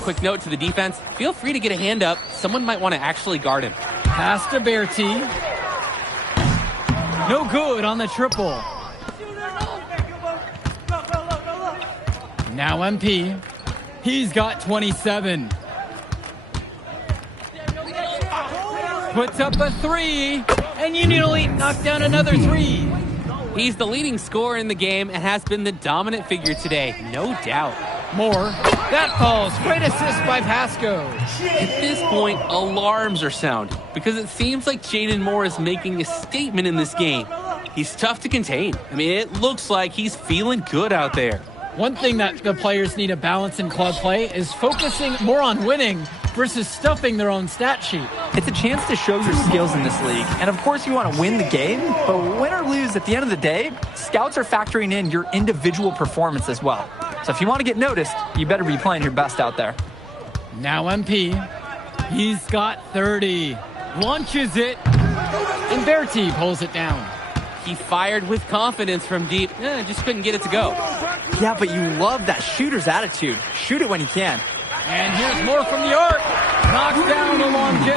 Quick note to the defense, feel free to get a hand up. Someone might want to actually guard him. Pass to Berti. No good on the triple. Now MP. He's got 27. Puts up a 3. And Union knocked down another 3. He's the leading scorer in the game and has been the dominant figure today, no doubt. Moore. That falls. Great assist by Pasco. At this point, alarms are sounding because it seems like Jaden Moore is making a statement in this game. He's tough to contain. I mean, it looks like he's feeling good out there. One thing that the players need to balance in club play is focusing more on winning versus stuffing their own stat sheet. It's a chance to show your skills in this league. And of course you want to win the game, but win or lose, at the end of the day, scouts are factoring in your individual performance as well. So if you want to get noticed, you better be playing your best out there. Now MP. He's got 30. Launches it. And Berti pulls it down. He fired with confidence from deep. Just couldn't get it to go. Yeah, but you love that shooter's attitude. Shoot it when you can. And here's Moore from the arc. Knocks down the long J.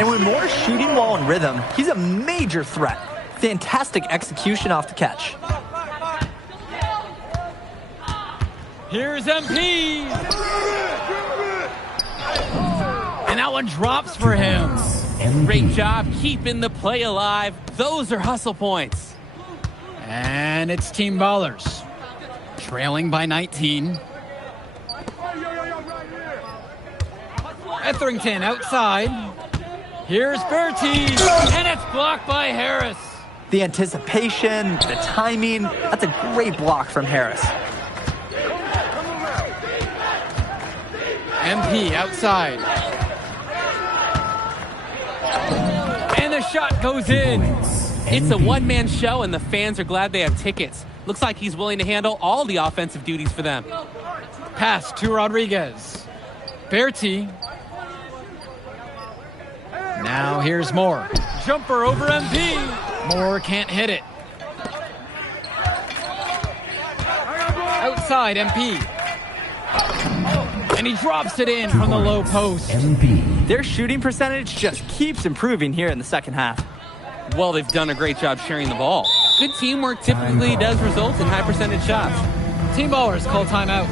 And when Moore's shooting while in rhythm, he's a major threat. Fantastic execution off the catch. Here's MP. And that one drops for him. Great job keeping the play alive. Those are hustle points. And it's Team Ballers. Trailing by 19. Etherington outside. Here's Berti. And it's blocked by Harris. The anticipation, the timing, that's a great block from Harris. MP outside. And the shot goes in. It's a one-man show, and the fans are glad they have tickets. Looks like he's willing to handle all the offensive duties for them. Pass to Rodriguez. Berti. Now here's Moore. Jumper over MP. Moore can't hit it. Outside MP. And he drops it in from the low post. Their shooting percentage just keeps improving here in the second half. Well, they've done a great job sharing the ball. Good teamwork typically does result in high percentage shots. Team Ballers call timeout.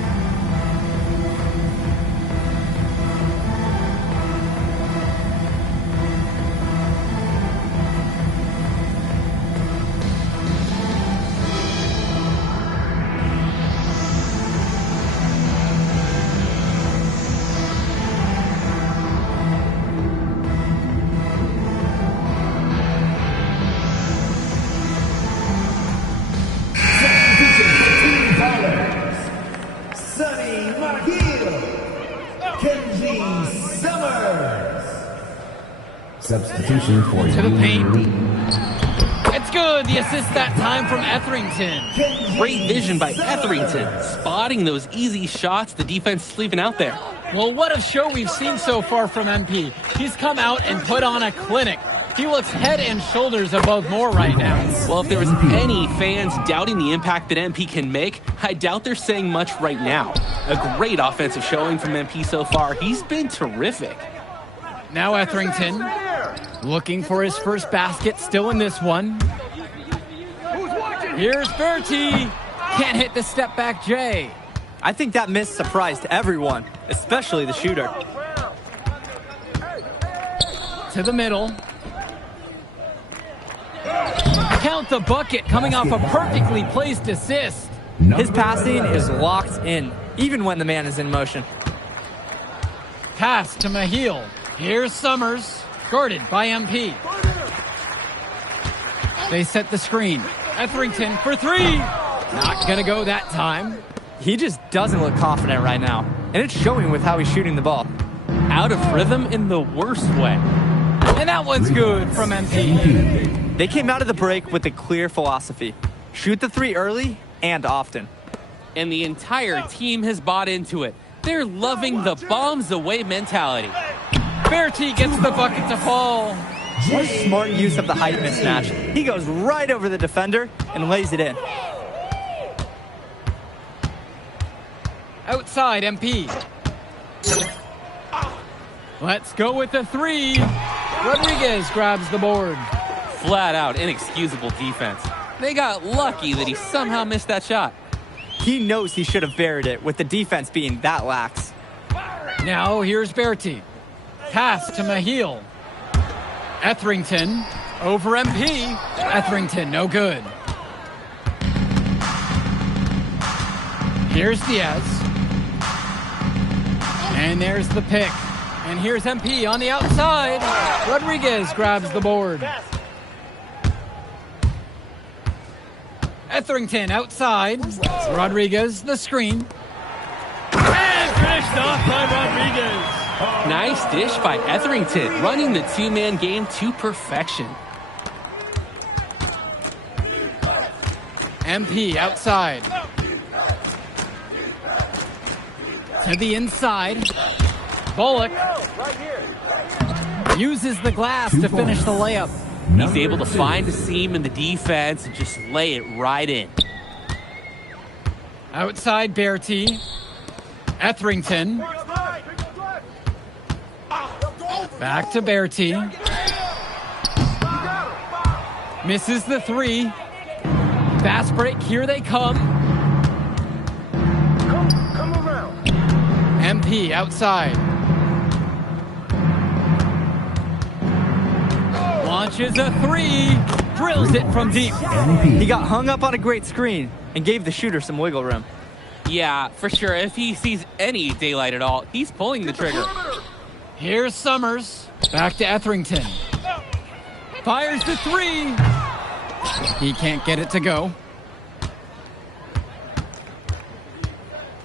Substitution for to the paint. It's good. The assist that time from Etherington. Great vision by Etherington, spotting those easy shots the defense is leaving out there. Well, what a show we've seen so far from MP. He's come out and put on a clinic. He looks head and shoulders above Moore right now. Well, if there was any fans doubting the impact that MP can make, I doubt they're saying much right now. A great offensive showing from MP so far. He's been terrific. Now Etherington looking for his first basket, still in this one. Here's Berti. Can't hit the step back J. I think that miss surprised everyone, especially the shooter. To the middle. Count the bucket coming off a perfectly placed assist. His passing is locked in, even when the man is in motion. Pass to Mahil. Here's Summers, guarded by MP. They set the screen. Etherington for 3. Not gonna go that time. He just doesn't look confident right now, and it's showing with how he's shooting the ball. Out of rhythm in the worst way. And that one's good from MP. They came out of the break with a clear philosophy. Shoot the 3 early and often. And the entire team has bought into it. They're loving the bombs away mentality. Berti gets the bucket to fall. What smart use of the height mismatch. He goes right over the defender and lays it in. Outside MP. Let's go with the three. Rodriguez grabs the board. Flat out inexcusable defense. They got lucky that he somehow missed that shot. He knows he should have buried it with the defense being that lax. Now here's Berti. Pass to Mahil. Etherington over MP. Etherington, no good. Here's Diaz. And there's the pick. And here's MP on the outside. Rodriguez grabs the board. Etherington outside. Rodriguez, the screen. And finished off by Rodriguez. Nice dish by Etherington, running the two-man game to perfection. MP outside. To the inside. Bullock uses the glass to finish the layup. He's able to find a seam in the defense and just lay it right in. Outside Berti. Etherington. Back to Berti. Misses the three. Fast break, here they come. Come around. MP outside. Launches a three. Drills it from deep. He got hung up on a great screen and gave the shooter some wiggle room. Yeah, for sure. If he sees any daylight at all, he's pulling the trigger. Here's Summers. Back to Etherington. Fires the three. He can't get it to go.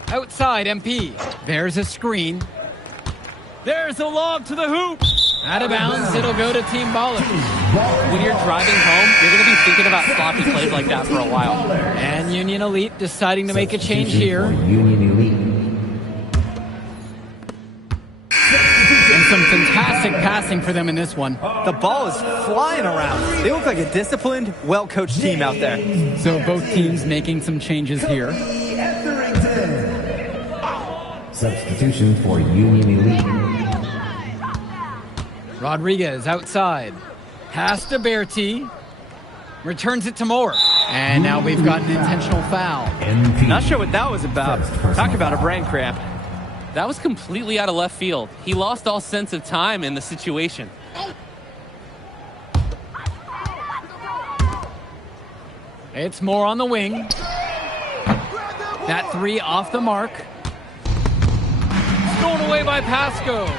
Outside MP. There's a screen. There's a lob to the hoop. Out of bounds, it'll go to Team Baller. When you're driving home, you're going to be thinking about sloppy plays like that for a while. And Union Elite deciding to make a change here. Union Elite. And some fantastic passing for them in this one. The ball is flying around. They look like a disciplined, well-coached team out there. So both teams making some changes here. Substitution for Union Elite. Rodriguez outside. Pass to Berti. Returns it to Moore. And now we've got an intentional foul. MP. Not sure what that was about. Talk about a brain cramp. That was completely out of left field. He lost all sense of time in the situation. It's Moore on the wing. That three off the mark. Stolen away by Pasco.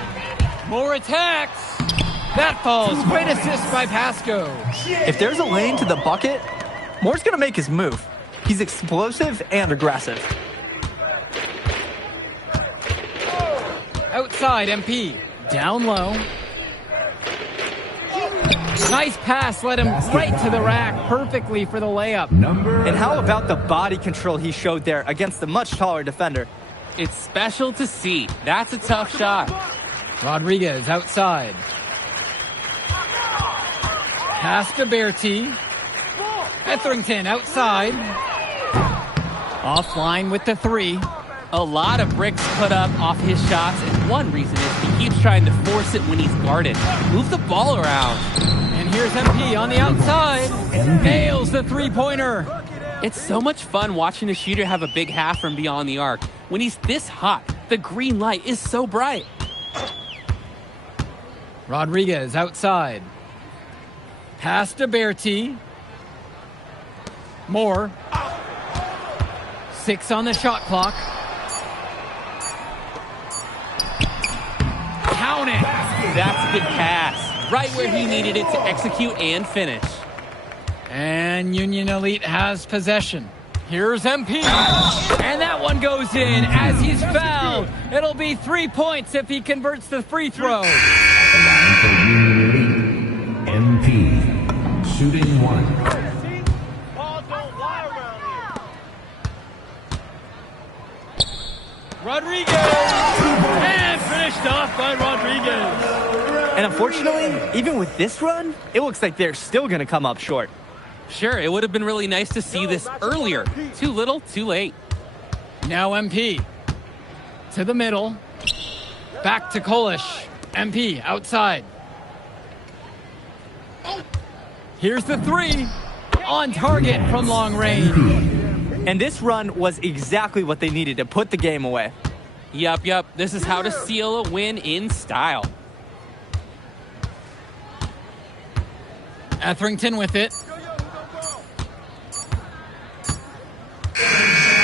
Moore attacks. That falls. Great assist by Pasco. If there's a lane to the bucket, Moore's going to make his move. He's explosive and aggressive. Outside MP. Down low. Nice pass. Led him right to the rack perfectly for the layup. And how about the body control he showed there against the much taller defender? It's special to see. That's a tough shot. Rodriguez outside. Pass to Berti. Etherington outside. Offline with the three. A lot of bricks put up off his shots, and one reason is he keeps trying to force it when he's guarded. Move the ball around. And here's MP on the outside. Nails the three-pointer. It's so much fun watching a shooter have a big half from beyond the arc. When he's this hot, the green light is so bright. Rodriguez outside. Pass to Berti. Moore. 6 on the shot clock. Count it. That's a good pass. Right where he needed it to execute and finish. And Union Elite has possession. Here's MP. And that one goes in as he's fouled. It'll be 3 points if he converts the free throw. Line for Union Elite. MP. Shooting one. Rodriguez. And finished off by Rodriguez. And unfortunately, even with this run, it looks like they're still going to come up short. Sure, it would have been really nice to see this earlier. Too little, too late. Now MP. To the middle. Back to Kolish. MP outside. Here's the three. On target from long range. And this run was exactly what they needed to put the game away. Yup. This is how to seal a win in style. Etherington with it.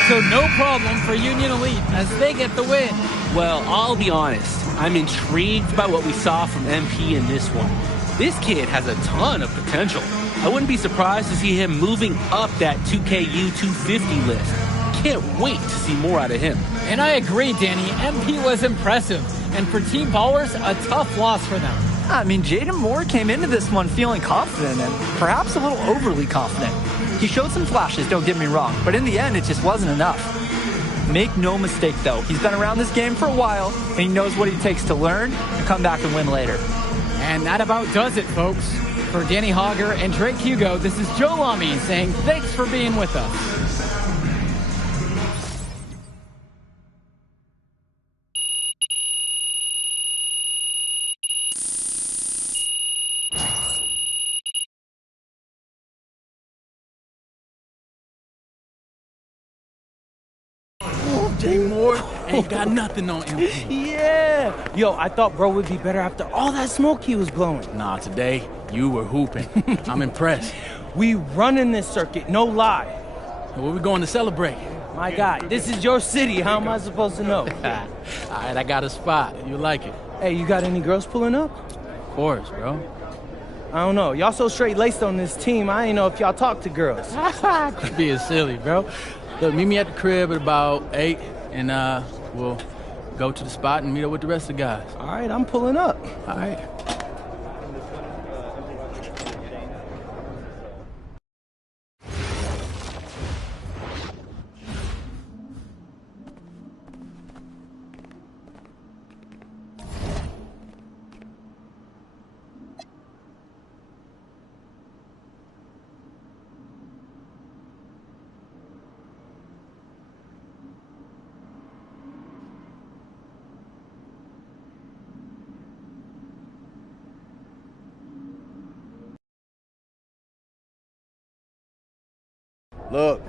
So no problem for Union Elite as they get the win. Well, I'll be honest. I'm intrigued by what we saw from MP in this one. This kid has a ton of potential. I wouldn't be surprised to see him moving up that 2KU 250 list. Can't wait to see more out of him. And I agree, Danny. MP was impressive. And for Team Ballers, a tough loss for them. I mean, Jaden Moore came into this one feeling confident and perhaps a little overly confident. He showed some flashes, don't get me wrong, but in the end, it just wasn't enough. Make no mistake, though, he's been around this game for a while, and he knows what it takes to learn and come back and win later. And that about does it, folks. For Danny Hogger and Drake Hugo, this is Joe Lamy saying thanks for being with us. Jay Moore ain't got nothing on him. Yeah. Yo, I thought bro would be better after all that smoke he was blowing. Nah, today, you were hooping. I'm impressed. We running this circuit, no lie. Where we going to celebrate? My God, this is your city. How am I supposed to know? All right, I got a spot. You like it? Hey, you got any girls pulling up? Of course, bro. I don't know. Y'all so straight-laced on this team, I ain't know if y'all talk to girls. Quit being silly, bro. Look, meet me at the crib at about 8, and we'll go to the spot and meet up with the rest of the guys. All right, I'm pulling up. All right. Look,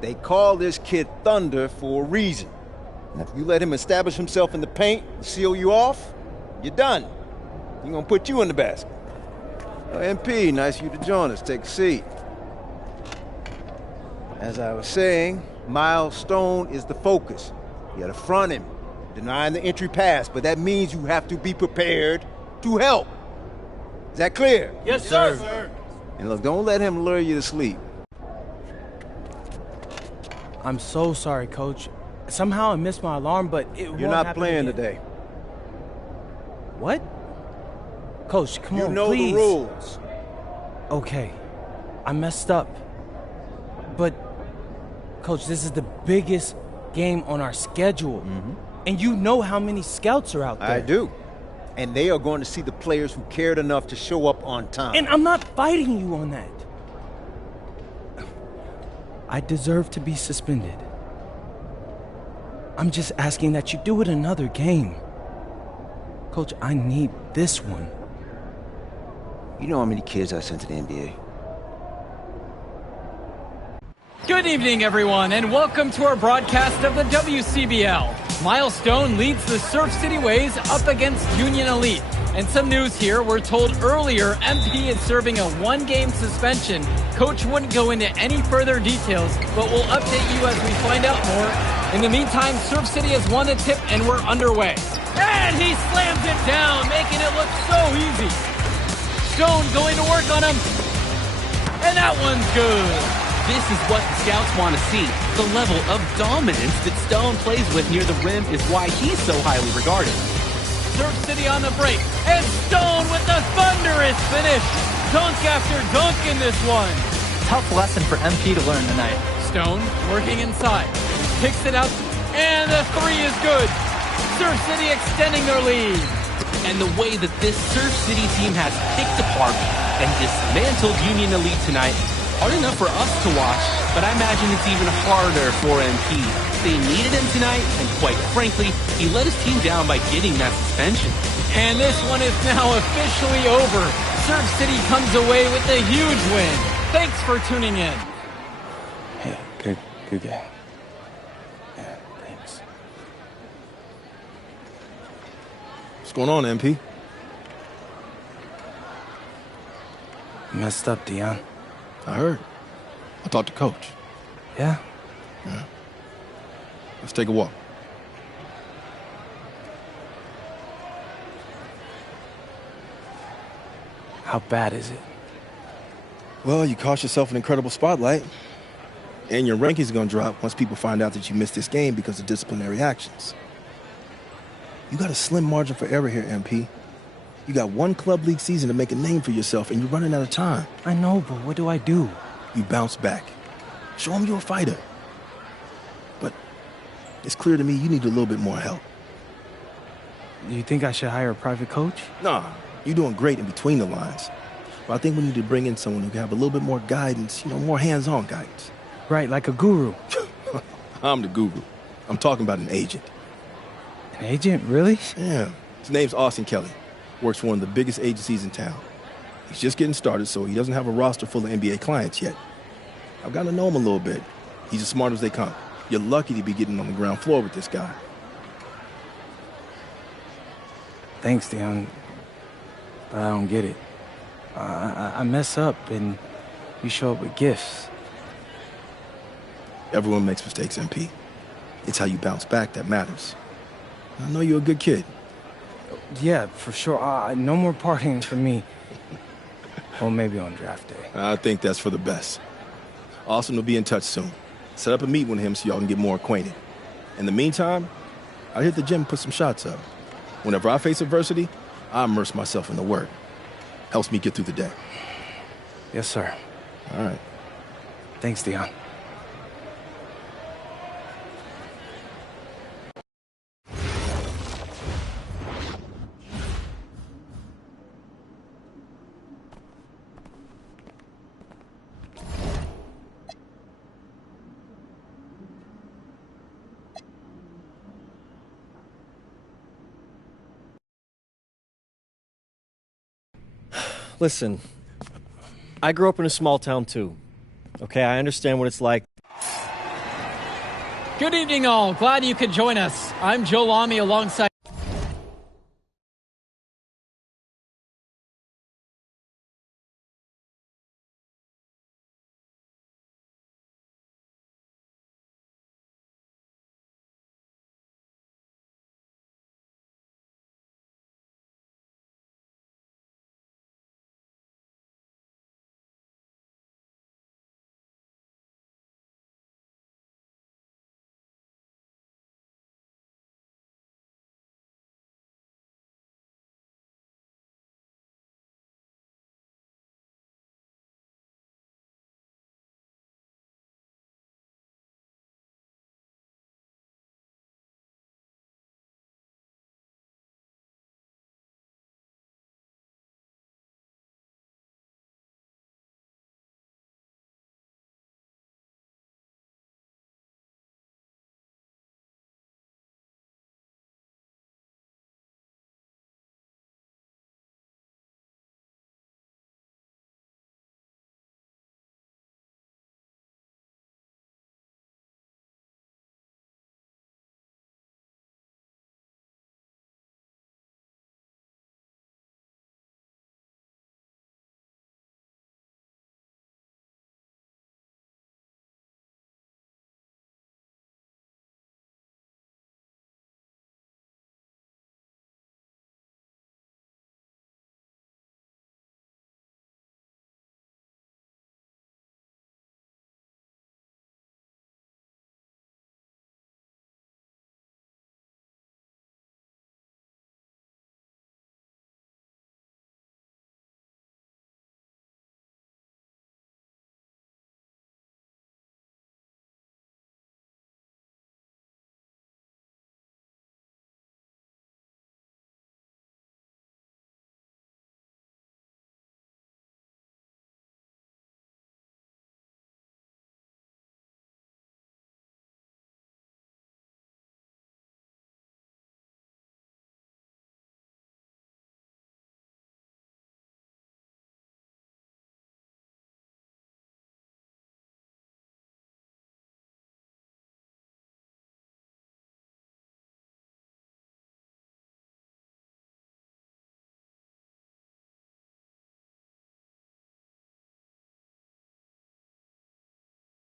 they call this kid Thunder for a reason. And if you let him establish himself in the paint and seal you off, you're done. He's gonna put you in the basket. MP, nice of you to join us. Take a seat. As I was saying, Miles Stone is the focus. You gotta front him, denying the entry pass, but that means you have to be prepared to help. Is that clear? Yes, sir. And look, don't let him lure you to sleep. I'm so sorry, Coach. Somehow I missed my alarm, but it won't You're not happen playing again. today. What? Coach, come You on, know please. the rules. Okay, I messed up. But, Coach, this is the biggest game on our schedule. And you know how many scouts are out there. I do. And they are going to see the players who cared enough to show up on time. And I'm not fighting you on that. I deserve to be suspended. I'm just asking that you do it another game. Coach, I need this one. You know how many kids I sent to the NBA? Good evening, everyone, and welcome to our broadcast of the WCBL. Miles Stone leads the Surf City Waves up against Union Elite. And some news here, we're told earlier MP is serving a one-game suspension. Coach wouldn't go into any further details, but we'll update you as we find out more. In the meantime, Surf City has won the tip and we're underway. And he slams it down, making it look so easy. Stone going to work on him. And that one's good. This is what the scouts want to see. The level of dominance that Stone plays with near the rim is why he's so highly regarded. Surf City on the break, and Stone with the thunderous finish. Dunk after dunk in this one. Tough lesson for MP to learn tonight. Stone working inside, picks it out, and the three is good. Surf City extending their lead. And the way that this Surf City team has picked apart and dismantled Union Elite tonight, hard enough for us to watch, but I imagine it's even harder for MP. They needed him tonight, and quite frankly, he let his team down by getting that suspension. And this one is now officially over. Surf City comes away with a huge win. Thanks for tuning in. Yeah, good game. Yeah, thanks. What's going on, MP? Messed up, Dion. I heard. I talked to Coach. Yeah? Yeah. Let's take a walk. How bad is it? Well, you cost yourself an incredible spotlight. And your rankings are going to drop once people find out that you missed this game because of disciplinary actions. You got a slim margin for error here, MP. You got one club league season to make a name for yourself, and you're running out of time. I know, but what do I do? You bounce back. Show them you're a fighter. But it's clear to me you need a little bit more help. You think I should hire a private coach? Nah, you're doing great in between the lines. But I think we need to bring in someone who can have a little bit more guidance, more hands-on guidance. Right, like a guru. I'm the guru. I'm talking about an agent. An agent, really? Yeah. His name's Austin Kelly. Works for one of the biggest agencies in town. He's just getting started, so he doesn't have a roster full of NBA clients yet. I've gotten to know him a little bit. He's as smart as they come. You're lucky to be getting on the ground floor with this guy. Thanks, Dion. But I don't get it. I mess up, and you show up with gifts. Everyone makes mistakes, MP. It's how you bounce back that matters. I know you're a good kid. Yeah, for sure. No more partying for me. Well, maybe on draft day. I think that's for the best. Austin will be in touch soon. Set up a meet with him so y'all can get more acquainted. In the meantime, I'll hit the gym and put some shots up. Whenever I face adversity, I immerse myself in the work. Helps me get through the day. Yes, sir. All right. Thanks, Dion. Listen, I grew up in a small town too. Okay, I understand what it's like. Good evening, all. Glad you could join us. I'm Joe Lamy alongside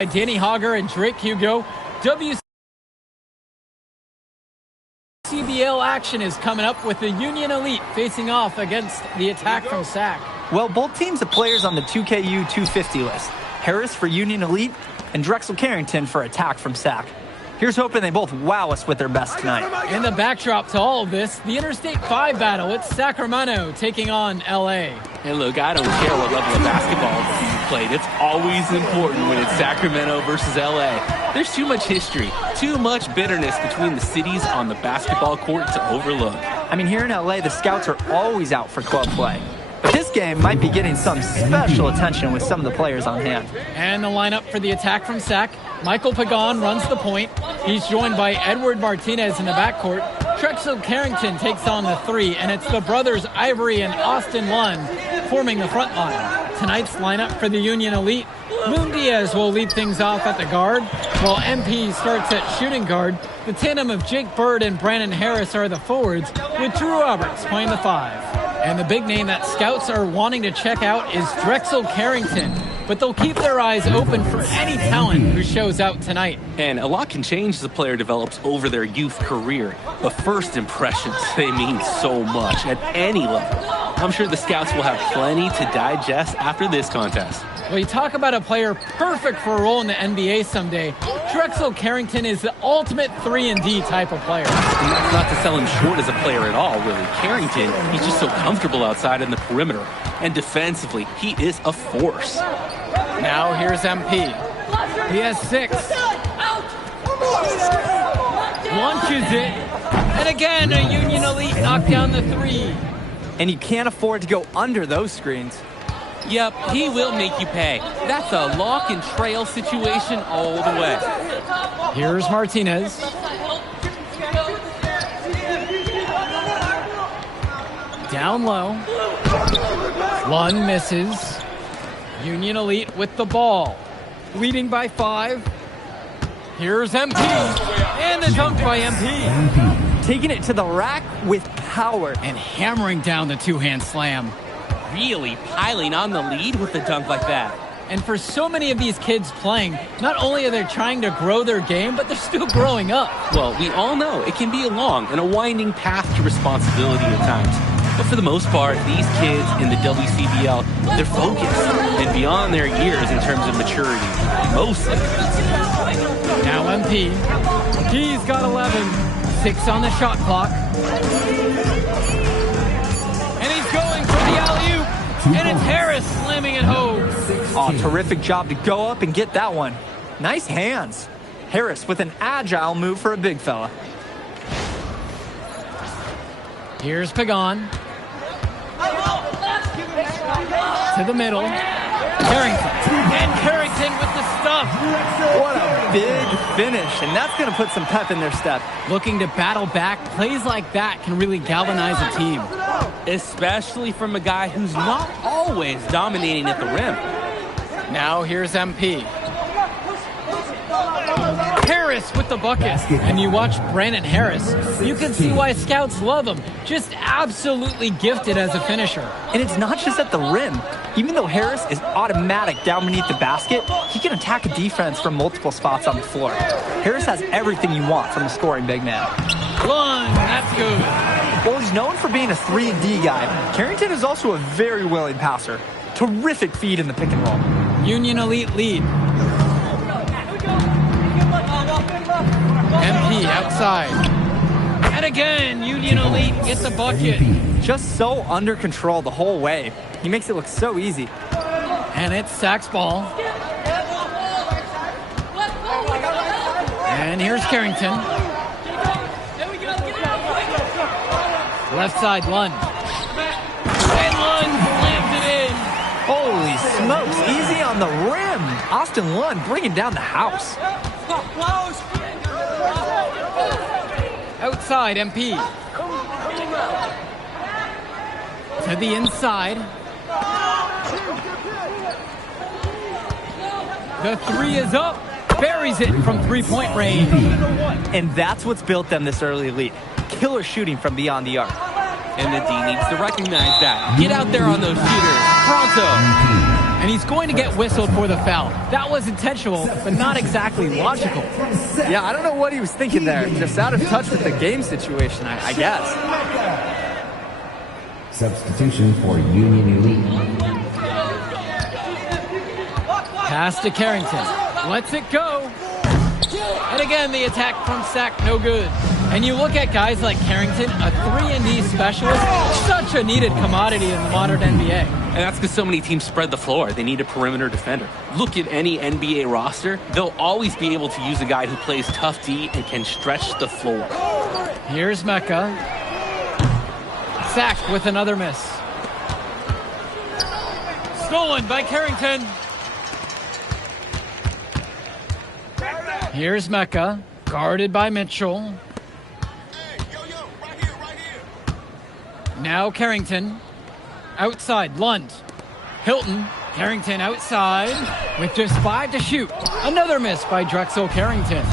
Danny Hogger and Drake Hugo. WCBL action is coming up with the Union Elite facing off against the Attack from SAC. Well, both teams have players on the 2KU 250 list. Harris for Union Elite and Drexel Carrington for Attack from SAC. Here's hoping they both wow us with their best tonight. In the backdrop to all of this, the Interstate 5 battle. It's Sacramento taking on LA. And look, I don't care what level of basketball you played. It's always important when it's Sacramento versus LA. There's too much history, too much bitterness between the cities on the basketball court to overlook. I mean, here in LA, the scouts are always out for club play. But this game might be getting some special attention with some of the players on hand. And the lineup for the Attack from SAC. Michael Pagan runs the point. He's joined by Edward Martinez in the backcourt. Drexel Carrington takes on the 3, and it's the brothers Ivory and Austin Lund forming the front line. Tonight's lineup for the Union Elite. Moon Diaz will lead things off at the guard, while MP starts at shooting guard. The tandem of Jake Bird and Brandon Harris are the forwards, with Drew Roberts playing the 5. And the big name that scouts are wanting to check out is Drexel Carrington. But they'll keep their eyes open for any talent who shows out tonight. And a lot can change as a player develops over their youth career. But first impressions, they mean so much at any level. I'm sure the scouts will have plenty to digest after this contest. Well, you talk about a player perfect for a role in the NBA someday. Drexel Carrington is the ultimate 3-and-D type of player. And that's not to sell him short as a player at all, really. Carrington, he's just so comfortable outside in the perimeter. And defensively, he is a force. Now here's MP. He has 6. Launches it. And again, a Union Elite knocked down the 3. And you can't afford to go under those screens. Yep, he will make you pay. That's a lock and trail situation all the way. Here's Martinez. Down low. Lund misses. Union Elite with the ball. Leading by 5. Here's MP. And a dunk by MP. Taking it to the rack with power. And hammering down the 2-hand slam. Really piling on the lead with a dunk like that. And for so many of these kids playing, not only are they trying to grow their game, but they're still growing up. Well, we all know it can be a long and a winding path to responsibility at times. But for the most part, these kids in the WCBL, they're focused and beyond their years in terms of maturity. Mostly. Now MP. He's got 11. 6 on the shot clock. And he's going for the alley-oop. And it's Harris slamming it home. Oh, terrific job to go up and get that one. Nice hands. Harris with an agile move for a big fella. Here's Pagan. To the middle. Carrington. And Carrington with the stuff. What a big finish. And that's going to put some pep in their step. Looking to battle back, plays like that can really galvanize a team. Especially from a guy who's not always dominating at the rim. Now here's MP. Harris with the bucket. And you watch Brandon Harris, you can see why scouts love him. Just absolutely gifted as a finisher. And it's not just at the rim. Even though Harris is automatic down beneath the basket, he can attack a defense from multiple spots on the floor. Harris has everything you want from a scoring big man. One, that's good. Well, he's known for being a 3-and-D guy. Carrington is also a very willing passer. Terrific feed in the pick and roll. Union Elite lead. MP outside. And again, Union Elite gets the bucket. Just so under control the whole way. He makes it look so easy. And it's Sac's ball. And here's Carrington. Left side, Lund. And Lund slams it in. Holy smokes, easy on the rim. Austin Lund bringing down the house. Outside, MP. To the inside. The 3 is up. Buries it from 3-point range. And that's what's built them this early lead. Killer shooting from beyond the arc. And the D needs to recognize that. Get out there on those shooters. Pronto. and he's going to get whistled for the foul. That was intentional, but not exactly logical. Yeah, I don't know what he was thinking there. Just out of touch with the game situation, I guess. Substitution for Union Elite. Pass to Carrington. Lets it go. And again, the attack from Sack, no good. And you look at guys like Carrington, a 3-and-D specialist, such a needed commodity in the modern NBA. And that's because so many teams spread the floor. They need a perimeter defender. Look at any NBA roster. They'll always be able to use a guy who plays tough D and can stretch the floor. Here's Mecca. Sacked with another miss. Stolen by Carrington. Here's Mecca, guarded by Mitchell. Now Carrington. Outside, Lund. Hilton. Carrington outside with just 5 to shoot. Another miss by Drexel Carrington.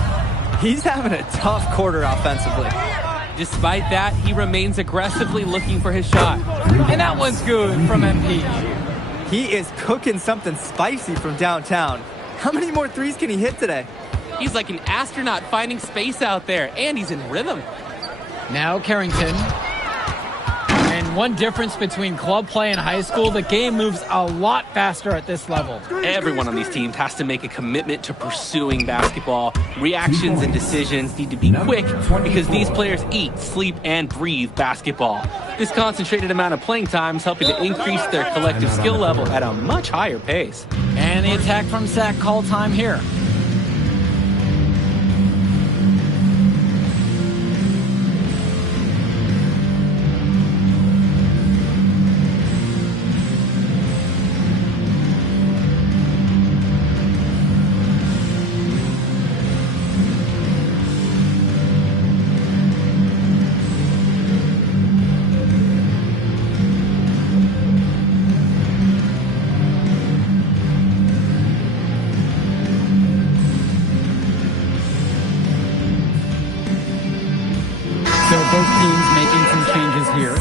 He's having a tough quarter offensively. Despite that, he remains aggressively looking for his shot. And that one's good from MP. He is cooking something spicy from downtown. How many more threes can he hit today? He's like an astronaut finding space out there, and he's in rhythm. Now Carrington. And one difference between club play and high school, the game moves a lot faster at this level. Everyone on these teams has to make a commitment to pursuing basketball. Reactions and decisions need to be quick because these players eat, sleep, and breathe basketball. This concentrated amount of playing time is helping to increase their collective skill level at a much higher pace. And the attack from Sack, call time here. Both teams making some changes here.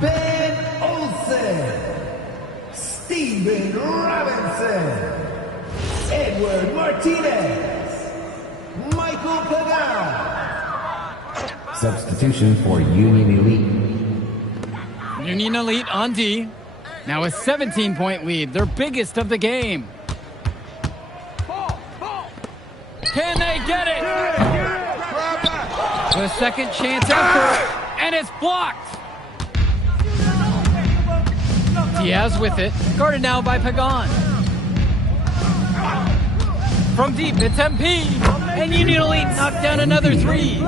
Ben Olsen, Steven Robinson, Edward Martinez, Michael Pagan. Substitution for Union Elite. Union Elite on D. Now a 17-point lead, their biggest of the game. Can they get it? The second chance after, and it's blocked. Diaz with it, guarded now by Pagan. From deep, it's MP, and Union Elite knocked down another 3.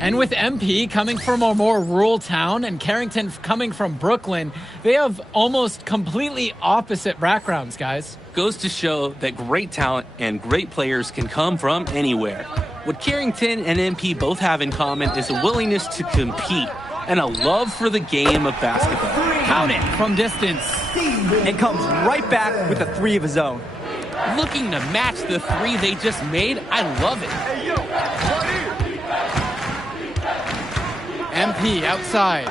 And with MP coming from a more rural town and Carrington coming from Brooklyn, they have almost completely opposite backgrounds, guys. Goes to show that great talent and great players can come from anywhere. What Carrington and MP both have in common is a willingness to compete and a love for the game of basketball. Count it from distance. And comes right back with a 3 of his own. Looking to match the 3 they just made, I love it. MP outside.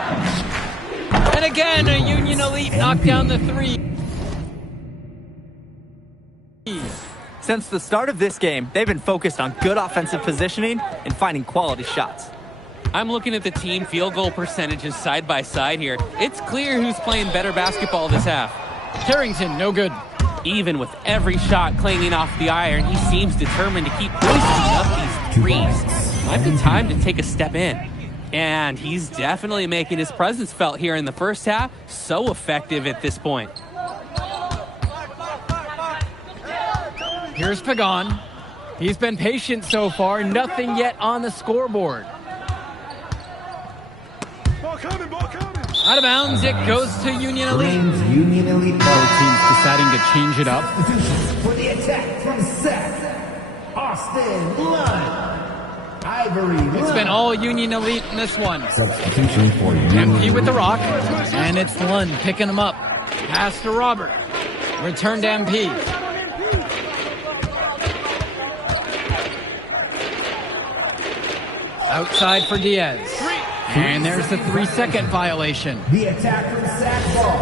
And again, a Union Elite knocked down the 3. Since the start of this game, they've been focused on good offensive positioning and finding quality shots. I'm looking at the team field goal percentages side by side here. It's clear who's playing better basketball this half. Carrington, no good. Even with every shot clanging off the iron, he seems determined to keep posting up these threes. Might be time to take a step in. And he's definitely making his presence felt here in the first half. So effective at this point. Here's Pagan. He's been patient so far. Nothing yet on the scoreboard. Out of bounds, it goes to Union Elite. Union Elite. Both teams deciding to change it up. For the attack from Seth, Austin Lund, Ivory Lund. It's been all Union Elite in this one. Substitution for Union MP with the Elite. rock, and it's Lund picking him up. Pass to Robert. Return to MP. Outside for Diaz. And there's the 3-second violation. The attack from Sack Ball.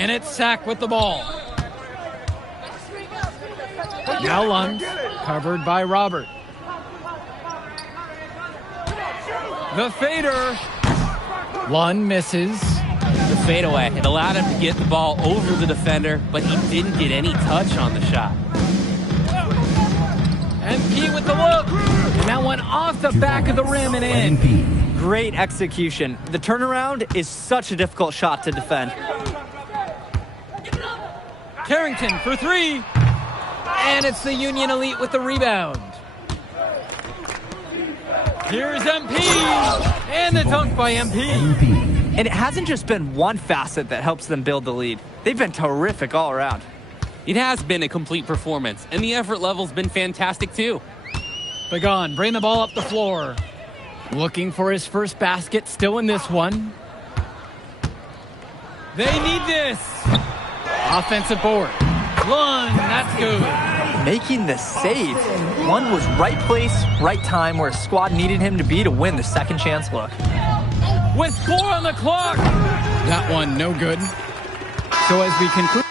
And it's Sack with the ball. Now Lund, covered by Robert. The fader. Lund misses. The fadeaway. It allowed him to get the ball over the defender, but he didn't get any touch on the shot. MP with the look. And that one off the back of the rim and in. Great execution. The turnaround is such a difficult shot to defend. Carrington for three. And it's the Union Elite with the rebound. Here's MP. And the dunk by MP. And it hasn't just been one facet that helps them build the lead. They've been terrific all around. It has been a complete performance, and the effort level's been fantastic too. Pagan, bring the ball up the floor. Looking for his first basket, still in this one. They need this. Offensive board. Lund, that's good. Making the save. Lund was right place, right time where his squad needed him to be to win the second chance look. With 4 on the clock. That one, no good. So as we conclude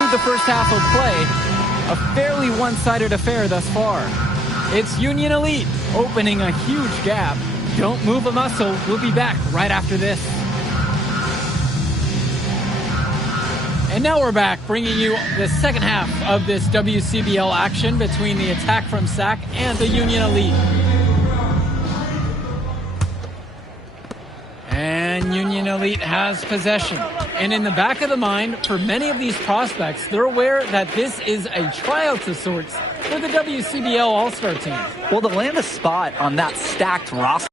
the first half of play, a fairly one-sided affair thus far. It's Union Elite opening a huge gap. Don't move a muscle. We'll be back right after this. And now we're back, bringing you the second half of this WCBL action between the attack from Sac and the Union Elite. And Union Elite has possession. And in the back of the mind, for many of these prospects, they're aware that this is a tryout of sorts for the WCBL All-Star team. Well, to land a spot on that stacked roster,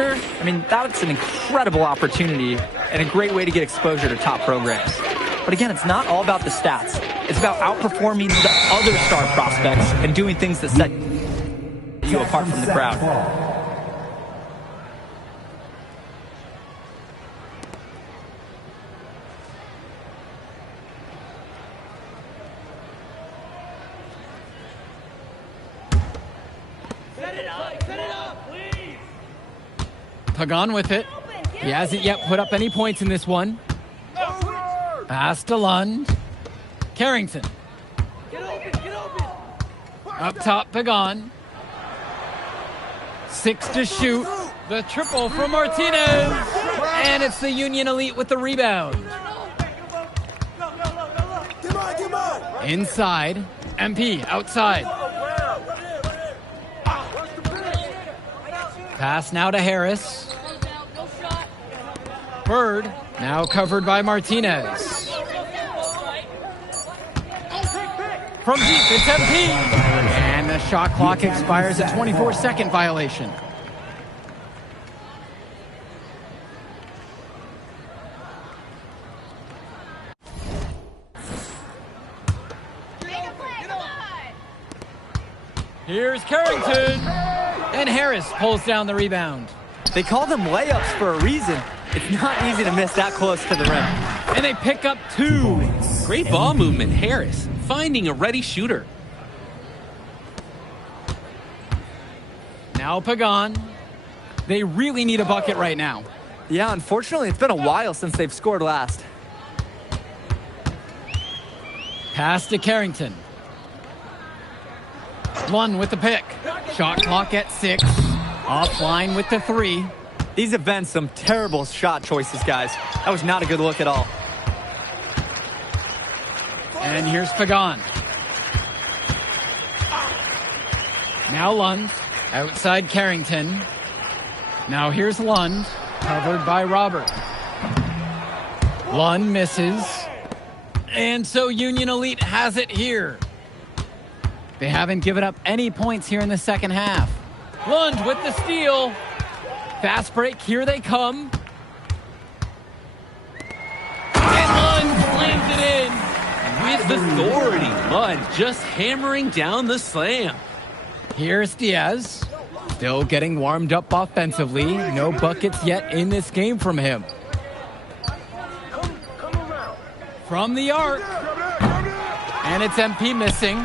I mean, that's an incredible opportunity and a great way to get exposure to top programs. But again, it's not all about the stats. It's about outperforming the other star prospects and doing things that set you apart from the crowd. Pagan with it. He hasn't yet put up any points in this one. Pass to Lund. Carrington. Up top, Pagan. 6 to shoot. The triple from Martinez. And it's the Union Elite with the rebound. Inside. MP outside. Pass now to Harris. Bird, now covered by Martinez. From deep, it's MP. And the shot clock expires at 24-second violation. Here's Carrington. And Harris pulls down the rebound. They call them layups for a reason. It's not easy to miss that close to the rim. And they pick up 2. Great ball movement, Harris, finding a ready shooter. Now Pagan. They really need a bucket right now. Yeah, unfortunately, it's been a while since they've scored last. Pass to Carrington. Lund with the pick. Shot clock at 6. Offline with the 3. These have been some terrible shot choices, guys. That was not a good look at all. And here's Pagan. Now Lund. Outside Carrington. Now here's Lund. Covered by Robert. Lund misses. And so Union Elite has it here. They haven't given up any points here in the second half. Lund with the steal. Fast break, here they come. And Lund slams it in. With authority, Lund just hammering down the slam. Here's Diaz. Still getting warmed up offensively. No buckets yet in this game from him. From the arc. And it's MP missing.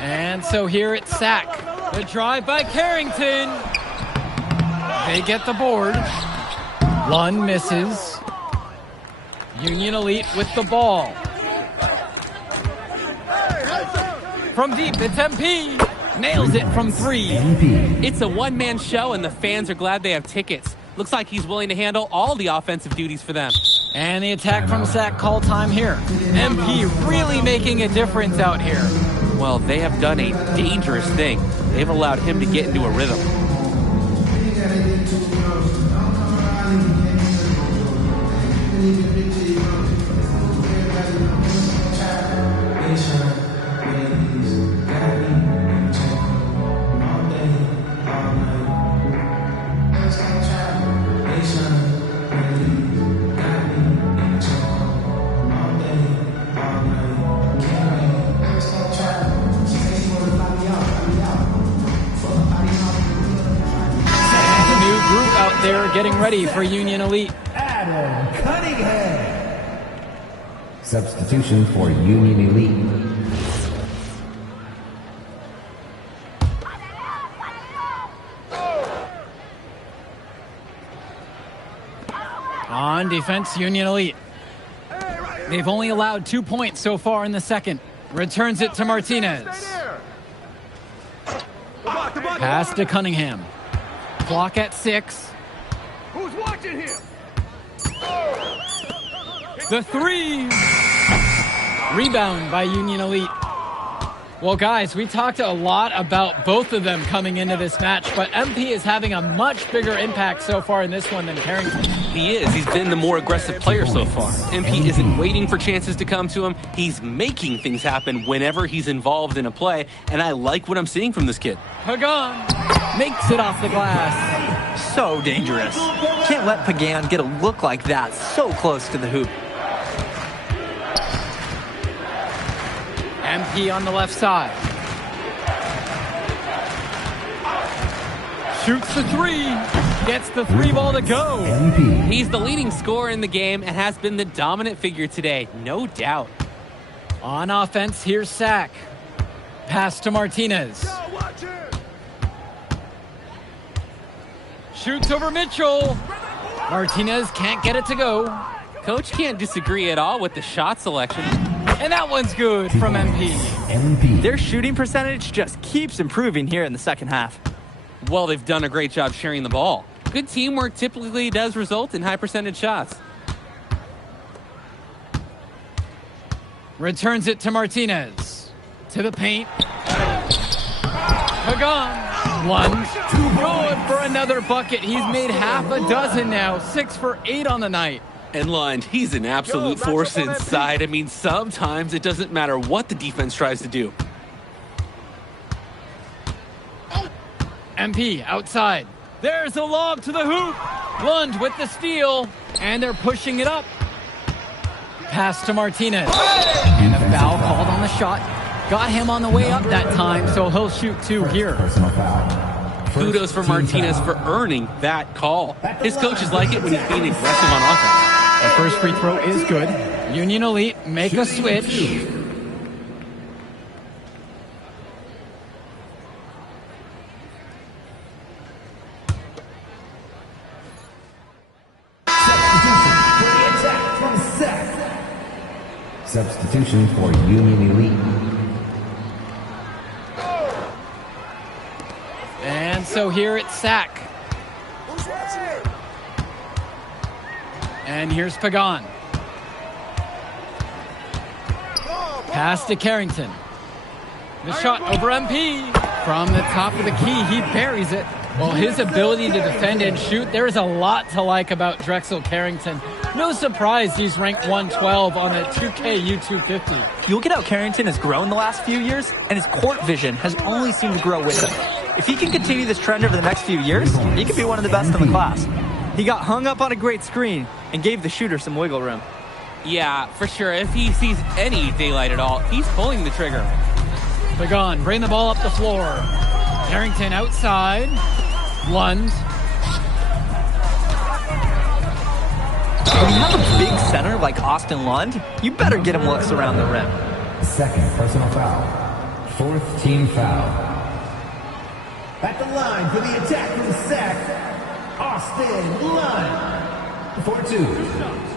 And so here it's Sack. The drive by Carrington. They get the board. Lund misses. Union Elite with the ball. From deep, it's MP. Nails it from 3. It's a one-man show, and the fans are glad they have tickets. Looks like he's willing to handle all the offensive duties for them. And the attack from Sack, call time here. MP really making a difference out here. Well, they have done a dangerous thing. They've allowed him to get into a rhythm. They're getting ready for Union Elite. Adam Cunningham. Substitution for Union Elite. On defense, Union Elite. They've only allowed 2 points so far in the second. Returns it to Martinez. Pass to Cunningham. Clock at 6. Who's watching here? The 3. Rebound by Union Elite. Well, guys, we talked a lot about both of them coming into this match, but MP is having a much bigger impact so far in this one than Carrington. He is. He's been the more aggressive player so far. MP isn't waiting for chances to come to him. He's making things happen whenever he's involved in a play, and I like what I'm seeing from this kid. Pagan makes it off the glass. So dangerous. Can't let Pagan get a look like that so close to the hoop. MP on the left side. Shoots the 3. Gets the 3 ball to go. He's the leading scorer in the game and has been the dominant figure today, no doubt. On offense, here's Sack. Pass to Martinez. Shoots over Mitchell. Martinez can't get it to go. Coach can't disagree at all with the shot selection. And that one's good from MP. Their shooting percentage just keeps improving here in the second half. Well, they've done a great job sharing the ball. Good teamwork typically does result in high percentage shots. Returns it to Martinez. To the paint. Pagan. 1. Good for another bucket. He's made half a dozen now. 6 for 8 on the night. And Lund, he's an absolute force inside. I mean, sometimes it doesn't matter what the defense tries to do. MP outside. There's a lob to the hoop. Lund with the steal. And they're pushing it up. Pass to Martinez. And a foul called on the shot. Got him on the way up that time, so he'll shoot 2 here. Kudos for Martinez for earning that call. His coaches like it when he's being aggressive on offense. The first free throw is good. Union Elite make a switch. Substitution for Union Elite. And so here it's Sack. And here's Pagan. Pass to Carrington. The shot over MP. From the top of the key, he buries it. Well, his ability to defend and shoot, there is a lot to like about Drexel Carrington. No surprise he's ranked 112 on the 2K U250. You look at how Carrington has grown the last few years, and his court vision has only seemed to grow with him. If he can continue this trend over the next few years, he could be one of the best in the class. He got hung up on a great screen and gave the shooter some wiggle room. Yeah, for sure. If he sees any daylight at all, he's pulling the trigger. Pagan, bring the ball up the floor. Carrington outside. Lund. When you have a big center like Austin Lund, you better get him looks around the rim. Second personal foul. Fourth team foul. At the line for the attack from Sac, Austin Lund. 4-2.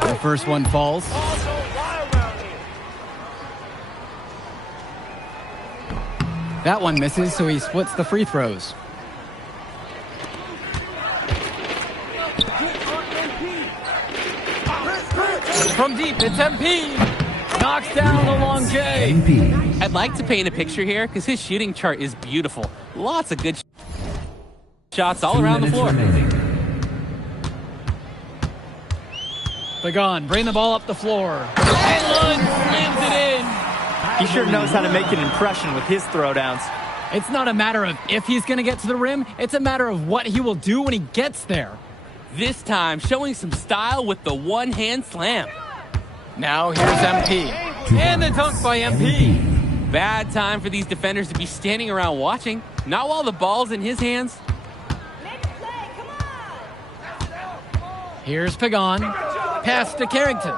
The first one falls. That one misses, so he splits the free throws. From deep, it's MP. Knocks down the long J. I'd like to paint a picture here because his shooting chart is beautiful. Lots of good shots all around the floor. Pagan, bring the ball up the floor. And Lund slams it in. He sure knows how to make an impression with his throwdowns. It's not a matter of if he's going to get to the rim. It's a matter of what he will do when he gets there. This time, showing some style with the one-hand slam. Now here's MP. And the dunk by MP. Bad time for these defenders to be standing around watching. Not while the ball's in his hands. Here's Pagan. Pass to Carrington.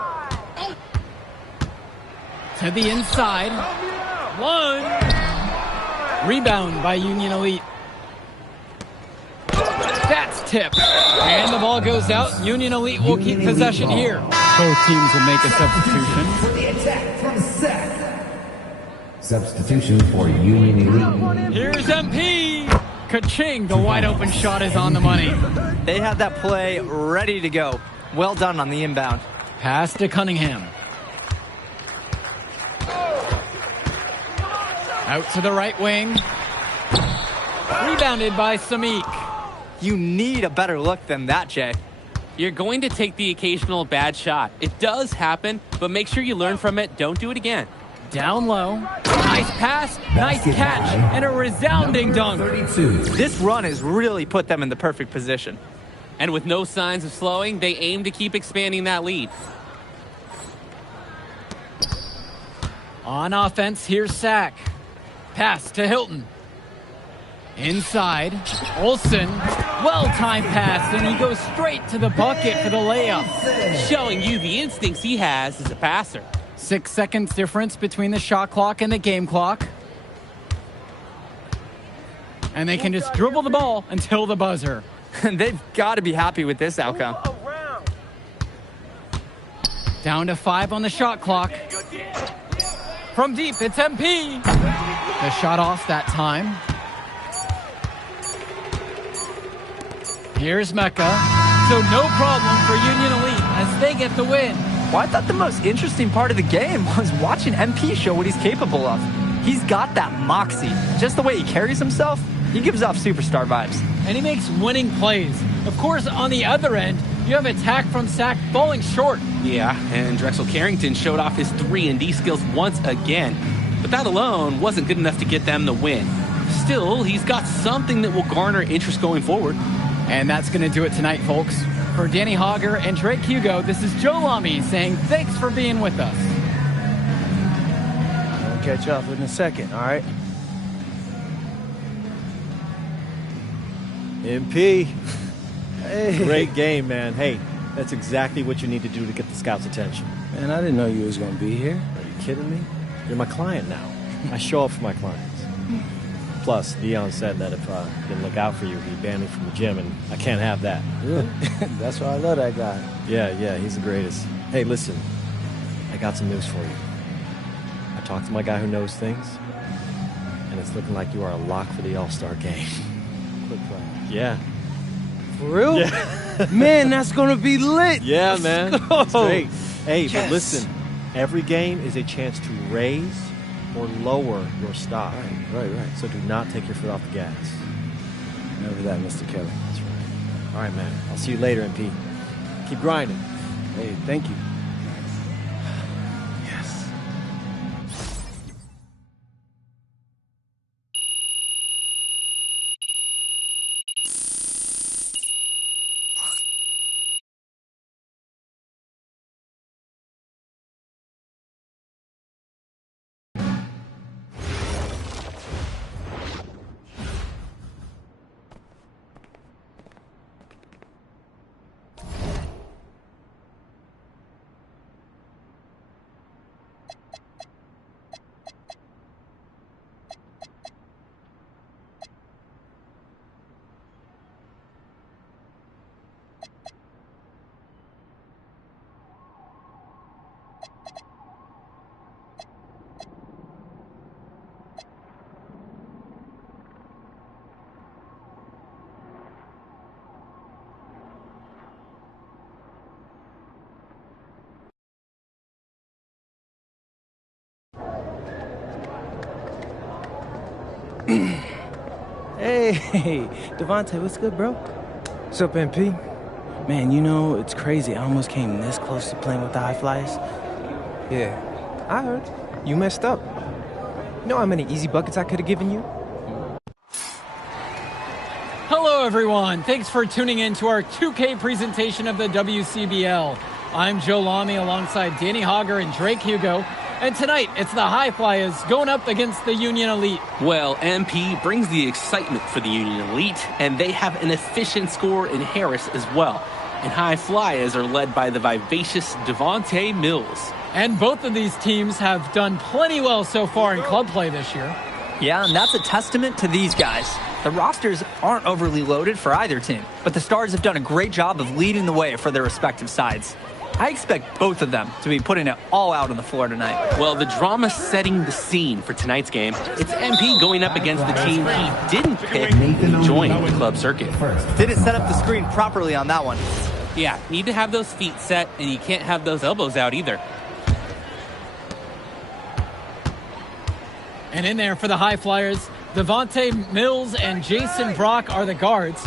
To the inside. Lund. Rebound by Union Elite. That's tipped. And the ball goes out. Union Elite will keep possession here. Both teams will make a substitution. For the attack from Sac. Substitution for Union Elite. Here's MP. Ka-ching, the wide open shot is on the money. They had that play ready to go. Well done on the inbound. Pass to Cunningham. Out to the right wing. Rebounded by Samik. You need a better look than that, Jay. You're going to take the occasional bad shot. It does happen, but make sure you learn from it. Don't do it again. Down low. Nice pass, nice catch, and a resounding dunk. 32. This run has really put them in the perfect position. And with no signs of slowing, they aim to keep expanding that lead. On offense, here's Sack. Pass to Hilton. Inside, Olsen. Well-timed pass, and he goes straight to the bucket for the layup. Showing you the instincts he has as a passer. 6 seconds difference between the shot clock and the game clock. And they can just dribble the ball until the buzzer. And they've got to be happy with this outcome. Down to 5 on the shot clock. From deep, it's MP. The shot off that time. Here's Mecca. So no problem for Union Elite as they get the win. Well, I thought the most interesting part of the game was watching MP show what he's capable of. He's got that moxie. Just the way he carries himself, he gives off superstar vibes. And he makes winning plays. Of course, on the other end, you have attack from Sac falling short. Yeah, and Drexel Carrington showed off his 3-and-D skills once again. But that alone wasn't good enough to get them the win. Still, he's got something that will garner interest going forward. And that's going to do it tonight, folks. For Danny Hogger and Drake Hugo, this is Joe Lamy saying thanks for being with us. I'll catch up in a second, all right? MP. Hey. Great game, man. Hey, that's exactly what you need to do to get the scouts' attention. Man, I didn't know you was going to be here. Are you kidding me? You're my client now. I show up for my clients. Plus, Dion said that if I didn't look out for you, he'd ban me from the gym, and I can't have that. Really? That's why I love that guy. Yeah, he's the greatest. Hey, listen, I got some news for you. I talked to my guy who knows things, and it's looking like you are a lock for the All-Star game. Quick play. Yeah. For real? Yeah. Man, that's going to be lit. Yeah, Let's man. go. It's great. Hey, Yes. but listen, every game is a chance to raise or lower your stock. Right. So do not take your foot off the gas. Remember that, Mr. Kelly. That's right. All right, man. I'll see you later, MP. Keep grinding. Hey, thank you. Yes. Hey, Devontae, what's good, bro? What's up, MP? Man, you know, it's crazy. I almost came this close to playing with the High Flyers. Yeah, I heard. You messed up. You know how many easy buckets I could have given you? Hello, everyone. Thanks for tuning in to our 2K presentation of the WCBL. I'm Joe Lamy alongside Danny Hogger and Drake Hugo. And tonight, it's the High Flyers going up against the Union Elite. Well, MP brings the excitement for the Union Elite, and they have an efficient scorer in Harris as well. And High Flyers are led by the vivacious Devontae Mills. And both of these teams have done plenty well so far in club play this year. Yeah, and that's a testament to these guys. The rosters aren't overly loaded for either team, but the Stars have done a great job of leading the way for their respective sides. I expect both of them to be putting it all out on the floor tonight. Well, the drama setting the scene for tonight's game. It's MP going up against the team he didn't pick to join the club circuit. Didn't set up the screen properly on that one. Yeah, need to have those feet set, and you can't have those elbows out either. And in there for the High Flyers, Devontae Mills and Jason Brock are the guards.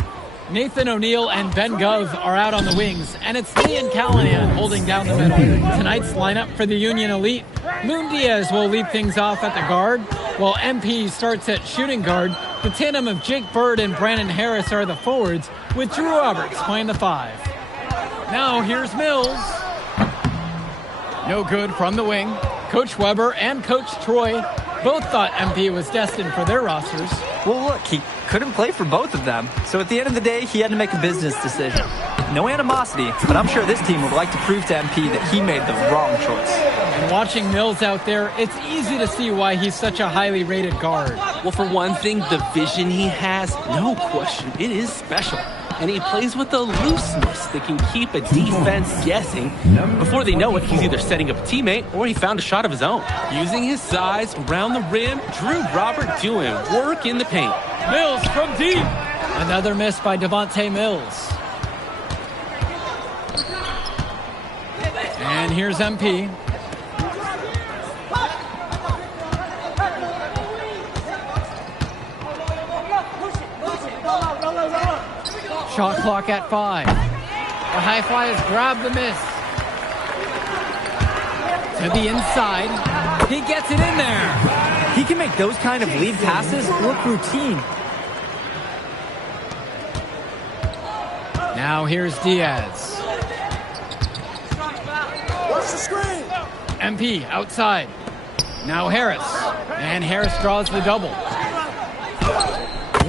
Nathan O'Neill and Ben Gove are out on the wings, and it's Ian Callahan holding down the middle. Tonight's lineup for the Union Elite, Moon Diaz will lead things off at the guard, while MP starts at shooting guard. The tandem of Jake Bird and Brandon Harris are the forwards, with Drew Roberts playing the 5. Now here's Mills. No good from the wing. Coach Weber and Coach Troy both thought MP was destined for their rosters. Well, look, he couldn't play for both of them. So at the end of the day, he had to make a business decision. No animosity, but I'm sure this team would like to prove to MP that he made the wrong choice. And watching Mills out there, it's easy to see why he's such a highly rated guard. Well, for one thing, the vision he has, no question, it is special. And he plays with a looseness that can keep a defense guessing. Before they know it, he's either setting up a teammate or he found a shot of his own. Using his size around the rim, Drew Robert doing work in the paint. Mills from deep. Another miss by Devontae Mills. And here's MP. Shot clock at 5. The High Flyers grab the miss. To the inside. He gets it in there. He can make those kind of lead passes look routine. Now here's Diaz. What's the screen? MP outside. Now Harris. And Harris draws the double.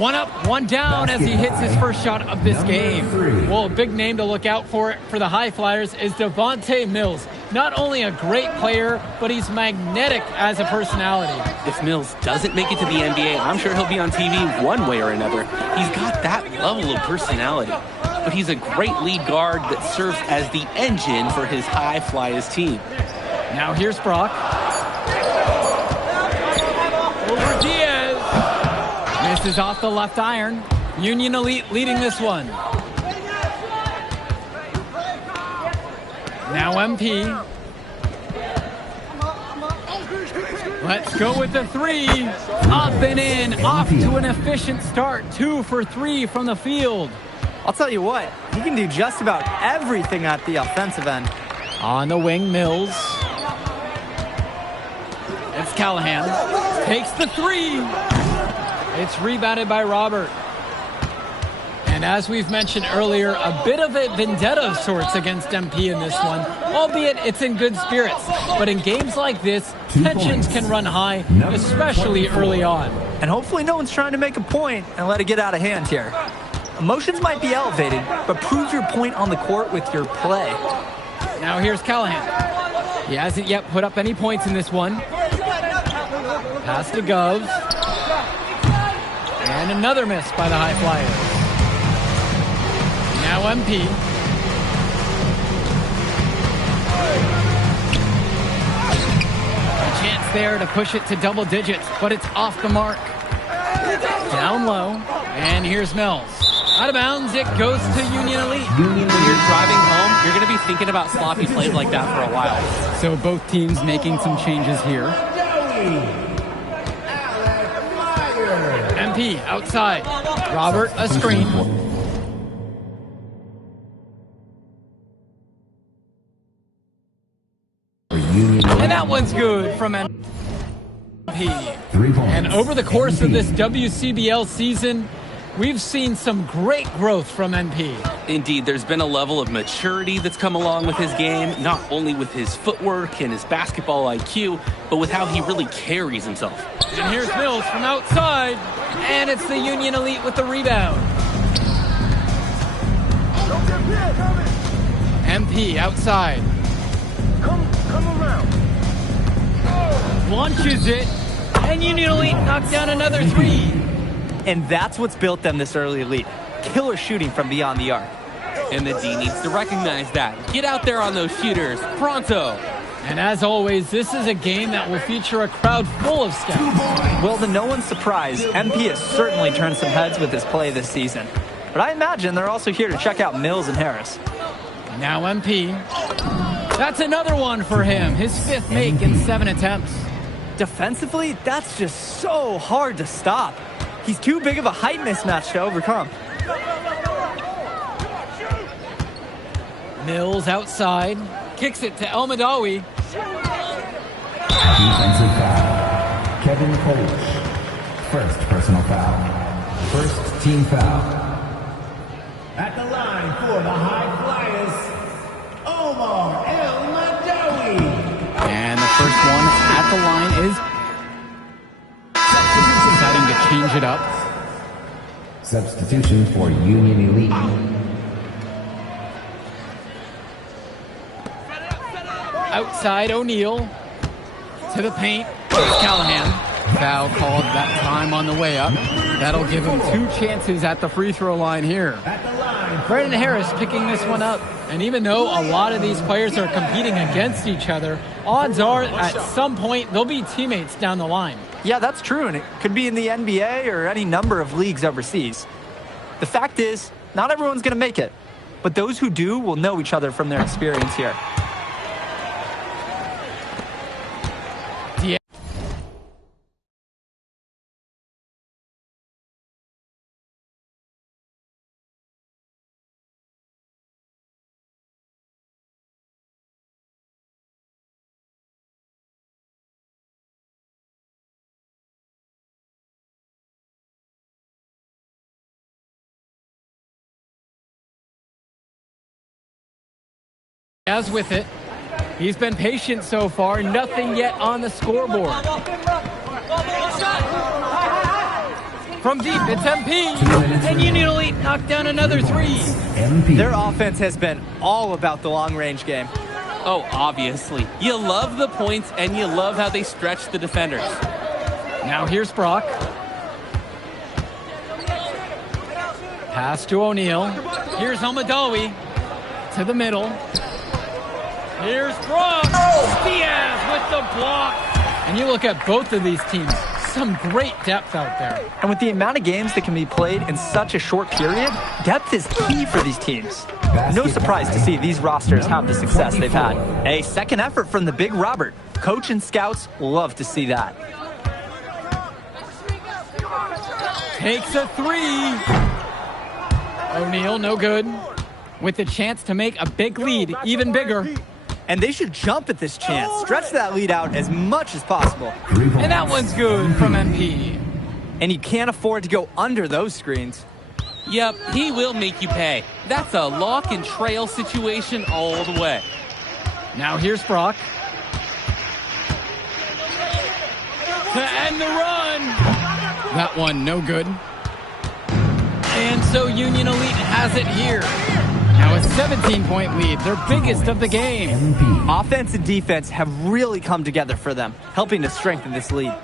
One up, one down as he hits his first shot of this game. Well, a big name to look out for the High Flyers is Devontae Mills. Not only a great player, but he's magnetic as a personality. If Mills doesn't make it to the NBA, I'm sure he'll be on TV one way or another. He's got that level of personality. But he's a great lead guard that serves as the engine for his high flyers team. Now here's Brock. Over Diaz. Misses off the left iron. Union Elite leading this one. Now MP. Let's go with the three. Up and in. Off to an efficient start. 2 for 3 from the field. I'll tell you what, he can do just about everything at the offensive end. On the wing, Mills. It's Callahan. Takes the three. It's rebounded by Robert. And as we've mentioned earlier, a bit of a vendetta of sorts against MP in this one, albeit it's in good spirits. But in games like this, tensions can run high, especially early on. And hopefully no one's trying to make a point and let it get out of hand here. Emotions might be elevated, but prove your point on the court with your play. Now here's Callahan. He hasn't yet put up any points in this one. Pass to Gov. And another miss by the High Flyers. Now MP. A chance there to push it to double digits, but it's off the mark. Down low. And here's Mills. Out of bounds, it goes to Union Elite. When you're driving home, you're going to be thinking about sloppy plays like that for a while. So both teams making some changes here. MP outside. Robert, a screen. And that one's good from MP. And over the course of this WCBL season, we've seen some great growth from MP. Indeed, there's been a level of maturity that's come along with his game, not only with his footwork and his basketball IQ, but with how he really carries himself. And here's Mills from outside, and it's the Union Elite with the rebound. MP outside. Come around. Launches it, and Union Elite knocks down another three. And that's what's built them this early lead. Killer shooting from beyond the arc. And the D needs to recognize that. Get out there on those shooters, pronto. And as always, this is a game that will feature a crowd full of scouts. Well, to no one's surprise, MP has certainly turned some heads with his play this season. But I imagine they're also here to check out Mills and Harris. Now MP. That's another one for him. His 5th make in 7 attempts. Defensively, that's just so hard to stop. He's too big of a height mismatch to overcome. Mills outside. Kicks it to El Madawi. Defensive foul. Kevin Polish. First personal foul. First team foul. At the line for the High Flyers, Omar El Madawi. And the first one at the line is deciding to change it up. Substitution for Union Elite. Outside O'Neal. To the paint. Callahan. Foul called that time on the way up. That'll give him 2 chances at the free throw line here. Brandon Harris picking this one up. And even though a lot of these players are competing against each other, odds are at some point they'll be teammates down the line. Yeah, that's true, and it could be in the NBA or any number of leagues overseas. The fact is, not everyone's going to make it, but those who do will know each other from their experience here. As with it, he's been patient so far, nothing yet on the scoreboard. From deep, it's MP, and Union Elite knocked down another three. Their offense has been all about the long-range game. Oh, obviously. You love the points, and you love how they stretch the defenders. Now here's Brock. Pass to O'Neal. Here's Almadawi to the middle. Here's Brock. Diaz with the block. And you look at both of these teams. Some great depth out there. And with the amount of games that can be played in such a short period, depth is key for these teams. No surprise to see these rosters have the success they've had. A second effort from the big Robert. Coach and scouts love to see that. Takes a three. O'Neal, no good. With the chance to make a big lead even bigger. And they should jump at this chance. Stretch that lead out as much as possible. And that one's good from MP. And you can't afford to go under those screens. Yep, he will make you pay. That's a lock and trail situation all the way. Now here's Brock. To end the run. That one, no good. And so Union Elite has it here. Now a 17-point lead, their biggest of the game. Offense and defense have really come together for them, helping to strengthen this lead.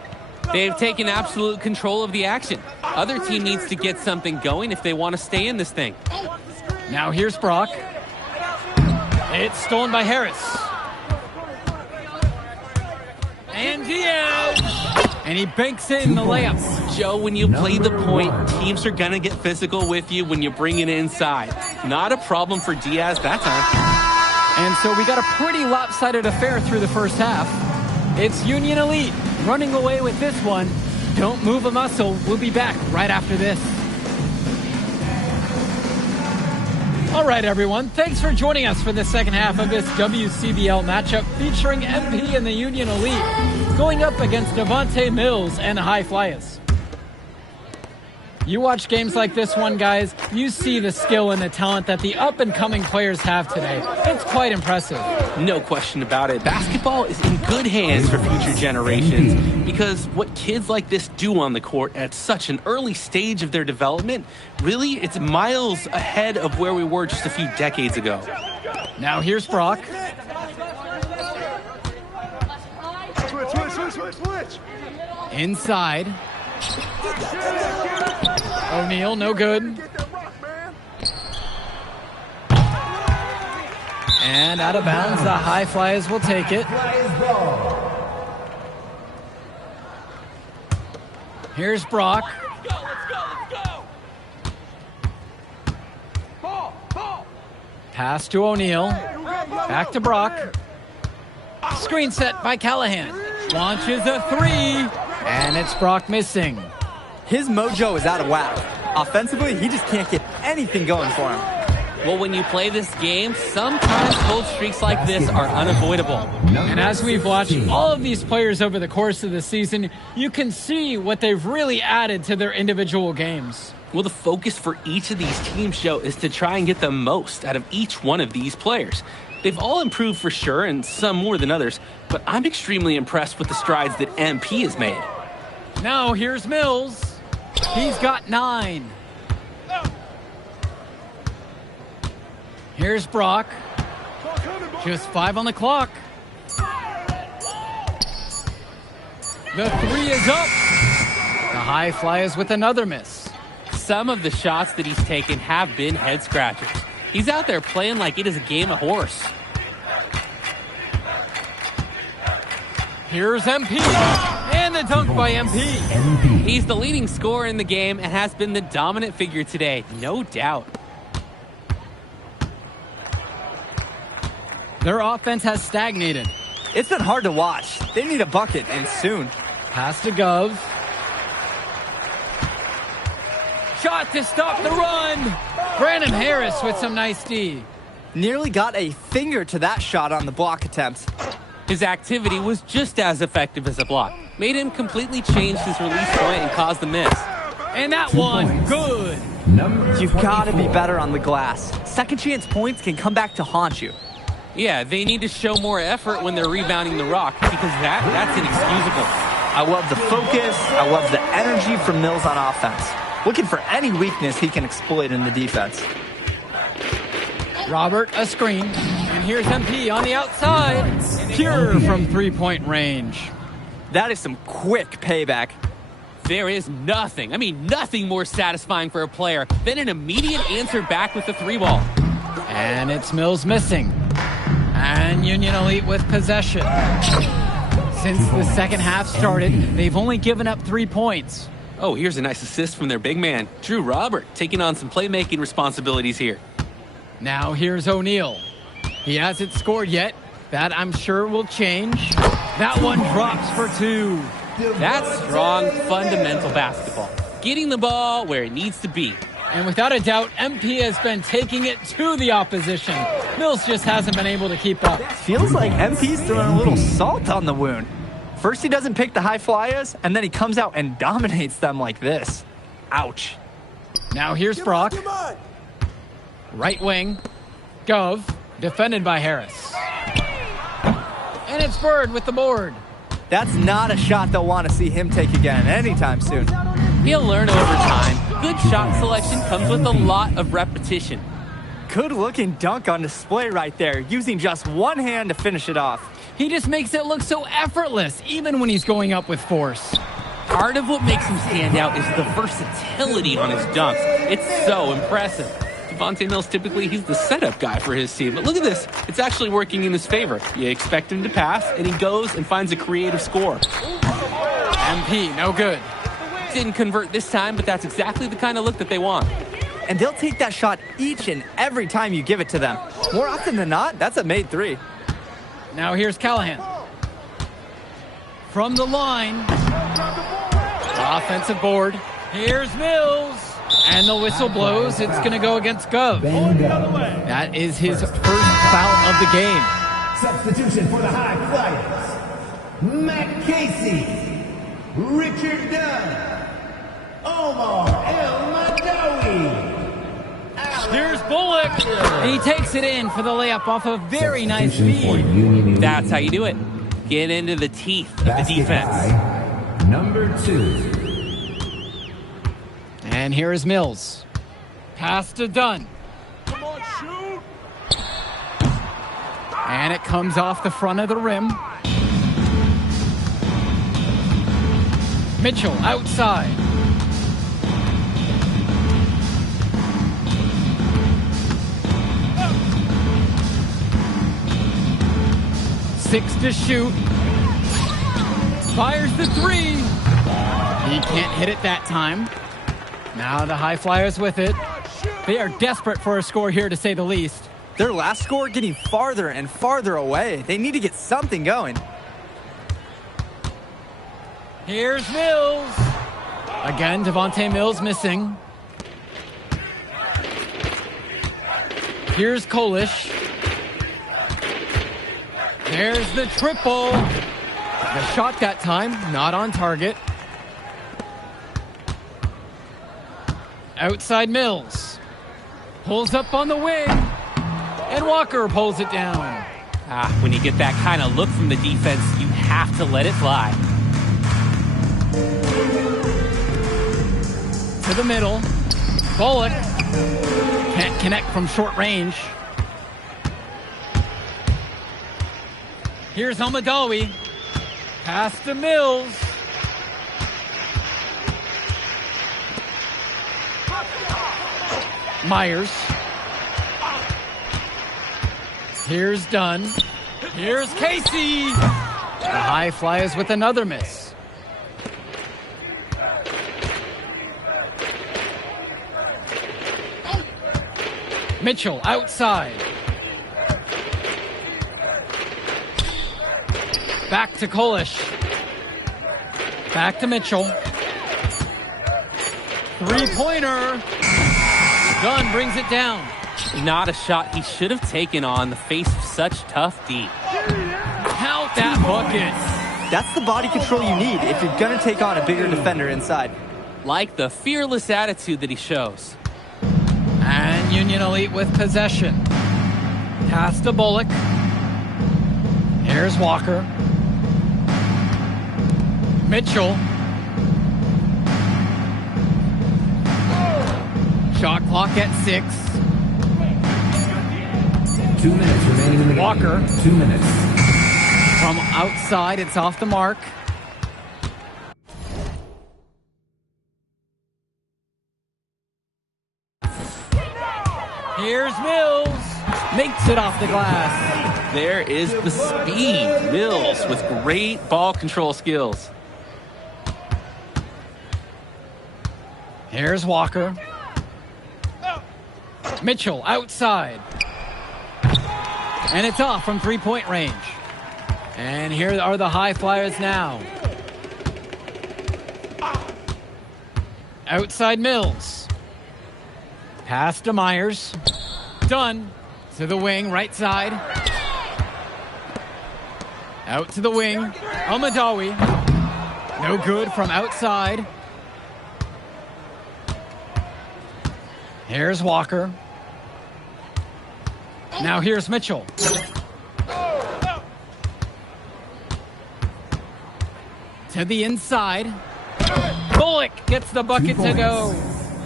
They've taken absolute control of the action. Other team needs to get something going if they want to stay in this thing. Now here's Brock. It's stolen by Harris. And Diaz. And he banks in the layup. Joe, when you play the point, teams are going to get physical with you when you bring it inside. Not a problem for Diaz that time. And so we got a pretty lopsided affair through the first half. It's Union Elite running away with this one. Don't move a muscle. We'll be back right after this. All right, everyone. Thanks for joining us for the second half of this WCBL matchup featuring MP and the Union Elite going up against Devontae Mills and High Flyers. You watch games like this one, guys, you see the skill and the talent that the up-and-coming players have today. It's quite impressive. No question about it. Basketball is in good hands for future generations because what kids like this do on the court at such an early stage of their development, really, it's miles ahead of where we were just a few decades ago. Now here's Brock. Switch. Inside. O'Neal, no good. And out of bounds, the High Flyers will take it. Here's Brock. Pass to O'Neal. Back to Brock. Screen set by Callahan. Launches a three. And it's Brock missing. His mojo is out of whack. Offensively, he just can't get anything going for him. Well, when you play this game, sometimes cold streaks like this are unavoidable. And as we've watched all of these players over the course of the season, you can see what they've really added to their individual games. Well, the focus for each of these teams, Joe, is to try and get the most out of each one of these players. They've all improved for sure, and some more than others, but I'm extremely impressed with the strides that MP has made. Now here's Mills. He's got 9. Here's Brock. Just 5 on the clock. The 3 is up. The High Flyers with another miss. Some of the shots that he's taken have been head scratchers. He's out there playing like it is a game of horse. Here's MP. And the dunk by MP. He's the leading scorer in the game and has been the dominant figure today, no doubt. Their offense has stagnated. It's been hard to watch. They need a bucket, and soon. Pass to Gov. Shot to stop the run. Brandon Harris with some nice D. Nearly got a finger to that shot on the block attempt. His activity was just as effective as a block. Made him completely change his release point and caused the miss. And that one, good. You've got to be better on the glass. Second chance points can come back to haunt you. Yeah, they need to show more effort when they're rebounding the rock because that's inexcusable. I love the focus. I love the energy from Mills on offense. Looking for any weakness he can exploit in the defense. Robert, a screen. And here's MP on the outside. Pure from three-point range. That is some quick payback. There is nothing, nothing more satisfying for a player than an immediate answer back with the three ball. And it's Mills missing. And Union Elite with possession. Since the second half started, they've only given up 3 points. Oh, here's a nice assist from their big man, Drew Robert, taking on some playmaking responsibilities here. Now here's O'Neal. He hasn't scored yet. That, I'm sure, will change. That one drops for 2. That's strong, fundamental basketball. Getting the ball where it needs to be. And without a doubt, MP has been taking it to the opposition. Mills just hasn't been able to keep up. Feels like MP's throwing a little salt on the wound. First he doesn't pick the high flyers, and then he comes out and dominates them like this. Ouch. Now here's Brock. Right wing. Gov, defended by Harris. And it's Bird with the board. That's not a shot they'll want to see him take again anytime soon. He'll learn over time. Good shot selection comes with a lot of repetition. Good-looking dunk on display right there, using just one hand to finish it off. He just makes it look so effortless, even when he's going up with force. Part of what makes him stand out is the versatility on his dunks. It's so impressive. Devontae Mills, typically, he's the setup guy for his team. But look at this. It's actually working in his favor. You expect him to pass, and he goes and finds a creative score. MP, no good. Didn't convert this time, but that's exactly the kind of look that they want. And they'll take that shot each and every time you give it to them. More often than not, that's a made 3. Now here's Callahan. From the line. Offensive board. Here's Mills. And the whistle blows. It's going to go against Gov. That is his first foul of the game. Substitution for the High Flyers. Matt Casey. Richard Dunn. Omar El Madawi. Here's Bullock. And he takes it in for the layup off a very nice feed. That's how you do it. Get into the teeth of the defense. Number 2. And here is Mills. Pass to Dunn. Come on, shoot. And it comes off the front of the rim. Mitchell outside. Six to shoot. Fires the 3. He can't hit it that time. Now the High Flyers with it. They are desperate for a score here, to say the least. Their last score getting farther and farther away. They need to get something going. Here's Mills. Again, Devontae Mills missing. Here's Kolish. There's the triple. The shot that time, not on target. Outside Mills. Pulls up on the wing. And Walker pulls it down. When you get that kind of look from the defense, you have to let it fly. To the middle. Bullock. Can't connect from short range. Here's Almadawi. Pass to Mills. Myers. Here's Dunn. Here's Casey. The High Flyers with another miss. Mitchell outside. Back to Kolish. Back to Mitchell. Three-pointer. Dunn brings it down. Not a shot he should have taken on the face of such tough D. Count that bucket. That's the body control you need if you're going to take on a bigger defender inside. Like the fearless attitude that he shows. And Union Elite with possession. Pass to Bullock. Here's Walker. Mitchell. Shot clock at 6. 2 minutes remaining in the Walker. game. 2 minutes. From outside, it's off the mark. Here's Mills. Makes it off the glass. There is the speed. Mills with great ball control skills. Here's Walker. Mitchell outside. And it's off from three-point range. And here are the High Flyers now. Outside Mills. Pass to Myers. Done. To the wing, right side. Out to the wing. Almadawi. No good from outside. Here's Walker. Now here's Mitchell. To the inside. Bullock gets the bucket to go.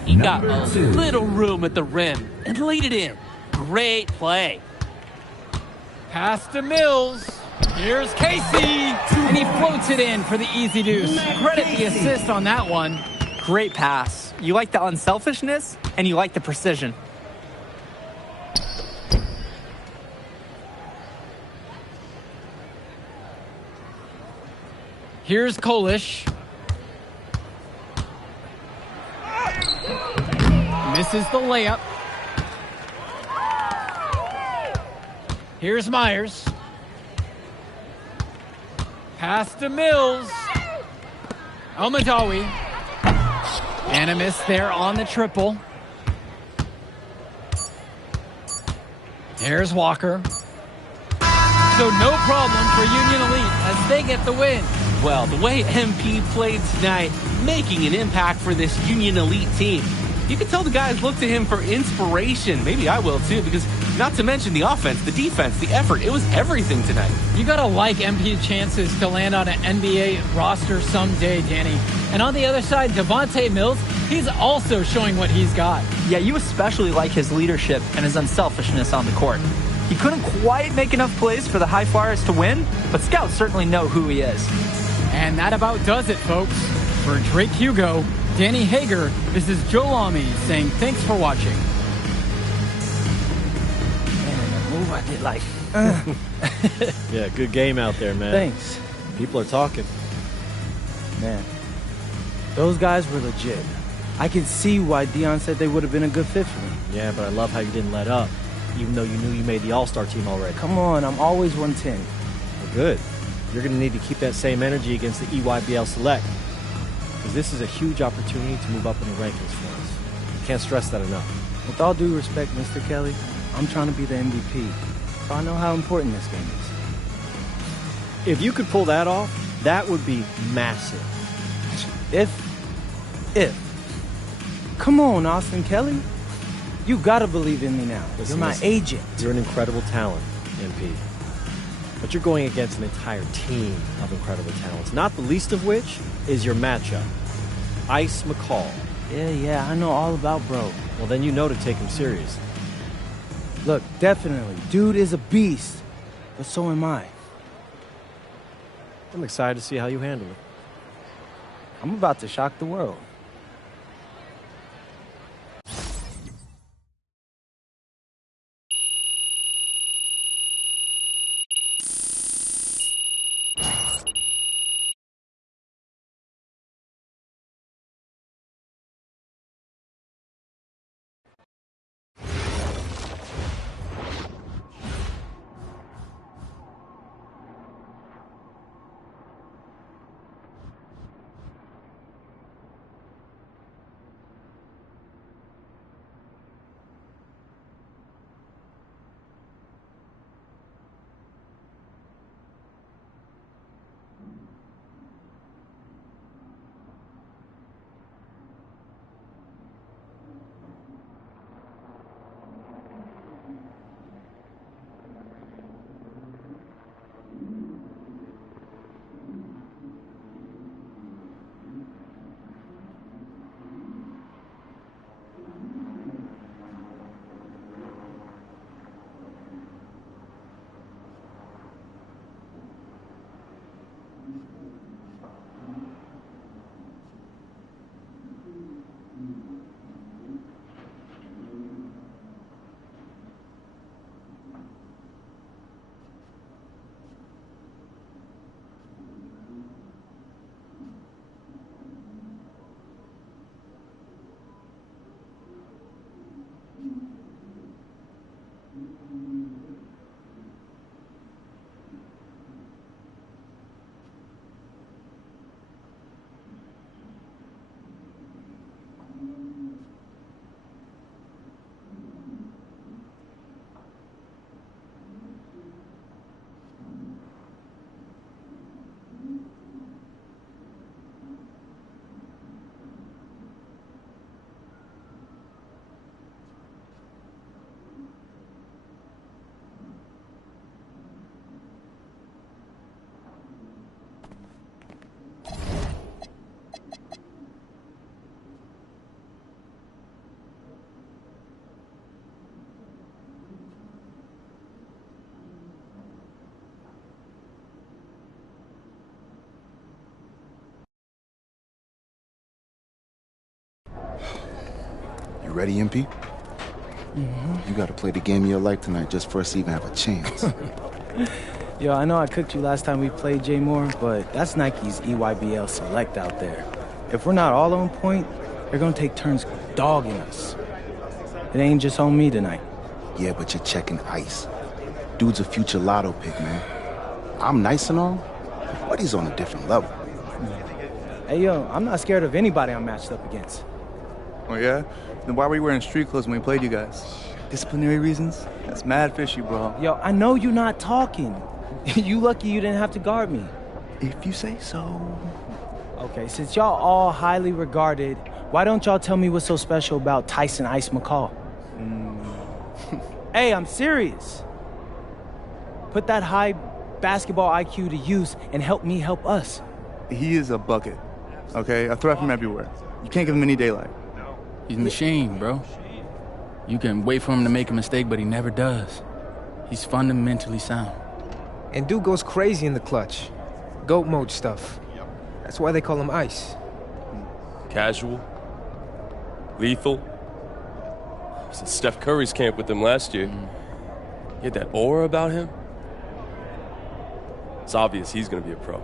He got a little room at the rim and laid it in. Great play. Pass to Mills. Here's Casey. And he floats it in for the easy deuce. Credit the assist on that one. Great pass. You like the unselfishness, and you like the precision. Here's Kolish. Misses the layup. Here's Myers. Pass to Mills. Almadawi. And a miss there on the triple. Here's Walker. So no problem for Union Elite as they get the win. Well, the way MP played tonight, making an impact for this Union Elite team. You can tell the guys look to him for inspiration. Maybe I will too, because not to mention the offense, the defense, the effort. It was everything tonight. You gotta like MP's chances to land on an NBA roster someday, Danny. And on the other side, Devontae Mills, he's also showing what he's got. Yeah, you especially like his leadership and his unselfishness on the court. He couldn't quite make enough plays for the High Flyers to win, but scouts certainly know who he is. And that about does it, folks. For Drake Hugo, Danny Hager, this is Joe Lamy saying thanks for watching. Man, the move I did like. Yeah, good game out there, man. Thanks. People are talking. Man, those guys were legit. I can see why Dion said they would have been a good fit for me. Yeah, but I love how you didn't let up, even though you knew you made the All-Star team already. Come on, I'm always 110. Well, good. You're going to need to keep that same energy against the EYBL Select, because this is a huge opportunity to move up in the rankings for us. Can't stress that enough. With all due respect, Mr. Kelly, I'm trying to be the MVP, so I know how important this game is. If you could pull that off, that would be massive. If. Come on, Austin Kelly. You gotta believe in me now. Listen, You're my agent. You're an incredible talent, MP. But you're going against an entire team of incredible talents, not the least of which is your matchup, Ice McCall. Yeah, I know all about bro. Well, then you know to take him seriously. Look, definitely. Dude is a beast, but so am I. I'm excited to see how you handle it. I'm about to shock the world. ready, MP? You gotta play the game of your life tonight just for us to even have a chance. Yo, I know I cooked you last time we played J Moore, but that's Nike's EYBL Select out there. If we're not all on point, they're gonna take turns dogging us. It ain't just on me tonight. Yeah, but you're checking ice. Dude's a future lotto pick, man. I'm nice and all, but he's on a different level. Hey, yo, I'm not scared of anybody I'm matched up against. Oh, yeah? Then why were you wearing street clothes when we played you guys? Disciplinary reasons? That's mad fishy, bro. Yo, I know you're not talking. You lucky you didn't have to guard me. If you say so. Okay, since y'all all highly regarded, why don't y'all tell me what's so special about Tyson Ice McCall? Hey, I'm serious. Put that high basketball IQ to use and help me help us. He is a bucket, okay? A threat from everywhere. You can't give him any daylight. He's a machine, bro. You can wait for him to make a mistake, but he never does. He's fundamentally sound. And dude goes crazy in the clutch. GOAT mode stuff. That's why they call him Ice. Casual. Lethal. I was at Steph Curry's camp with him last year. He had that aura about him. It's obvious he's going to be a pro.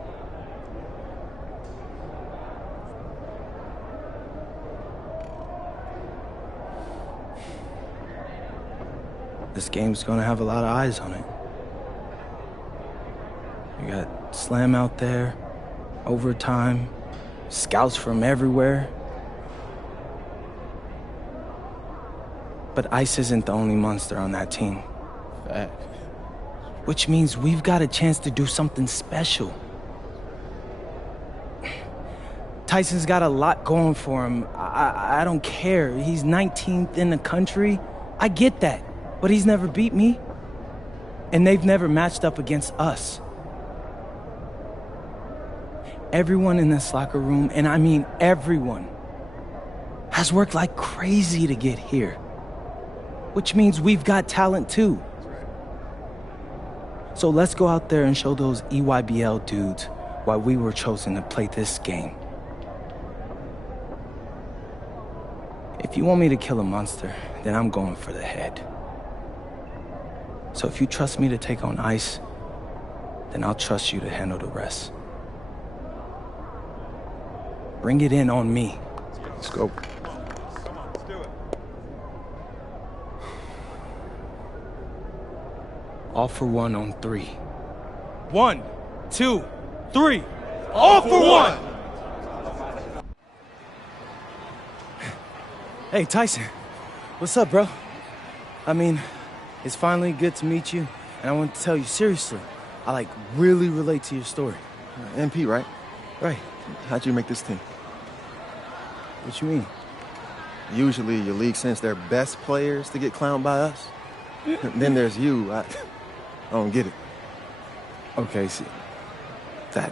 This game's gonna have a lot of eyes on it. You got Slam out there, overtime, scouts from everywhere. But Ice isn't the only monster on that team. Fact. Which means we've got a chance to do something special. Tyson's got a lot going for him. I don't care. He's 19th in the country. I get that. But he's never beat me. And they've never matched up against us. Everyone in this locker room, and I mean everyone, has worked like crazy to get here. Which means we've got talent too. So let's go out there and show those EYBL dudes why we were chosen to play this game. If you want me to kill a monster, then I'm going for the head. So if you trust me to take on Ice, then I'll trust you to handle the rest. Bring it in on me. Let's go. All for one on 3. 1, 2, 3. All for one! Hey, Tyson. What's up, bro? I mean, it's finally good to meet you, and I want to tell you seriously, I really relate to your story. MP, right? Right. How'd you make this team? What you mean? Usually your league sends their best players to get clowned by us. Then there's you. I don't get it. Okay, see. That.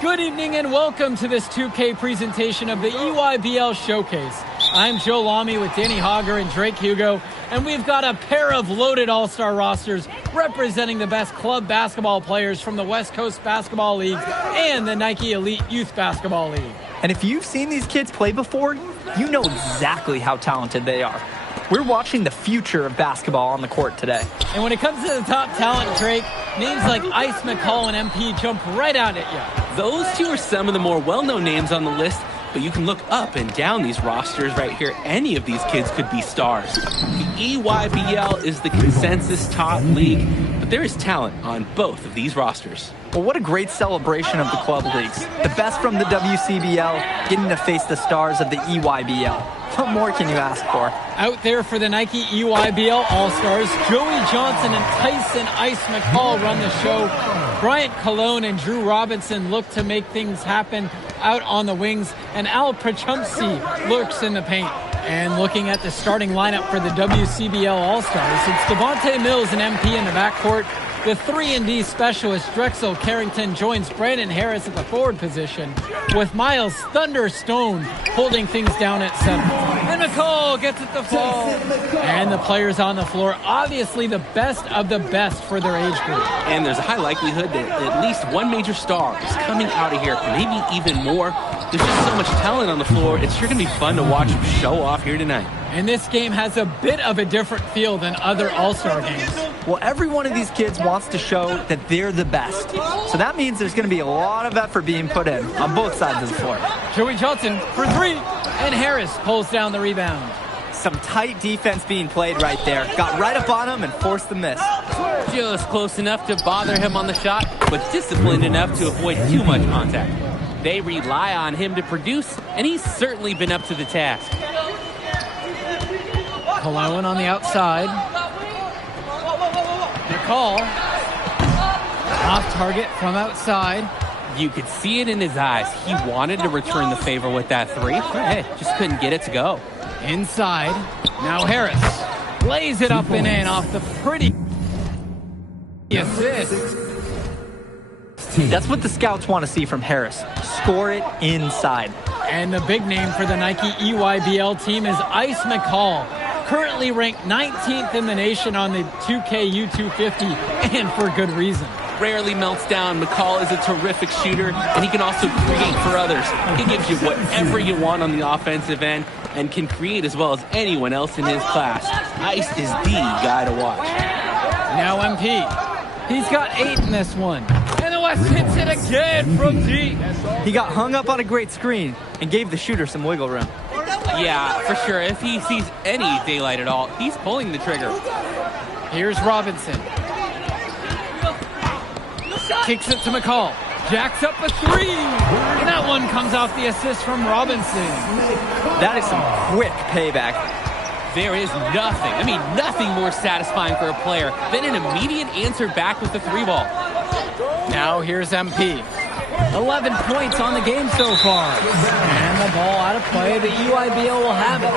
Good evening and welcome to this 2K presentation of the EYBL Showcase. I'm Joe Lamy with Danny Hogger and Drake Hugo, and we've got a pair of loaded all-star rosters representing the best club basketball players from the West Coast Basketball League and the Nike Elite Youth Basketball League. And if you've seen these kids play before, you know exactly how talented they are. We're watching the future of basketball on the court today. And when it comes to the top talent, Drake, names like Ice McCall and MP jump right out at you. Those two are some of the more well-known names on the list, but you can look up and down these rosters right here. Any of these kids could be stars. The EYBL is the consensus top league, but there is talent on both of these rosters. Well, what a great celebration of the club leagues. The best from the WCBL getting to face the stars of the EYBL. What more can you ask for? Out there for the Nike EYBL All-Stars, Joey Johnson and Tyson Ice McCall run the show. Bryant Cologne and Drew Robinson look to make things happen out on the wings, and Al Prachumsky lurks in the paint. And looking at the starting lineup for the WCBL All-Stars, it's Devontae Mills and MP in the backcourt. The 3-and-D specialist Drexel Carrington joins Brandon Harris at the forward position, with Miles Thunderstone holding things down at center. And McCall gets it to fall. And the players on the floor, obviously the best of the best for their age group. And there's a high likelihood that at least one major star is coming out of here, maybe even more. There's just so much talent on the floor. It's sure going to be fun to watch them show off here tonight. And this game has a bit of a different feel than other All-Star games. Well, every one of these kids wants to show that they're the best. So that means there's going to be a lot of effort being put in on both sides of the floor. Joey Johnson for three, and Harris pulls down the rebound. Some tight defense being played right there. Got right up on him and forced the miss. Just close enough to bother him on the shot, but disciplined enough to avoid too much contact. They rely on him to produce, and he's certainly been up to the task. Cologne on the outside. McCall off target from outside. You could see it in his eyes. He wanted to return the favor with that three. Hey, just couldn't get it to go. Inside. Now Harris lays it up and in off the pretty assist. That's what the scouts want to see from Harris. Score it inside. And the big name for the Nike EYBL team is Ice McCall. Currently ranked 19th in the nation on the 2K U250, and for good reason. Rarely melts down. McCall is a terrific shooter, and he can also create for others. He gives you whatever you want on the offensive end and can create as well as anyone else in his class. Ice is the guy to watch. Now MP. He's got 8 in this one. And the West hits it again from deep. He got hung up on a great screen and gave the shooter some wiggle room. Yeah, for sure. If he sees any daylight at all, he's pulling the trigger. Here's Robinson. Kicks it to McCall. Jacks up a three. And that one comes off the assist from Robinson. That is some quick payback. There is nothing more satisfying for a player than an immediate answer back with the three ball. Now here's MP. 11 points on the game so far. And the ball out of play. The EYBL will have it.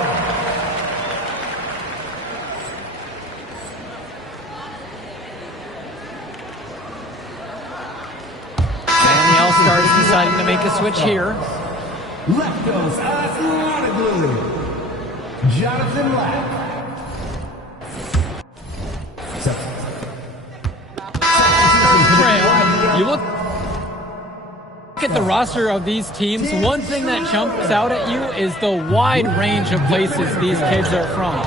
And the All-Stars deciding to make a switch here. Left goes Aslanoglu. Jonathan Lack. You look at the roster of these teams, one thing that jumps out at you is the wide range of places these kids are from.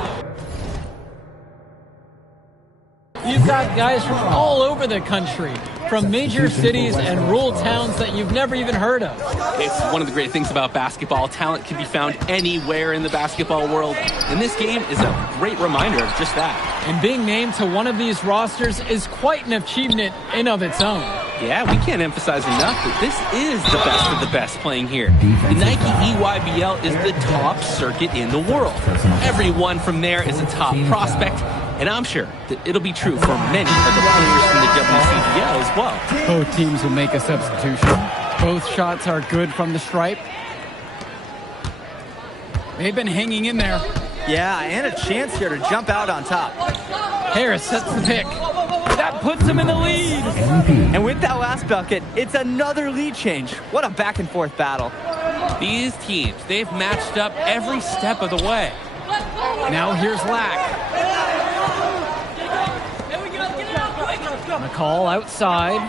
You've got guys from all over the country, from major cities and rural towns that you've never even heard of. It's one of the great things about basketball. Talent can be found anywhere in the basketball world, and this game is a great reminder of just that. And being named to one of these rosters is quite an achievement in of its own. Yeah, we can't emphasize enough that this is the best of the best playing here. The Nike EYBL is the top circuit in the world. Everyone from there is a top prospect, and I'm sure that it'll be true for many of the players from the WCBL as well. Both teams will make a substitution. Both shots are good from the stripe. They've been hanging in there. Yeah, and a chance here to jump out on top. Harris sets the pick. That puts him in the lead. And with that last bucket, it's another lead change. What a back and forth battle. These teams, they've matched up every step of the way. Now here's Lack. McCall outside.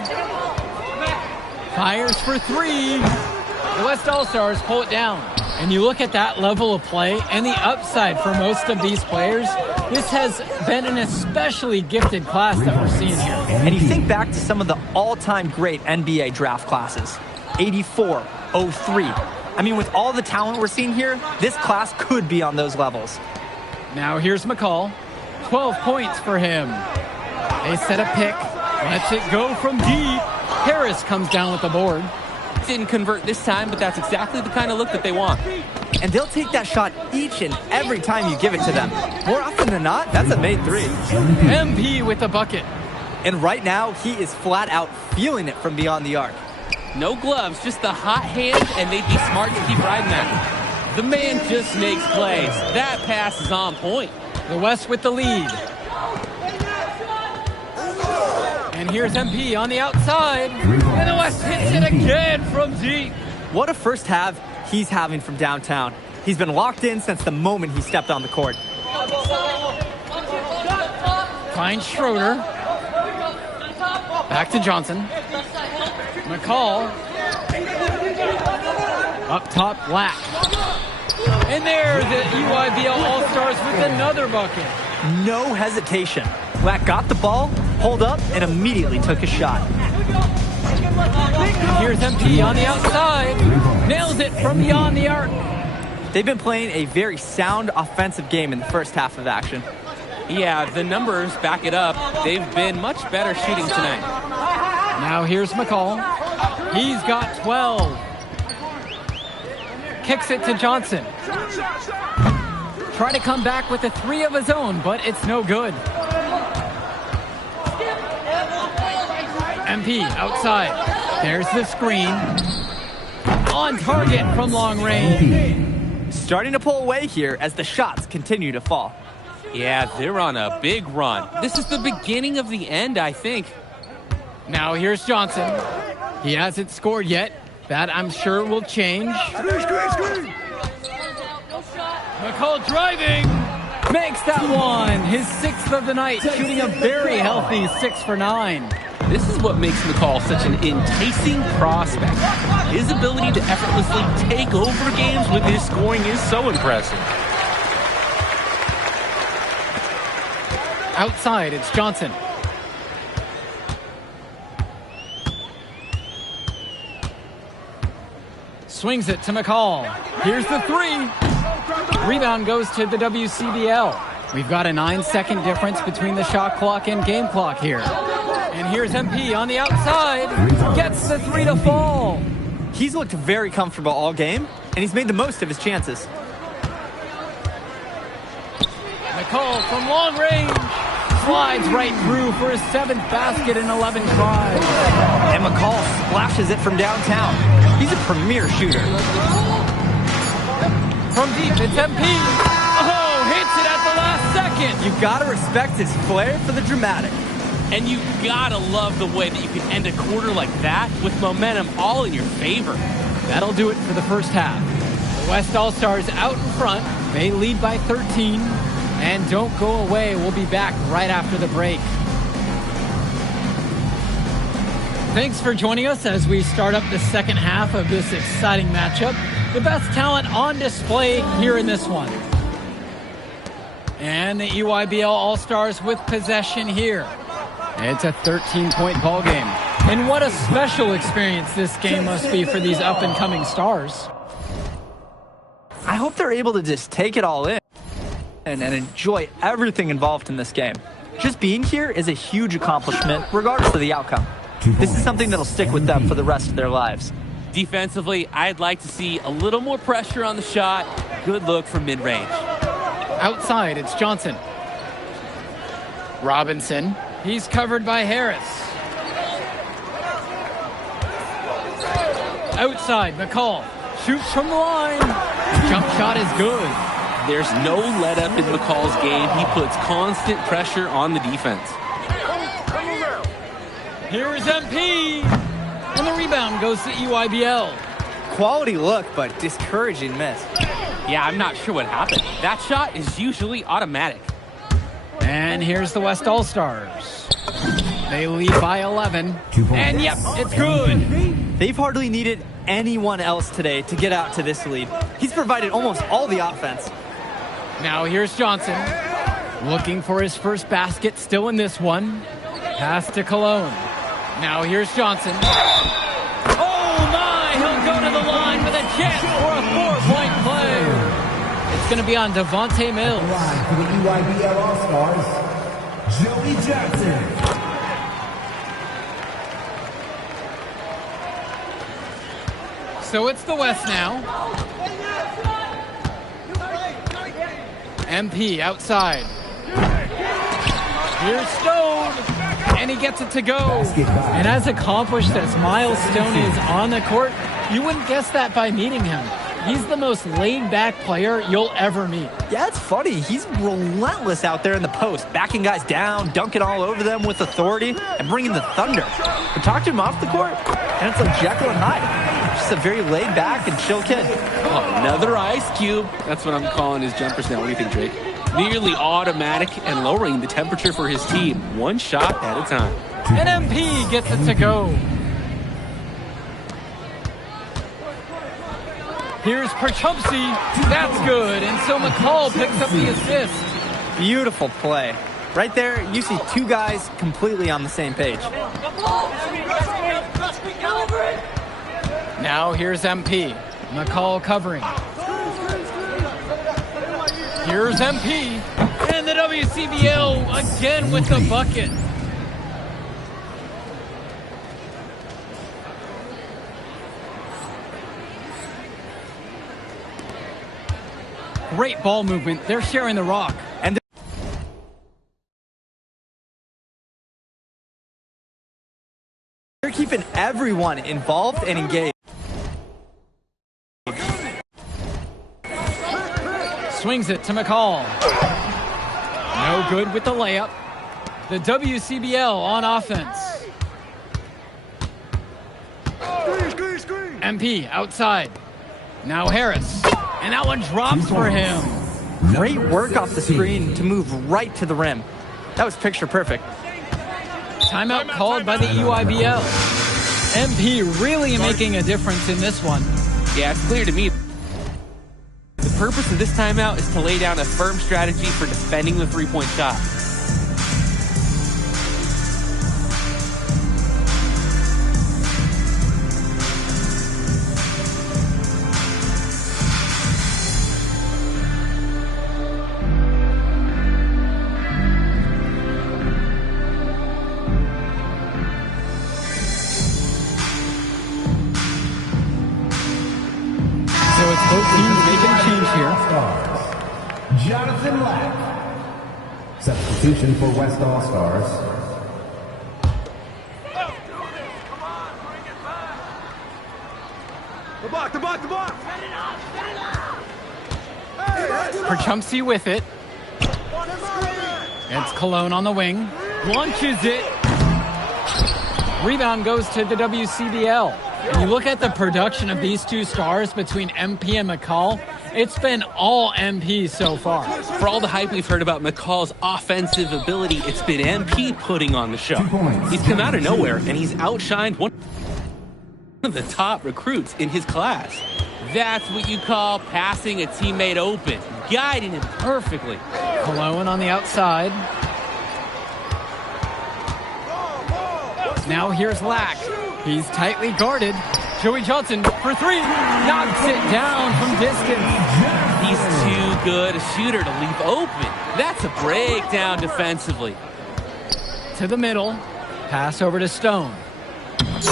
Fires for three. The West All-Stars pull it down. And you look at that level of play and the upside for most of these players, this has been an especially gifted class that we're seeing here. And you think back to some of the all-time great NBA draft classes. 84, 03. I mean, with all the talent we're seeing here, this class could be on those levels. Now here's McCall. 12 points for him. They set a pick. Lets it go from deep. Harris comes down with the board. Didn't convert this time, but that's exactly the kind of look that they want. And they'll take that shot each and every time you give it to them. More often than not, that's a made three. MP with the bucket. And right now, he is flat out feeling it from beyond the arc. No gloves, just the hot hand, and they'd be smart to keep riding that. The man just makes plays. That pass is on point. The West with the lead. And here's MP on the outside. And the West hits it again from deep. What a first half he's having from downtown. He's been locked in since the moment he stepped on the court. Finds Schroeder. Back to Johnson. McCall. Up top, Black. And there, the EYBL All-Stars with another bucket. No hesitation. Black got the ball, pulled up, and immediately took a shot. Here's MP on the outside. Nails it from beyond the arc. They've been playing a very sound offensive game in the first half of action. Yeah, the numbers back it up. They've been much better shooting tonight. Now here's McCall. He's got 12. Kicks it to Johnson. Try to come back with a 3 of his own, but it's no good. MP outside. There's the screen. On target from long range. Starting to pull away here as the shots continue to fall. Yeah, they're on a big run. This is the beginning of the end, I think. Now here's Johnson. He hasn't scored yet. That, I'm sure, will change. McCall driving. Makes that one. His 6th of the night, shooting a very healthy 6 for 9. This is what makes McCall such an enticing prospect. His ability to effortlessly take over games with his scoring is so impressive. Outside, it's Johnson. Swings it to McCall. Here's the 3. Rebound goes to the WCBL. We've got a 9-second difference between the shot clock and game clock here. And here's MP on the outside. Gets the 3 to fall. He's looked very comfortable all game, and he's made the most of his chances. McCall from long range. Slides right through for his 7th basket in 11 tries. And McCall splashes it from downtown. He's a premier shooter. From deep, it's MP. Oh, hits it at the last second. You gotta respect his flair for the dramatic. And you gotta love the way that you can end a quarter like that with momentum all in your favor. That'll do it for the first half. The West All-Stars out in front. They lead by 13. And don't go away. We'll be back right after the break. Thanks for joining us as we start up the second half of this exciting matchup. The best talent on display here in this one. And the EYBL All-Stars with possession here. It's a 13-point ball game. And what a special experience this game must be for these up-and-coming stars. I hope they're able to just take it all in and enjoy everything involved in this game. Just being here is a huge accomplishment, regardless of the outcome. This is something that'll stick with them for the rest of their lives. Defensively, I'd like to see a little more pressure on the shot. Good look from mid-range. Outside, it's Johnson. Robinson. He's covered by Harris. Outside, McCall. Shoots from the line. Jump shot is good. There's no let-up in McCall's game. He puts constant pressure on the defense. Here's MP. And the rebound goes to EYBL. Quality look, but discouraging miss. Yeah, I'm not sure what happened. That shot is usually automatic. And here's the West All-Stars. They lead by 11. And yep, it's good. They've hardly needed anyone else today to get out to this lead. He's provided almost all the offense. Now here's Johnson. Looking for his first basket, still in this one. Pass to Cologne. Now here's Johnson. Oh my, he'll go to the line with a chance for a 4-point play. It's going to be on Devontae Mills. Line for the EYBL All-Stars, Joey Johnson. So it's the West now. MP outside. Here's Stone. And he gets it to go. And as accomplished as Miles Stone is on the court, you wouldn't guess that by meeting him. He's the most laid-back player you'll ever meet. Yeah, it's funny. He's relentless out there in the post, backing guys down, dunking all over them with authority, and bringing the thunder. But talk to him off the court, and it's like Jekyll and Hyde. Just a very laid-back and chill kid. Oh, another ice cube. That's what I'm calling his jumpers now. What do you think, Drake? Nearly automatic and lowering the temperature for his team, one shot at a time. And MP gets it to go. Here's Perchumsey. That's good. And so McCall picks up the assist. Beautiful play. Right there, you see two guys completely on the same page. Now here's MP. McCall covering. Here's MP. And the WCBL again with the bucket. Great ball movement. They're sharing the rock. And they're keeping everyone involved and engaged. Swings it to McCall. No good with the layup. The WCBL on offense. MP outside. Now Harris. And that one drops for him. Great work off the screen to move right to the rim. That was picture perfect. Timeout called by the EYBL. MP really making a difference in this one. Yeah, it's clear to me. The purpose of this timeout is to lay down a firm strategy for defending the three-point shot. Both teams making a change here. Jonathan Lack. Substitution for West All-Stars. The block. Perchumsey with it. It's Cologne on the wing. Launches it. Rebound goes to the WCBL. And you look at the production of these two stars between MP and McCall, it's been all MP so far. For all the hype we've heard about McCall's offensive ability, it's been MP putting on the show. He's come out of nowhere, and he's outshined one of the top recruits in his class. That's what you call passing a teammate open, guiding him perfectly. Cologne on the outside. Now here's Lack. He's tightly guarded. Joey Johnson for three. Knocks it down from distance. He's too good a shooter to leave open. That's a breakdown defensively. To the middle. Pass over to Stone.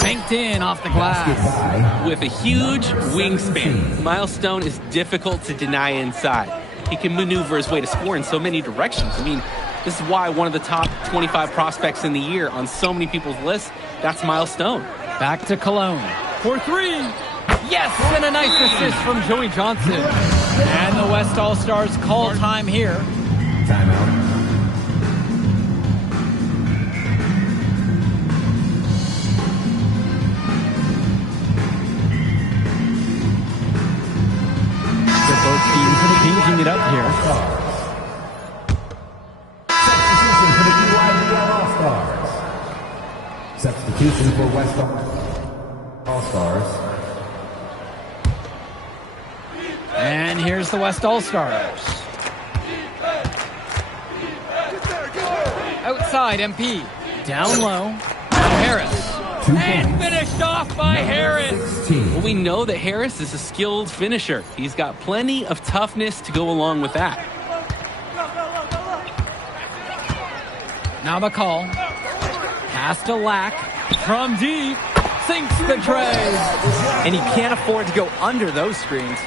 Banked in off the glass. With a huge wingspan, Miles Stone is difficult to deny inside. He can maneuver his way to score in so many directions. I mean, this is why one of the top 25 prospects in the year on so many people's lists, that's Miles Stone. Back to Cologne. For three. Yes, and a nice assist from Joey Johnson. And the West All-Stars call time here. Timeout. So both teams changing it up here. Substitution for the EYBL All-Stars. Substitution for West All-Stars. And here's the West All-Stars. Outside, MP. Down low. Harris. And finished off by Harris. Well, we know that Harris is a skilled finisher. He's got plenty of toughness to go along with that. Now McCall. Pass to Lack. From deep. Sinks the tray. And he can't afford to go under those screens.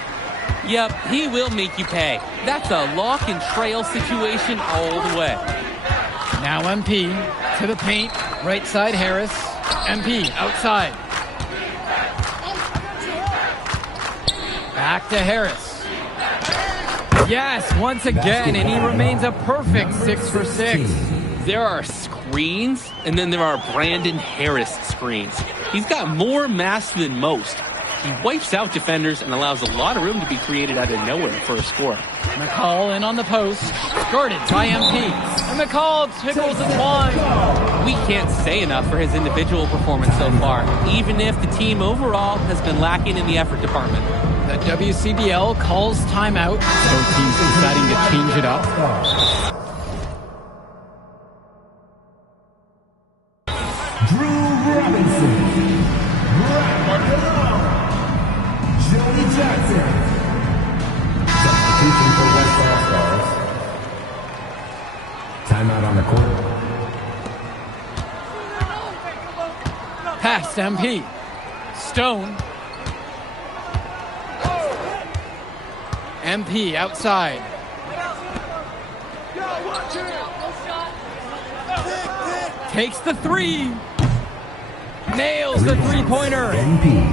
Yep, he will make you pay. That's a lock and trail situation all the way. Now MP to the paint. Right side Harris. MP outside. Back to Harris. Yes, once again, and he remains a perfect 6 for 6. There are screens, and then there are Brandon Harris screens. He's got more mass than most. He wipes out defenders and allows a lot of room to be created out of nowhere for a score. McCall in on the post, guarded by MP. And McCall tickles the twine. We can't say enough for his individual performance so far, even if the team overall has been lacking in the effort department. the WCBL calls timeout. Both teams deciding to change it up. Drew Robinson. Joey Jackson. Substitution for West All-Stars. Timeout on the court. Pass to MP. Stone. MP outside. Takes the three. Nails the three-pointer.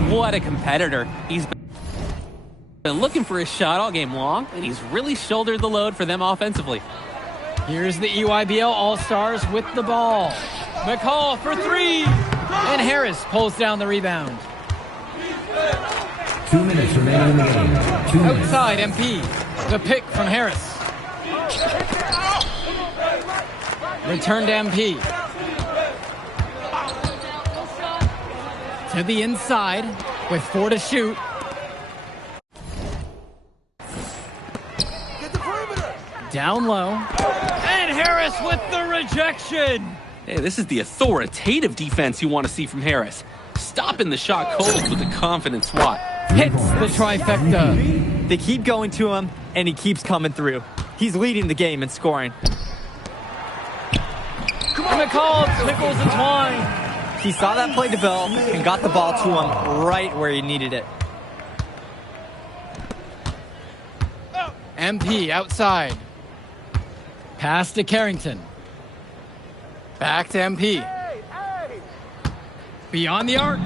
What a competitor. He's been looking for his shot all game long, and he's really shouldered the load for them offensively. Here's the EYBL All-Stars with the ball. McCall for three. And Harris pulls down the rebound. 2 minutes remaining in the game. 2 minutes. Outside MP. The pick from Harris. Return to MP. To the inside with 4 to shoot. Down low. And Harris with the rejection. Hey, this is the authoritative defense you want to see from Harris. Stopping the shot cold with a confident swat. Hits the trifecta. They keep going to him, and he keeps coming through. He's leading the game in scoring. McCall tickles and twine. He saw that play develop and got the ball to him right where he needed it. MP outside. Pass to Carrington. Back to MP. Beyond the arc.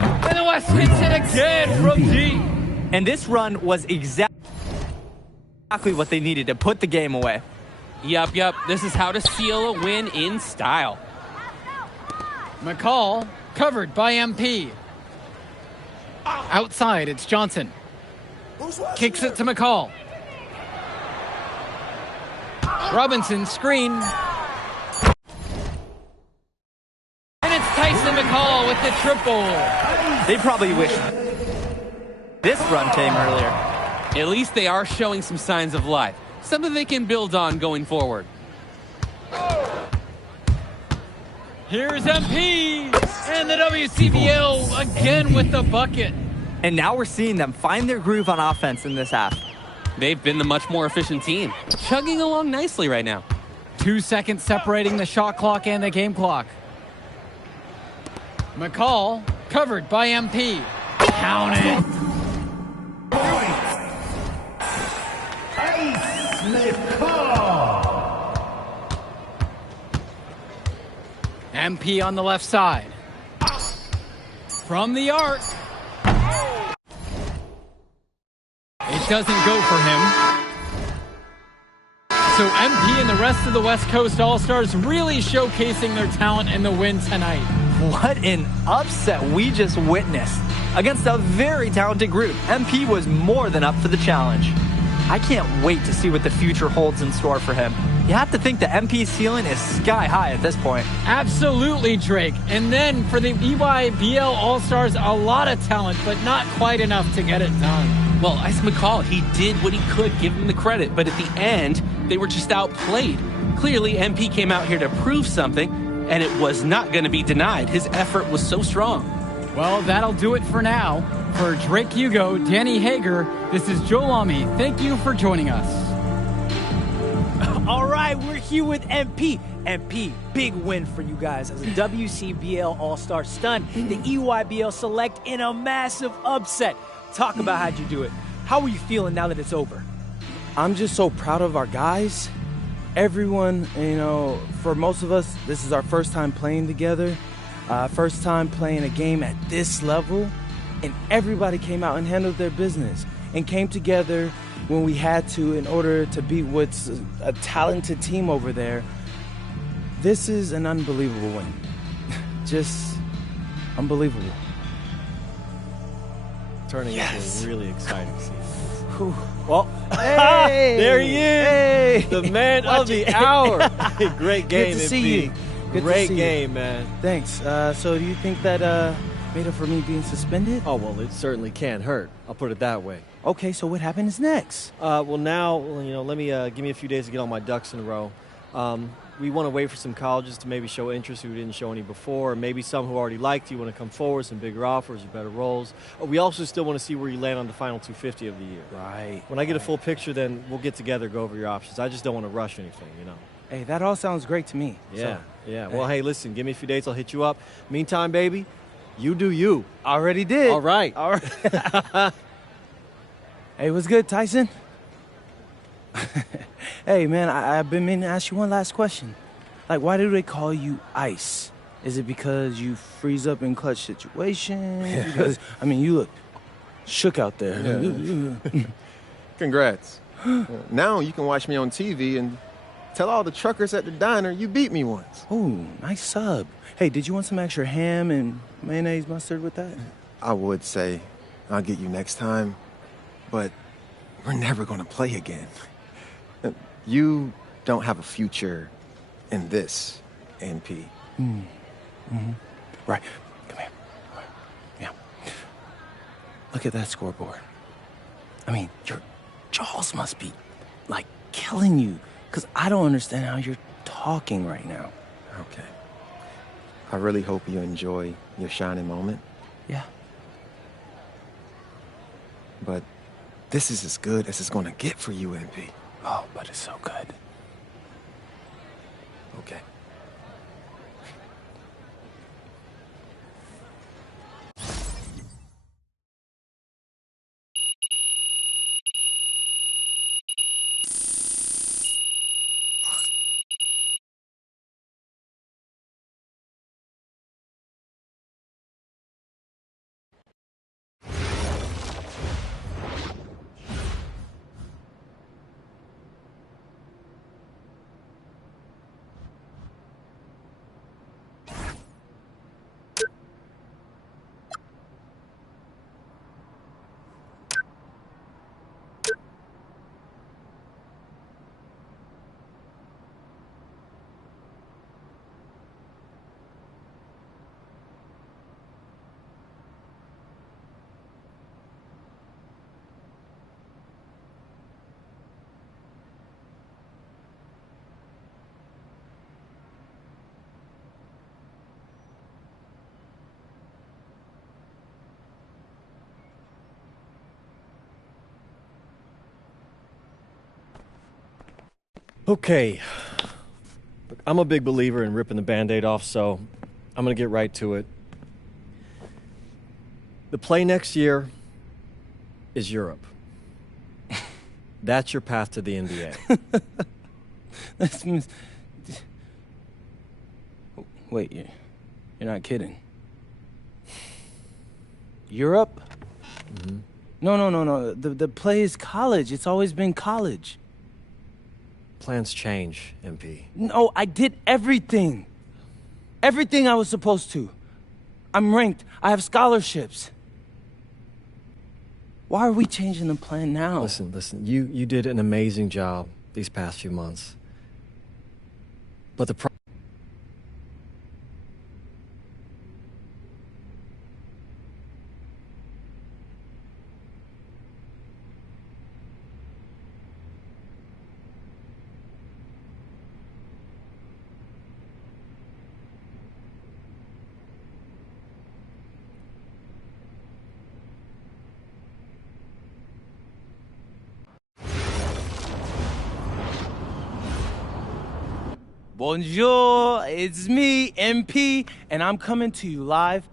And the West hits it again from deep. And this run was exactly what they needed to put the game away. Yup. This is how to seal a win in style. McCall covered by MP. Outside, it's Johnson. Kicks it to McCall. Robinson screen. And it's Tyson McCall with the triple. They probably wish this run came earlier. At least they are showing some signs of life. Something they can build on going forward. Here's MP. And the WCBL again with the bucket. And now we're seeing them find their groove on offense in this half. They've been the much more efficient team, chugging along nicely right now. 2 seconds separating the shot clock and the game clock. McCall covered by MP. Count it. Ice McCall. MP on the left side. From the arc. It doesn't go for him. So MP and the rest of the West Coast All-Stars really showcasing their talent in the win tonight. What an upset we just witnessed. Against a very talented group, MP was more than up for the challenge. I can't wait to see what the future holds in store for him. You have to think the MP's ceiling is sky high at this point. Absolutely, Drake. And then for the EYBL All-Stars, a lot of talent, but not quite enough to get it done. Well, Ice McCall, he did what he could, give him the credit, but at the end, they were just outplayed. Clearly, MP came out here to prove something, and it was not going to be denied. His effort was so strong. Well, that'll do it for now. For Drake Hugo, Danny Hager, this is Joe Lamy. Thank you for joining us. All right, we're here with MP. MP, big win for you guys as a WCBL All-Star stun. The EYBL Select in a massive upset. Talk about how'd you do it. How are you feeling now that it's over? I'm just so proud of our guys. Everyone, for most of us, this is our first time playing together. First time playing a game at this level. And everybody came out and handled their business and came together when we had to in order to beat what's a talented team over there. This is an unbelievable win. Just unbelievable. Turning into a really exciting season. Well, hey, there he is, hey. the man of the hour. Great game, Good to see you. Good Great to see game, you. man. Thanks. So do you think that made up for me being suspended? Oh, well, it certainly can't hurt. I'll put it that way. Okay, so what happens next? Well, now, let me give me a few days to get all my ducks in a row. We want to wait for some colleges to maybe show interest who didn't show any before, or maybe some who already liked you want to come forward, some bigger offers or better roles. We also still want to see where you land on the final 250 of the year. Right. When I get a full picture, then we'll get together, go over your options. I just don't want to rush anything, Hey, that all sounds great to me. Yeah, yeah. Well, hey, listen, give me a few days, I'll hit you up. Meantime, baby, you do you. Already did. All right. All right. Hey, what's good, Tyson? Hey, man, I've been meaning to ask you one last question. Like, why do they call you Ice? Is it because you freeze up in clutch situations? Because, I mean, you look shook out there. Yeah. Congrats. Now you can watch me on TV and tell all the truckers at the diner you beat me once. Oh, nice sub. Hey, did you want some extra ham and mayonnaise mustard with that? I would say I'll get you next time, but we're never going to play again. You don't have a future in this, NP. Right. Come here. Yeah. Look at that scoreboard. I mean, your jaws must be, like, killing you, because I don't understand how you're talking right now. Okay. I really hope you enjoy your shining moment. Yeah. But this is as good as it's going to get for you, NP. Oh, but it's so good. Okay. Okay. Look, I'm a big believer in ripping the Band-Aid off, so I'm going to get right to it. The play next year is Europe. That's your path to the NBA. That means... Wait, you're not kidding. Europe? Mm-hmm. No. The play is college. It's always been college. Plans change, MP. No, I did everything. Everything I was supposed to. I'm ranked. I have scholarships. Why are we changing the plan now? Listen. You did an amazing job these past few months. But the Bonjour, it's me, MP, and I'm coming to you live.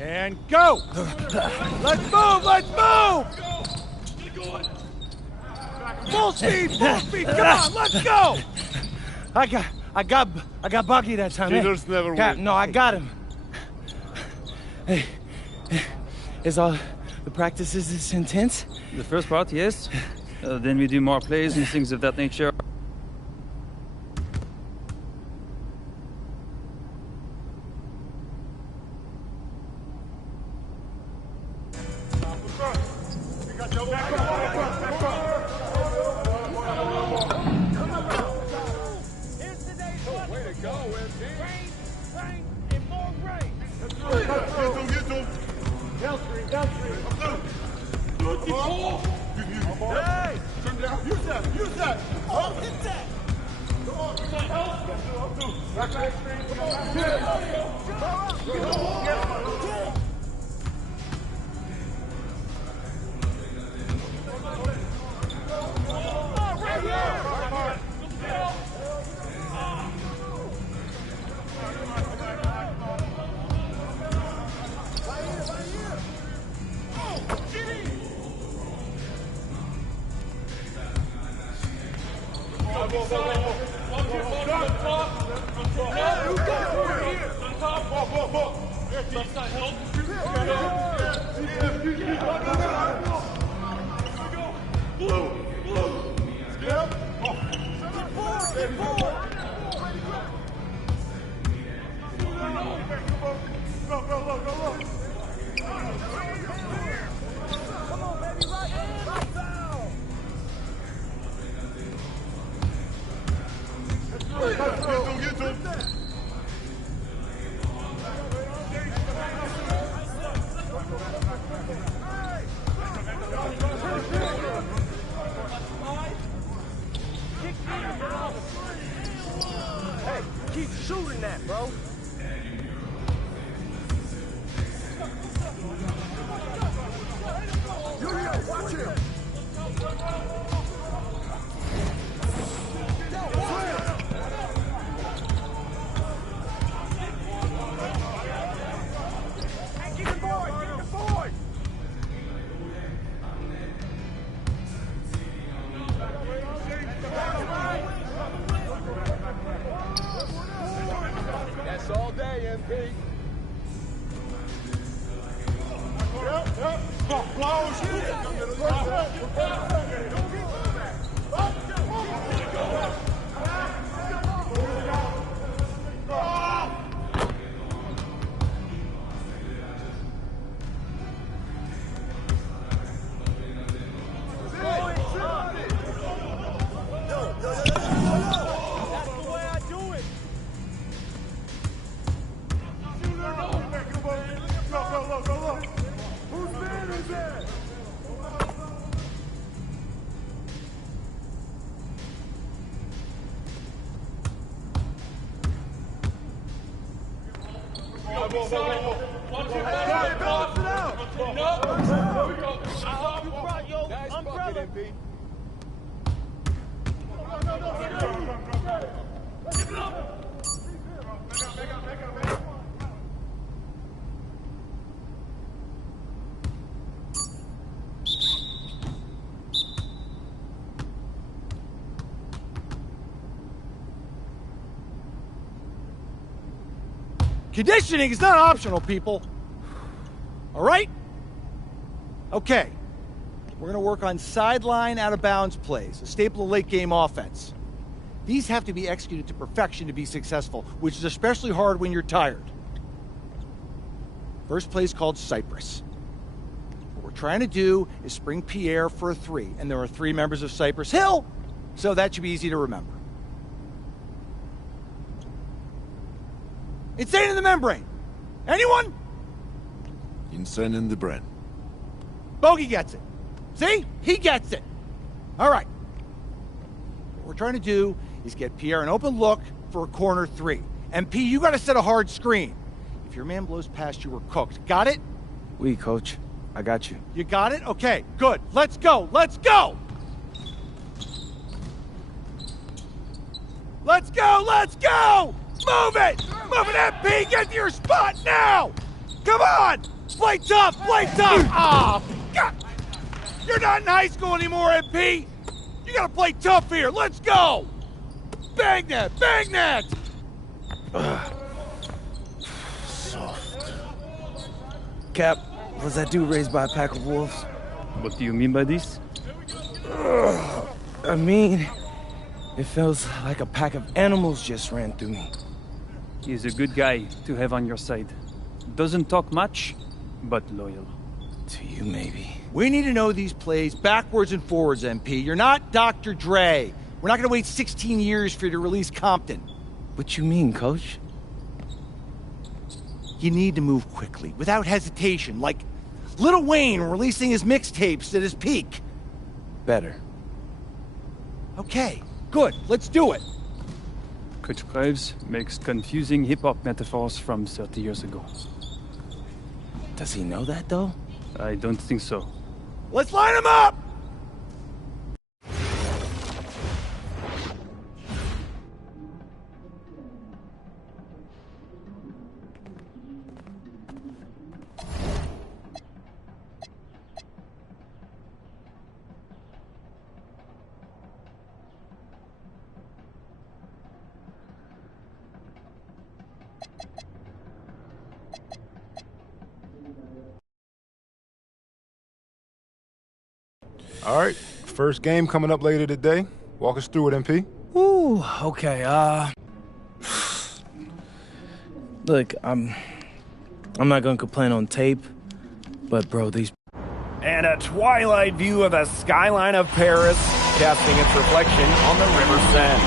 And go! Let's move! Let's move! Full speed! Full speed! Come on! Let's go! I got Bucky that time. Cheaters never win. No, I got him. Hey, is all the practices this intense? The first part, yes. Then we do more plays and things of that nature. Keep shooting that, bro. Watch him. That's all day, MP. Conditioning is not optional, people. All right? Okay. We're going to work on sideline out-of-bounds plays, a staple of late-game offense. These have to be executed to perfection to be successful, which is especially hard when you're tired. First play is called Cypress. What we're trying to do is spring Pierre for a 3, and there are 3 members of Cypress Hill, so that should be easy to remember. Insane in the membrane. Anyone? Insane in the brain. Bogey gets it. See? He gets it. All right. What we're trying to do is get Pierre an open look for a corner 3. MP, you got to set a hard screen. If your man blows past you, we're cooked. Got it? Oui, coach. I got you. You got it? Okay, good. Let's go. Let's go. Let's go. Let's go. Move it. Move it, MP. Get to your spot now. Come on. Play tough! Play tough! Ah, God! You're not in high school anymore, MP! You gotta play tough here! Let's go! Bang that! Bang that! Soft. Cap, was that dude raised by a pack of wolves? What do you mean by this? I mean, it feels like a pack of animals just ran through me. He's a good guy to have on your side. Doesn't talk much, but loyal. To you, maybe. We need to know these plays backwards and forwards, MP. You're not Dr. Dre. We're not gonna wait 16 years for you to release Compton. What you mean, Coach? You need to move quickly, without hesitation, like Lil Wayne releasing his mixtapes at his peak. Better. Okay, good. Let's do it. Coach Graves makes confusing hip-hop metaphors from 30 years ago. Does he know that, though? I don't think so. Let's line him up! All right, first game coming up later today. Walk us through it, MP. Ooh, okay, look, I'm not gonna complain on tape, but bro, these... And a twilight view of the skyline of Paris, casting its reflection on the River Seine.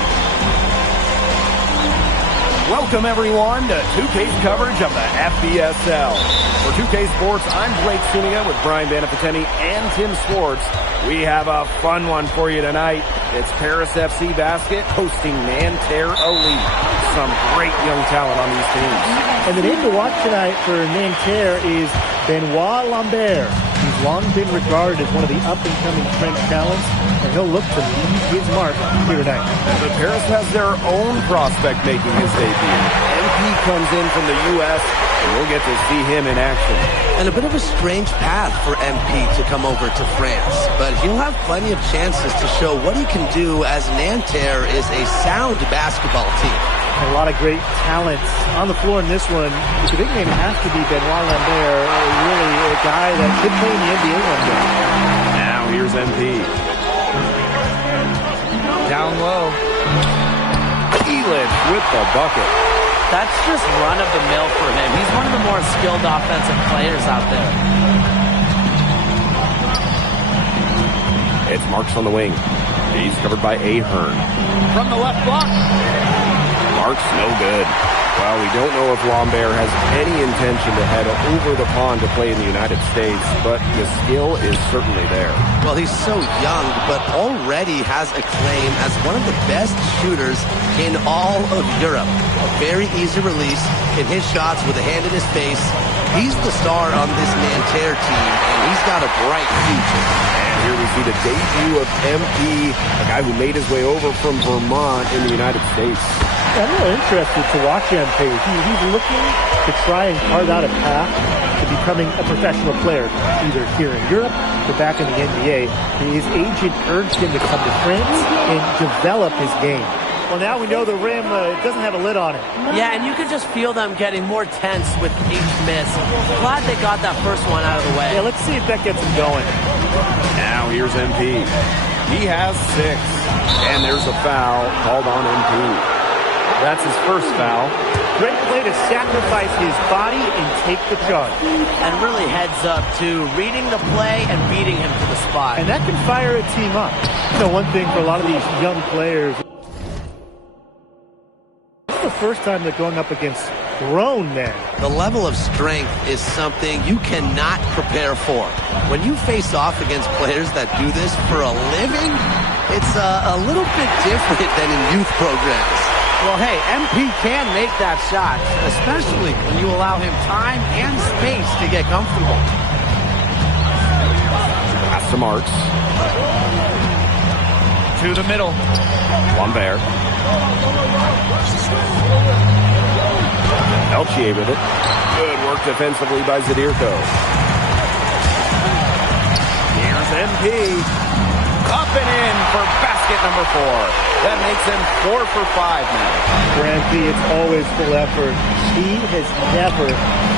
Welcome everyone to 2K's coverage of the FBSL. For 2K Sports, I'm Blake Suniga with Brian Banafiteni and Tim Swartz. We have a fun one for you tonight. It's Paris FC Basket hosting Nanterre Elite. Some great young talent on these teams. And the name to watch tonight for Nanterre is Benoit Lambert. He's long been regarded as one of the up-and-coming French talents, and he'll look to leave his mark here tonight. But Paris has their own prospect making his debut. MP comes in from the U.S., and we'll get to see him in action. And a bit of a strange path for MP to come over to France, but he'll have plenty of chances to show what he can do, as Nanterre is a sound basketball team. A lot of great talent on the floor in this one. The big name has to be Benoit Lambert, really a guy that could play in the NBA one day. Now here's MP. Down low. Elish with the bucket. That's just run-of-the-mill for him. He's one of the more skilled offensive players out there. It's Marks on the wing. He's covered by Ahern. From the left block. Marks no good. Well, we don't know if Lambert has any intention to head over the pond to play in the United States, but the skill is certainly there. Well, he's so young, but already has a claim as one of the best shooters in all of Europe. Very easy release, can hit shots with a hand in his face. He's the star on this Nanterre team, and he's got a bright future. And here we see the debut of MP, a guy who made his way over from Vermont in the United States. I'm really interested to watch MP. He's looking to try and carve out a path to becoming a professional player, either here in Europe or back in the NBA. His agent urged him to come to France and develop his game. Well, now we know the rim doesn't have a lid on it. Yeah, and you can just feel them getting more tense with each miss. Glad they got that first one out of the way. Yeah, let's see if that gets him going. Now here's MP. He has 6. And there's a foul called on MP. That's his first foul. Great play to sacrifice his body and take the charge. And really heads up to reading the play and beating him to the spot. And that can fire a team up. You know, one thing for a lot of these young players, this is the first time they're going up against grown men. The level of strength is something you cannot prepare for. When you face off against players that do this for a living, it's a little bit different than in youth programs. Well, hey, MP can make that shot, especially when you allow him time and space to get comfortable. Pass to Marks. To the middle. Lambert. Peltier with it. Good work defensively by Zadirko. Here's MP. Up and in for basket number 4. That makes him 4 for 5 now. For MP, it's always full effort. He has never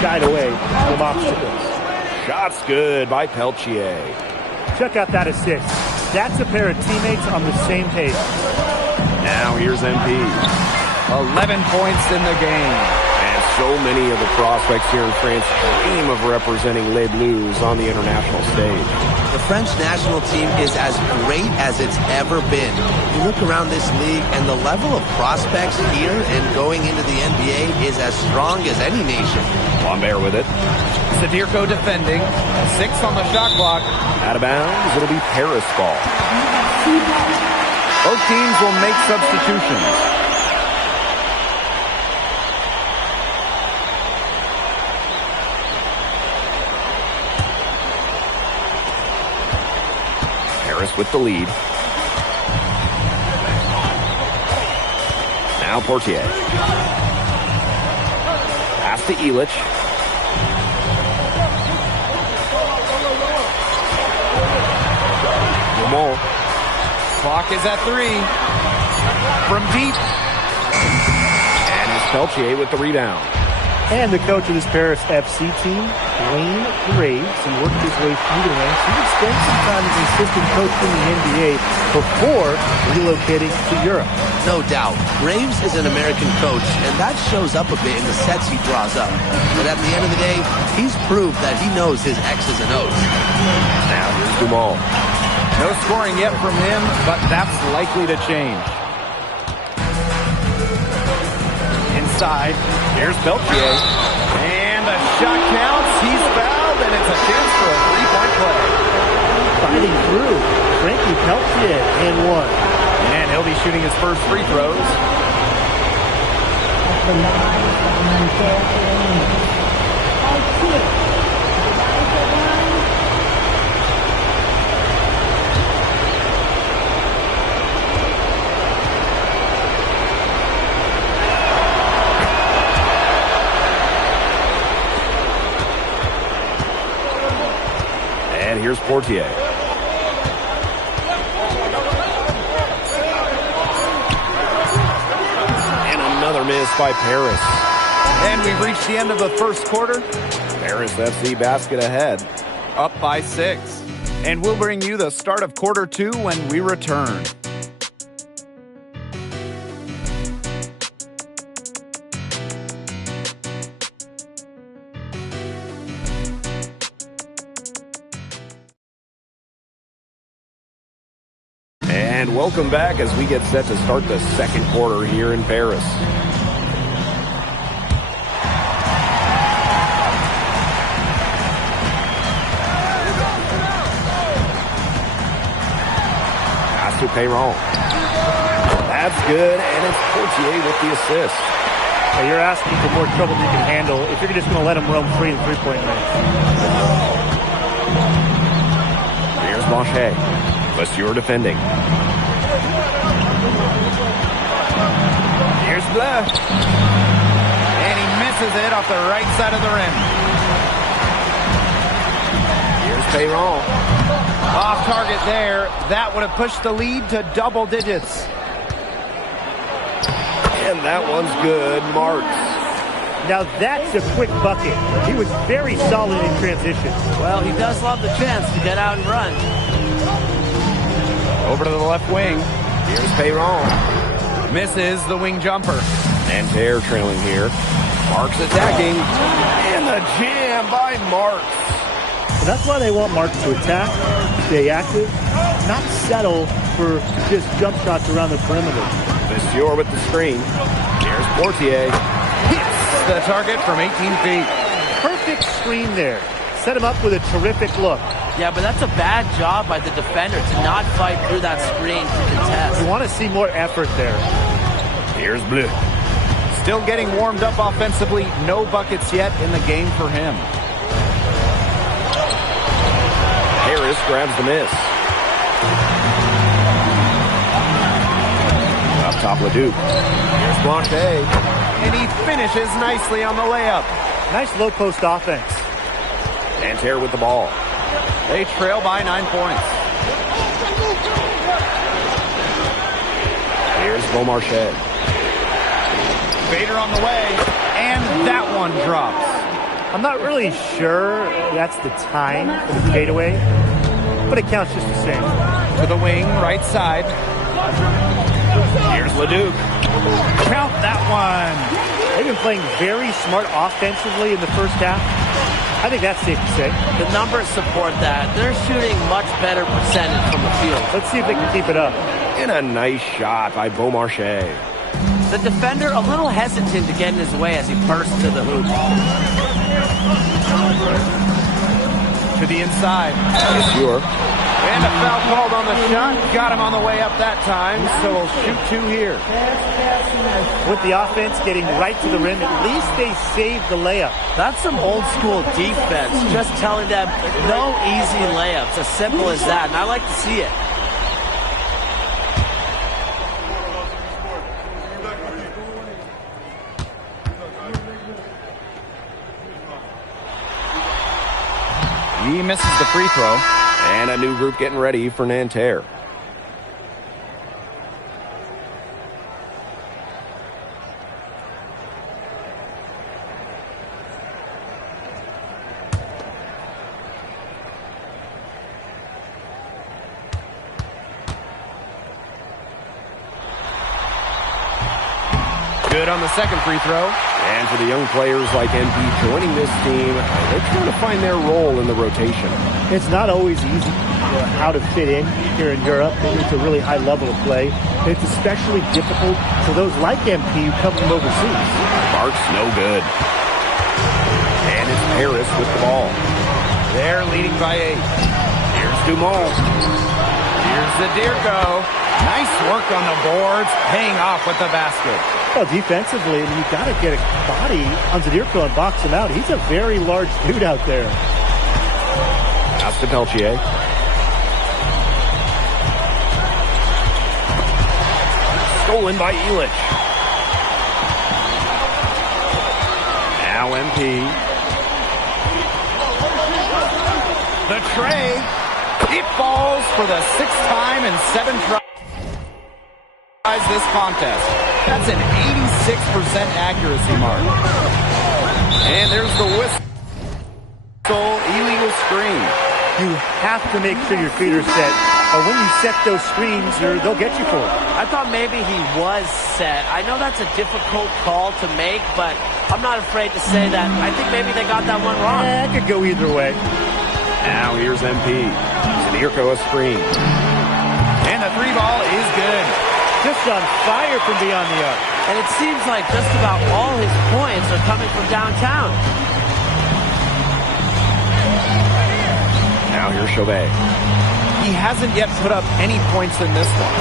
shied away from obstacles. Shots good by Peltier. Check out that assist. That's a pair of teammates on the same page. Now here's MP. 11 points in the game. And so many of the prospects here in France dream of representing Les Bleus on the international stage. The French national team is as great as it's ever been. You look around this league and the level of prospects here and going into the NBA is as strong as any nation. Lambert with it. Zadirko defending. 6 on the shot clock. Out of bounds, it'll be Paris ball. Both teams will make substitutions. Paris with the lead. Now Portier. Pass to Illich. Dumont. Clock is at 3. From deep. And it's Peltier with the rebound. And the coach of this Paris FC team, Wayne Graves, who worked his way through the ranks. He would spend some time as an assistant coach in the NBA before relocating to Europe. No doubt. Graves is an American coach, and that shows up a bit in the sets he draws up. But at the end of the day, he's proved that he knows his X's and O's. Now here's Dumont. No scoring yet from him, but that's likely to change. Inside, here's Peltier. And the shot counts. He's fouled, and it's a chance for a 3-point play. Fighting through. Frankie Peltier and 1. And he'll be shooting his first free throws. And here's Portier. And another miss by Paris. And we've reached the end of the first quarter. Paris FC basket ahead. Up by 6. And we'll bring you the start of quarter 2 when we return. And welcome back as we get set to start the second quarter here in Paris. Pass to Perron. That's good, and it's Portier with the assist. Now you're asking for more trouble than you can handle if you're just going to let him roam free in three-point range. Here's Blanchet. Blessier defending. Here's Bleu. And he misses it off the right side of the rim. Here's Perron. Off target there. That would have pushed the lead to double digits. And that one's good. Marks. Now that's a quick bucket. He was very solid in transition. Well, he does love the chance to get out and run. Over to the left wing. Here's Perron. Misses the wing jumper. And Bear trailing here. Marks attacking. And the jam by Marks. So that's why they want Marks to attack, stay active, not settle for just jump shots around the perimeter. Blessier with the screen. Here's Portier. Hits the target from 18 feet. Perfect screen there. Set him up with a terrific look. Yeah, but that's a bad job by the defender to not fight through that screen to contest. You want to see more effort there. Here's Bleu. Still getting warmed up offensively. No buckets yet in the game for him. Harris grabs the miss. Up top, Leduc. Here's Blanchet. And he finishes nicely on the layup. Nice low post offense. Nanterre with the ball. They trail by 9 points. Here's Beaumarchais. Vader on the way, and that one drops. I'm not really sure that's the time for the fadeaway, but it counts just the same. To the wing, right side. Here's Leduc. Count that one. They've been playing very smart offensively in the first half. I think that's safe to say. The numbers support that. They're shooting much better percentage from the field. Let's see if they can keep it up. And a nice shot by Beaumarchais. The defender a little hesitant to get in his way as he bursts to the hoop. To the inside. Sure. And a foul called on the shot. Got him on the way up that time, so we'll shoot 2 here. With the offense getting right to the rim, at least they saved the layup. That's some old school defense. Just telling them no easy layups. As simple as that. And I like to see it. He misses the free throw. And a new group getting ready for Nanterre. Good on the second free throw. And for the young players like MP joining this team, they're trying to find their role in the rotation. It's not always easy how to fit in here in Europe. It's a really high level of play. It's especially difficult for those like MP who come from overseas. Bart's no good. And it's Harris with the ball. They're leading by 8. Here's Dumont. Here's Zadirko. Nice work on the boards, paying off with the basket. Well, defensively, I mean, you've got to get a body on Zadirko and box him out. He's a very large dude out there. Pass to Peltier. Stolen by Elich. Now MP. The tray. It falls for the 6th time in 7 tries this contest. That's an 86% accuracy mark. And there's the whistle. Illegal screen. You have to make sure your feet are set. When you set those screens, they'll get you for it. I thought maybe he was set. I know that's a difficult call to make, but I'm not afraid to say that. I think maybe they got that one wrong. It could go either way. Now here's MP. Zadirko a screen. And the 3 ball is good. Just on fire from beyond the arc. And it seems like just about all his points are coming from downtown. Now here's Chauvet. He hasn't yet put up any points in this one.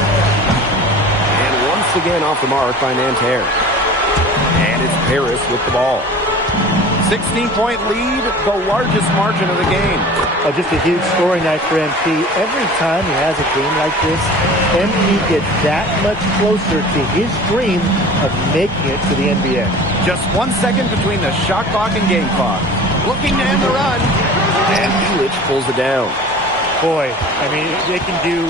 And once again off the mark by Nanterre. And it's Harris with the ball. 16-point lead, the largest margin of the game. Just a huge scoring night for MP. Every time he has a game like this, MP gets that much closer to his dream of making it to the NBA. Just 1 second between the shot clock and game clock. Looking to end the run. And Elich pulls it down. Boy, I mean, they can do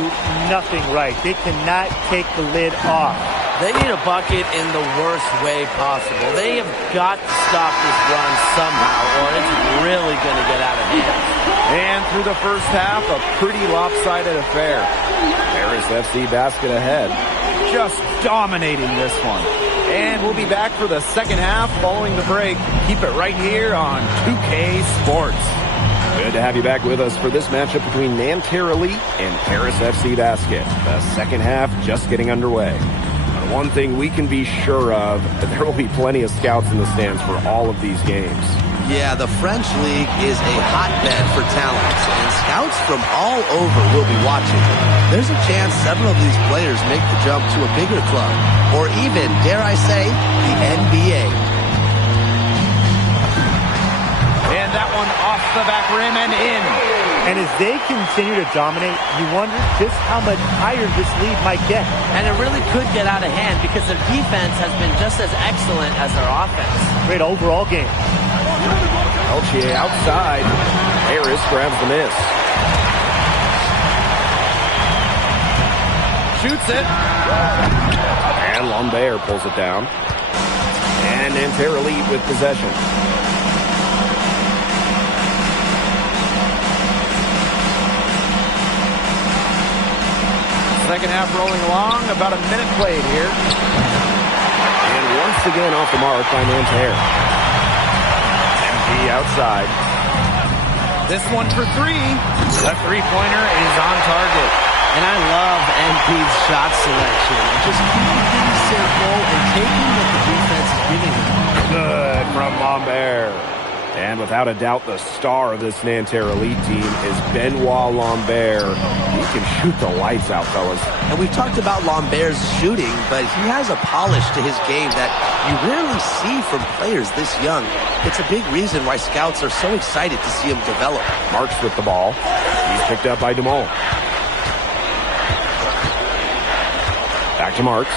nothing right. They cannot take the lid off. They need a bucket in the worst way possible. They have got to stop this run somehow, or it's really going to get out of hand. And through the first half, a pretty lopsided affair. Paris FC basket ahead. Just dominating this one. And we'll be back for the second half following the break. Keep it right here on 2K Sports. Good to have you back with us for this matchup between Nanterre Elite and Paris FC Basket. The second half just getting underway. But one thing we can be sure of, there will be plenty of scouts in the stands for all of these games. Yeah, the French League is a hotbed for talent, and scouts from all over will be watching. There's a chance several of these players make the jump to a bigger club, or even, dare I say, the NBA. And that one off the back rim and in. And as they continue to dominate, you wonder just how much higher this lead might get. And it really could get out of hand because their defense has been just as excellent as their offense. Great overall game. Peltier outside. Harris grabs the miss. Shoots it. And Lambert pulls it down. And Nanterre Elite with possession. Second half rolling along, about a minute played here. And once again off the mark by Nanterre. MP outside. This one for three. The three-pointer is on target. And I love MP's shot selection. Just keeping things simple and taking what the defense is giving him. Good from Lambert. And without a doubt, the star of this Nanterre Elite team is Benoit Lambert. He can shoot the lights out, fellas. And we've talked about Lambert's shooting, but he has a polish to his game that you rarely see from players this young. It's a big reason why scouts are so excited to see him develop. Marks with the ball. He's picked up by Dumont. Back to Marks.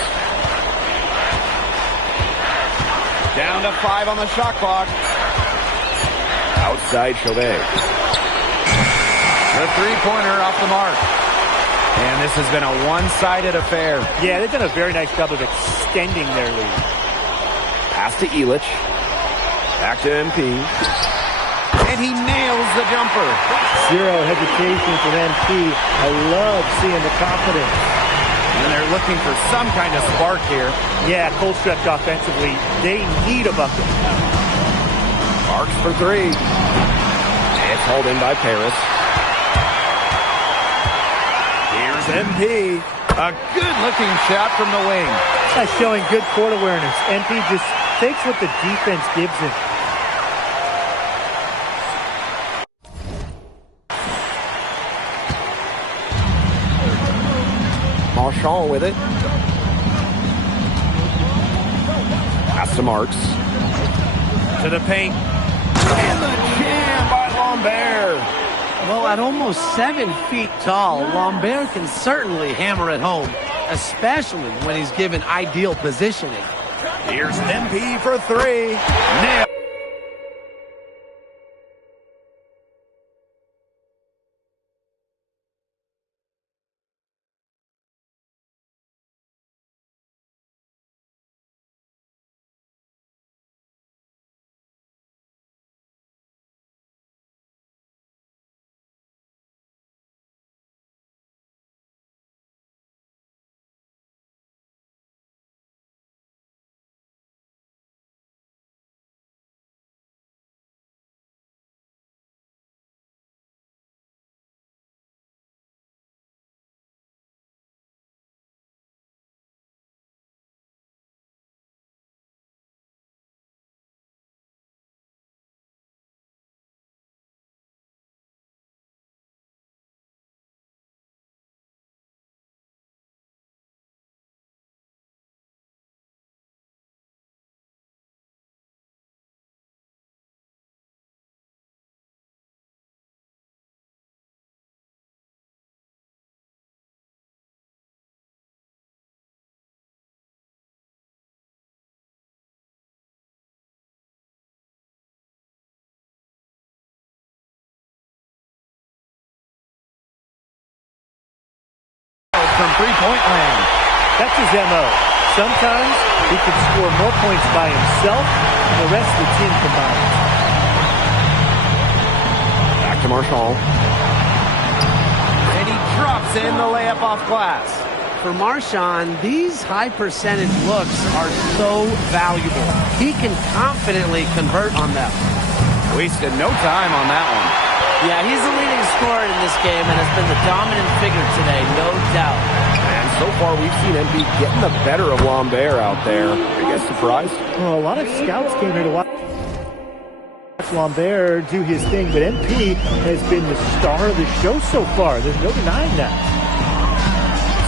Down to 5 on the shot clock. Outside Chauvet. The three-pointer off the mark. And this has been a one-sided affair. Yeah, they've done a very nice job of extending their lead. Pass to Elich. Back to MP. And he nails the jumper. Zero hesitation from MP. I love seeing the confidence. And they're looking for some kind of spark here. Yeah, cold stretch offensively. They need a bucket. Marks for three. It's hauled in by Paris. Here's MP. A good-looking shot from the wing. That's showing good court awareness. MP just takes what the defense gives him. Marchand with it. Pass to Marks. To the paint. And the jam by Lambert. Well, at almost 7 feet tall, Lambert can certainly hammer it home, especially when he's given ideal positioning. Here's MP for three. Nail. From three-point land. That's his MO. Sometimes he can score more points by himself than the rest of the team combined. Back to Marchand. And he drops in the layup off glass. For Marchand, these high percentage looks are so valuable. He can confidently convert on them. Wasted no time on that one. Yeah, he's the leading scorer in this game and has been the dominant figure today, no doubt. And so far, we've seen MP getting the better of Lambert out there. Are you guys surprised? Well, a lot of scouts came here to watch Lambert do his thing, but MP has been the star of the show so far. There's no denying that.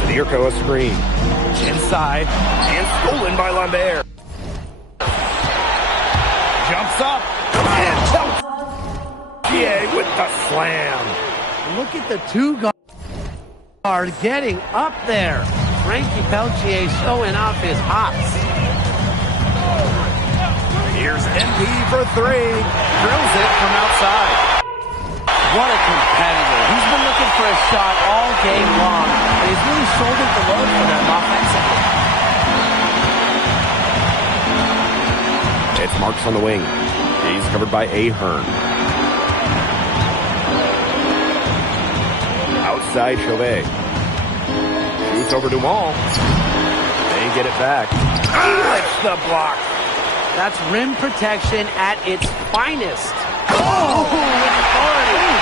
Zirko a screen. Inside. And stolen by Lambert. Jumps up. And with the slam. Look at the two guard getting up there. Frankie Peltier showing off his hops. Here's MP for three. Drills it from outside. What a competitor. He's been looking for a shot all game long, and he's really shouldered the load for them offensively. It's Marks on the wing. He's covered by Ahern. Outside Chauvet. Shoots over Dumont. They get it back. Flips the block. That's rim protection at its finest. Oh, with authority.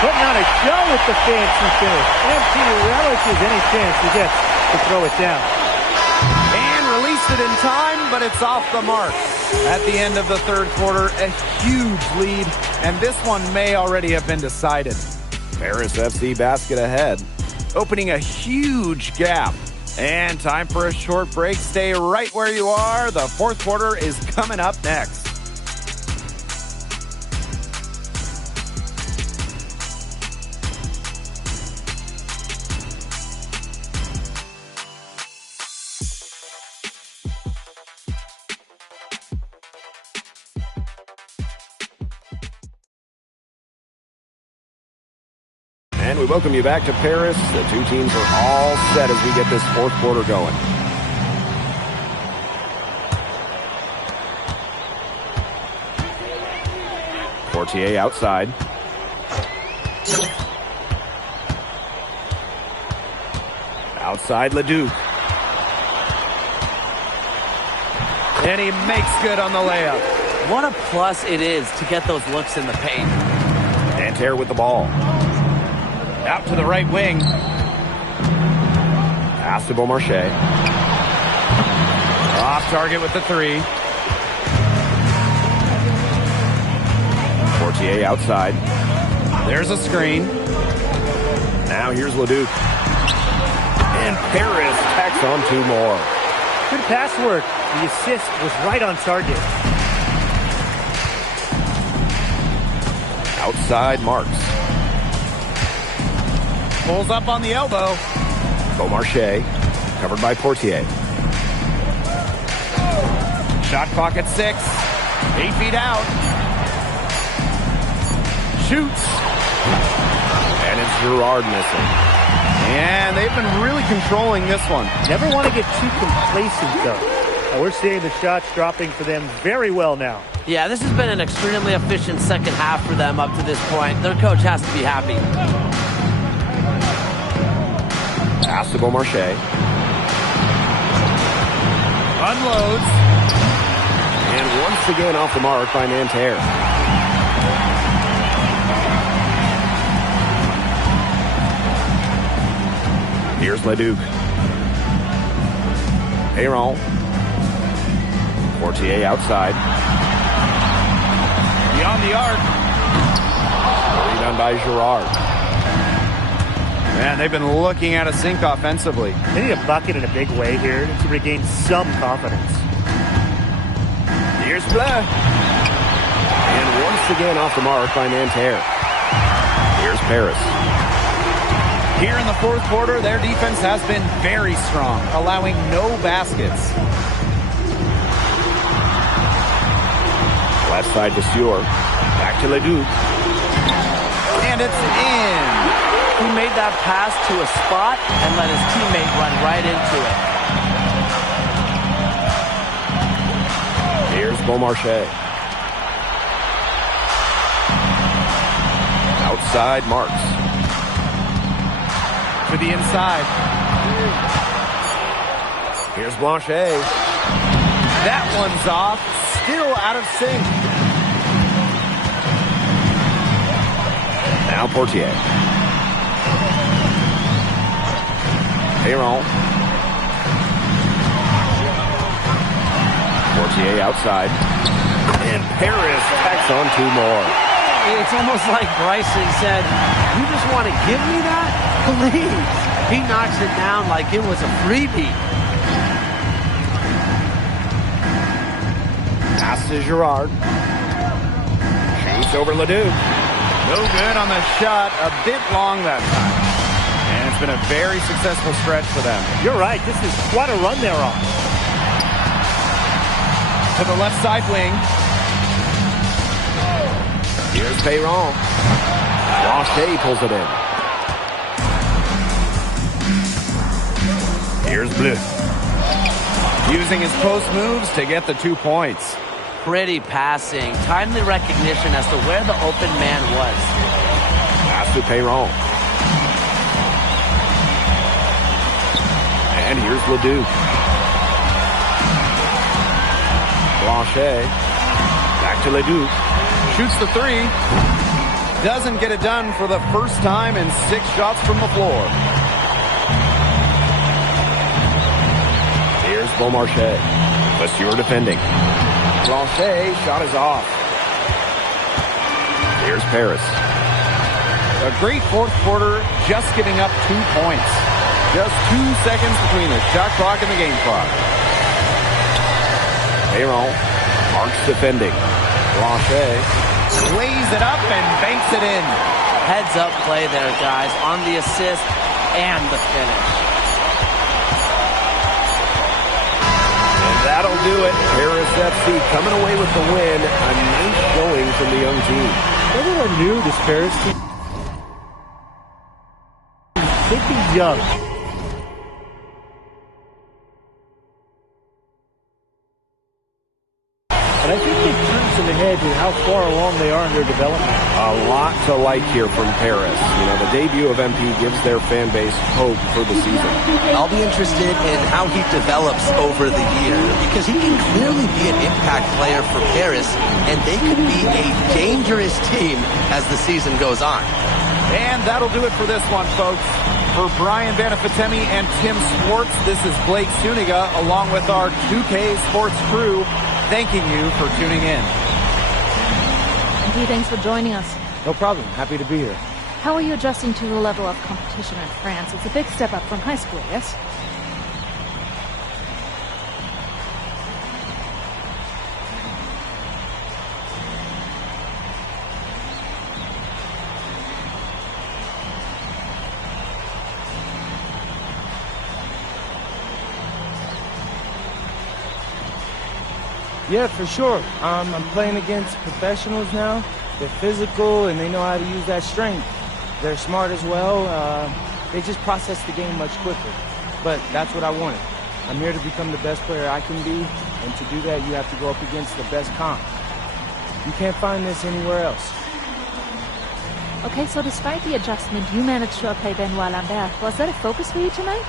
Putting on a show with the fancy finish. MP relishes any chance he gets to throw it down. And released it in time, but it's off the mark. At the end of the third quarter, a huge lead, and this one may already have been decided. Paris FC basket ahead. Opening a huge gap. And time for a short break. Stay right where you are. The fourth quarter is coming up next. And we welcome you back to Paris. The two teams are all set as we get this fourth quarter going. Fortier outside. Outside Leduc. And he makes good on the layup. What a plus it is to get those looks in the paint. Nanterre with the ball. Out to the right wing. Pass to Beaumarchais. Off target with the three. Fortier outside. There's a screen. Now here's Leduc. And Paris tacks on two more. Good pass work. The assist was right on target. Outside Marks. Pulls up on the elbow. Beaumarchais, covered by Portier. Shot clock at 6. 8 feet out. Shoots. And it's Girard missing. And they've been really controlling this one. Never want to get too complacent, though. And we're seeing the shots dropping for them very well now. Yeah, this has been an extremely efficient second half for them up to this point. Their coach has to be happy. Pass to Beaumarchais. Unloads. And once again off the mark by Nanterre. Here's Leduc. Ahern. Fortier outside. Beyond the arc. Rebound by Girard. Man, they've been looking at a sink offensively. They need a bucket in a big way here to regain some confidence. Here's Bleu. And once again off the mark by Nanterre. Here's Paris. Here in the fourth quarter, their defense has been very strong, allowing no baskets. Left side to Stewart. Back to Leduc. And it's in. He made that pass to a spot and let his teammate run right into it. Here's Beaumarchais. Outside Marks. To the inside. Here's Blanchet. That one's off. Still out of sync. Now Portier. Ahern. Portier outside. And Paris tacks on two more. It's almost like Bryson said, you just want to give me that? Please. He knocks it down like it was a freebie. Pass to Girard. Shoots over Leduc. No good on the shot, a bit long that time. And it's been a very successful stretch for them. You're right, this is quite a run they're on. To the left side wing. Here's Perron. Blanchet pulls it in. Here's Bleu. Using his post moves to get the 2 points. Pretty passing. Timely recognition as to where the open man was. Pass to Perron. And here's Leduc. Blanchet. Back to Leduc. Shoots the 3. Doesn't get it done for the first time in 6 shots from the floor. Here's Beaumarchais. Lesueur defending. Blanchet shot is off. Here's Paris. A great fourth quarter, just giving up 2 points. Just 2 seconds between the shot clock and the game clock. Perron. Marks defending. Blanchet lays it up and banks it in. Heads up play there, guys, on the assist and the finish. And that'll do it. Paris FC coming away with the win. A nice showing from the young team. Everyone knew this Paris team. They could be young. But I think they've turned some ahead with how far along they are in their development. A lot to like here from Paris. You know, the debut of MP gives their fan base hope for the season. I'll be interested in how he develops over the year because he can clearly be an impact player for Paris, and they could be a dangerous team as the season goes on. And that'll do it for this one, folks. For Brian Banafitemi and Tim Swartz, this is Blake Suniga along with our 2K Sports crew, thanking you for tuning in. MP, thanks for joining us. No problem. Happy to be here. How are you adjusting to the level of competition in France? It's a big step up from high school, yes? Yeah, for sure. I'm playing against professionals now. They're physical and they know how to use that strength. They're smart as well. They just process the game much quicker. But that's what I wanted. I'm here to become the best player I can be, and to do that, you have to go up against the best comp. You can't find this anywhere else. Okay, so despite the adjustment, you managed to outplay Benoit Lambert. Was that a focus for you tonight?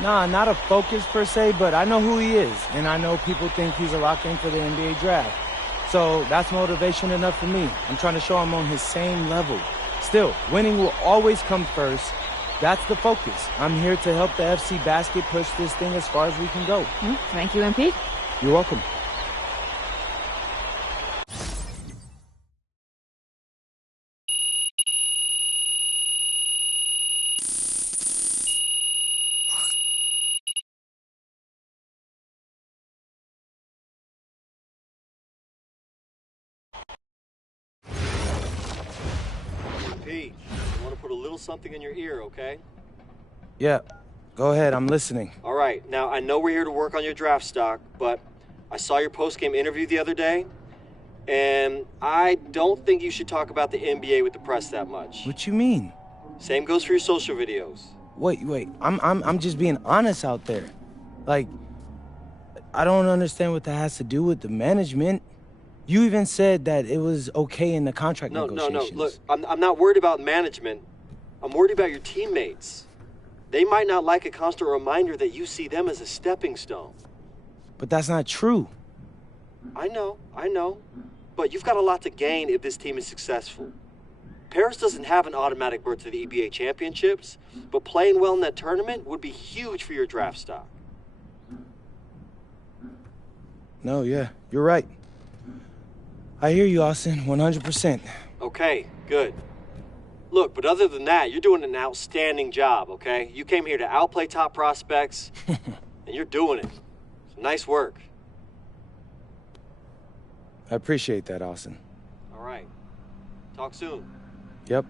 Nah, not a focus per se, but I know who he is, and I know people think he's a lock-in for the NBA draft. So that's motivation enough for me. I'm trying to show him on his same level. Still, winning will always come first. That's the focus. I'm here to help the FC Basket push this thing as far as we can go. Thank you, MP. You're welcome. Pete, I want to put a little something in your ear, okay? Yeah, go ahead. I'm listening. All right. Now, I know we're here to work on your draft stock, but I saw your post-game interview the other day, and I don't think you should talk about the NBA with the press that much. What you mean? Same goes for your social videos. Wait. I'm just being honest out there. Like, I don't understand what that has to do with the management. You even said that it was okay in the contract negotiations. No. Look, I'm not worried about management. I'm worried about your teammates. They might not like a constant reminder that you see them as a stepping stone. But that's not true. I know. But you've got a lot to gain if this team is successful. Paris doesn't have an automatic berth to the EBA championships, but playing well in that tournament would be huge for your draft stock. No, yeah, you're right. I hear you, Austin, 100%. Okay, good. Look, but other than that, you're doing an outstanding job, okay? You came here to outplay top prospects, and you're doing it. So nice work. I appreciate that, Austin. All right. Talk soon. Yep.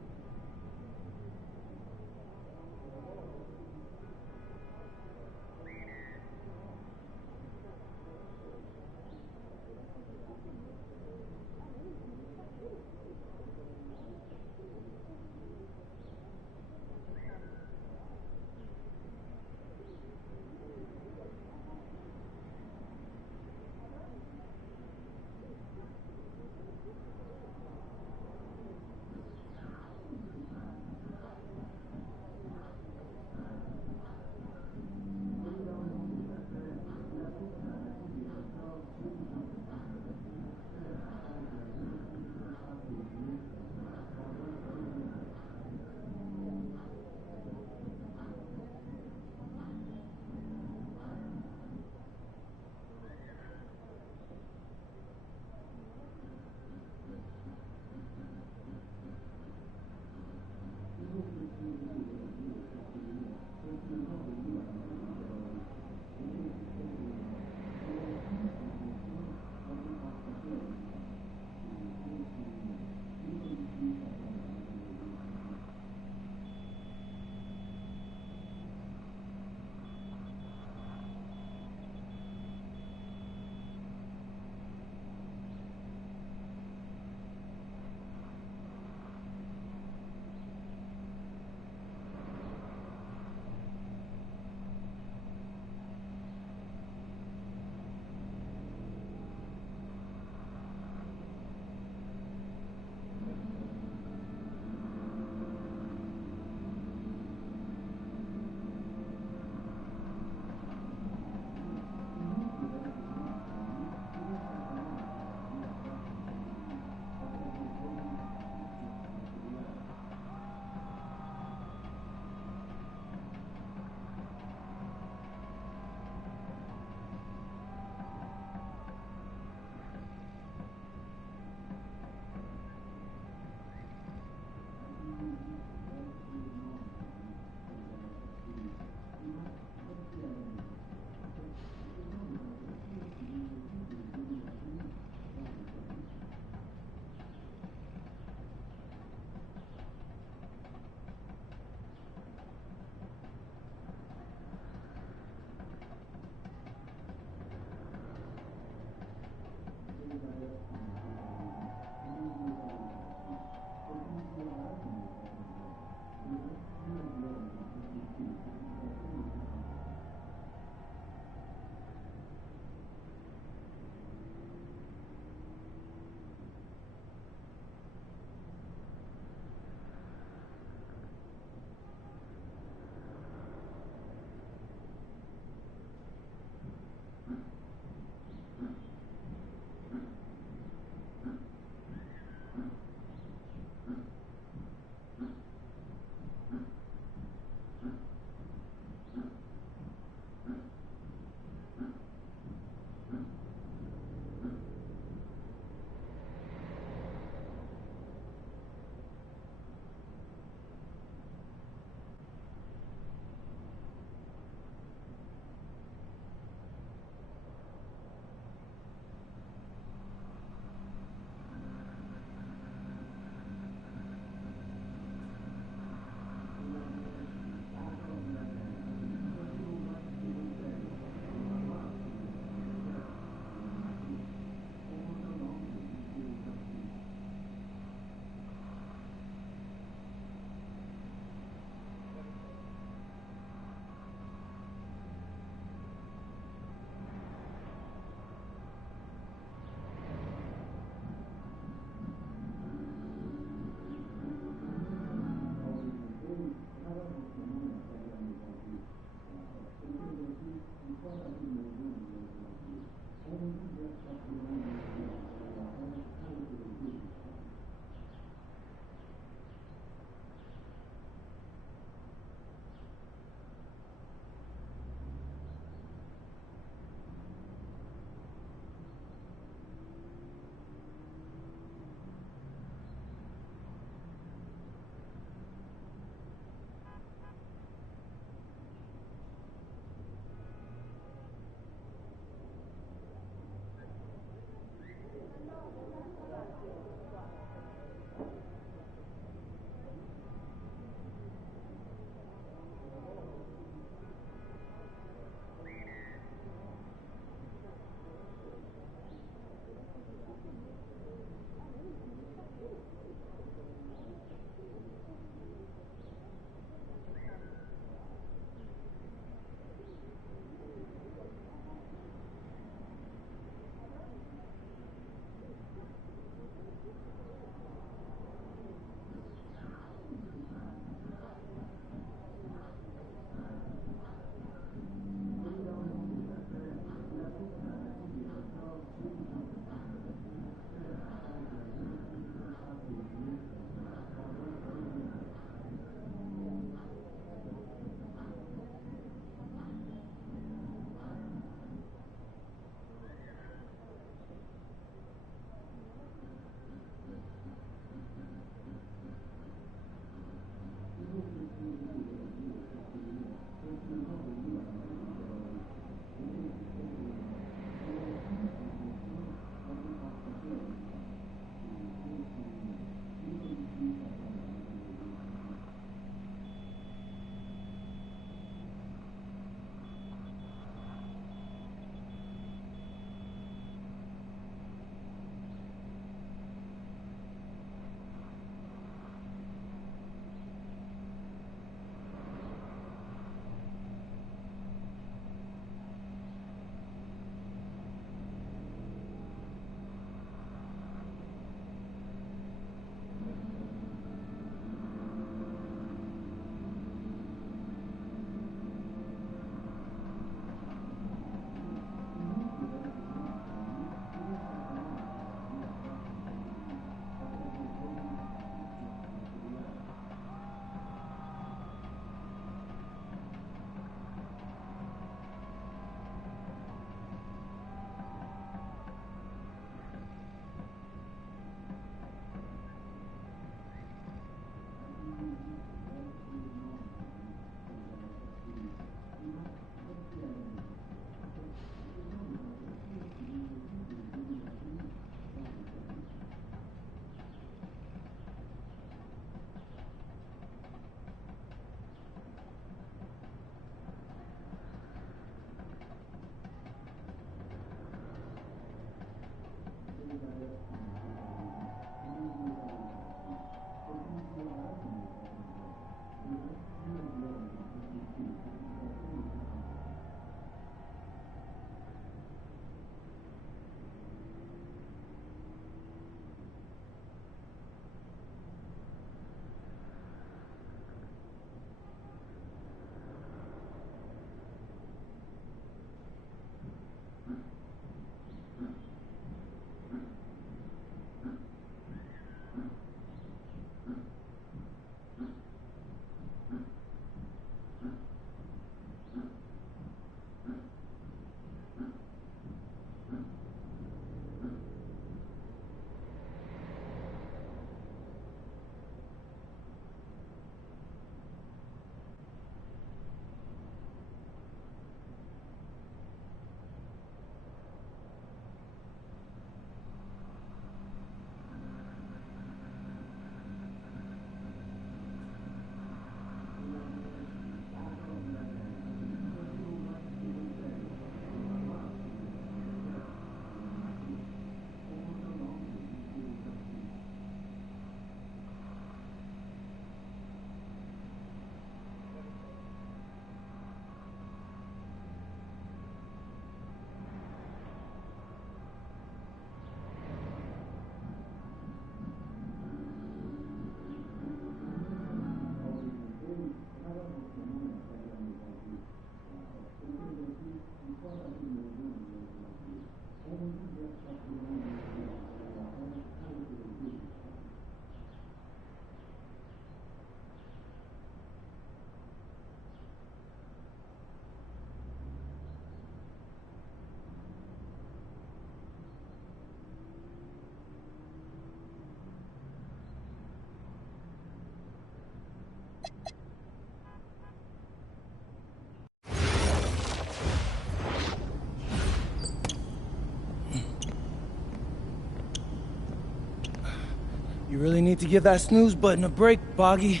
really need to give that snooze button a break, Boggy.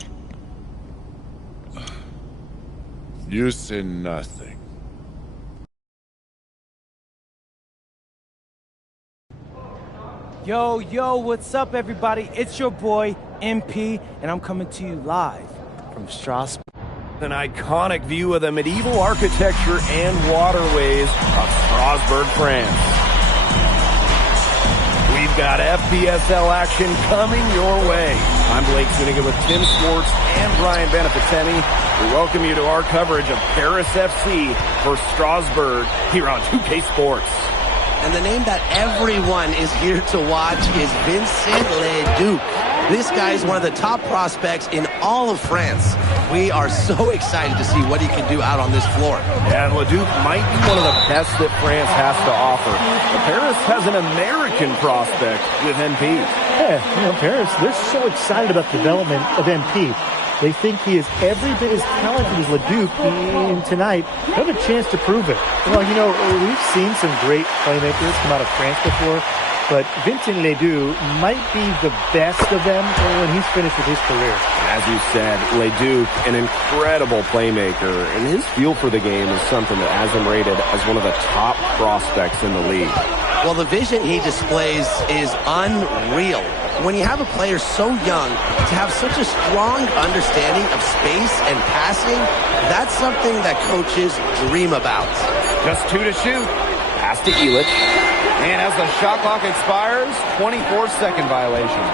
You say nothing. Yo, what's up, everybody? It's your boy, MP, and I'm coming to you live from Strasbourg. An iconic view of the medieval architecture and waterways of Strasbourg, France. We've got FBSL action coming your way. I'm Blake Zuniga with Tim Swartz and Brian Benefiteni. We welcome you to our coverage of Paris FC for Strasbourg here on 2K Sports. And the name that everyone is here to watch is Vincent Leduc. This guy is one of the top prospects in all of France. We are so excited to see what he can do out on this floor. And Leduc might be one of the best that France has to offer. But Paris has an American prospect with MP. Yeah, Paris, they're so excited about the development of MP. They think he is every bit as talented as Leduc, and tonight they have a chance to prove it. Well, we've seen some great playmakers come out of France before, but Vincent Leduc might be the best of them when he's finished with his career. As you said, Leduc, an incredible playmaker, and his feel for the game is something that has him rated as one of the top prospects in the league. Well, the vision he displays is unreal. When you have a player so young, to have such a strong understanding of space and passing, that's something that coaches dream about. Just 2 to shoot. Pass to Illich. And as the shot clock expires, 24-second violation.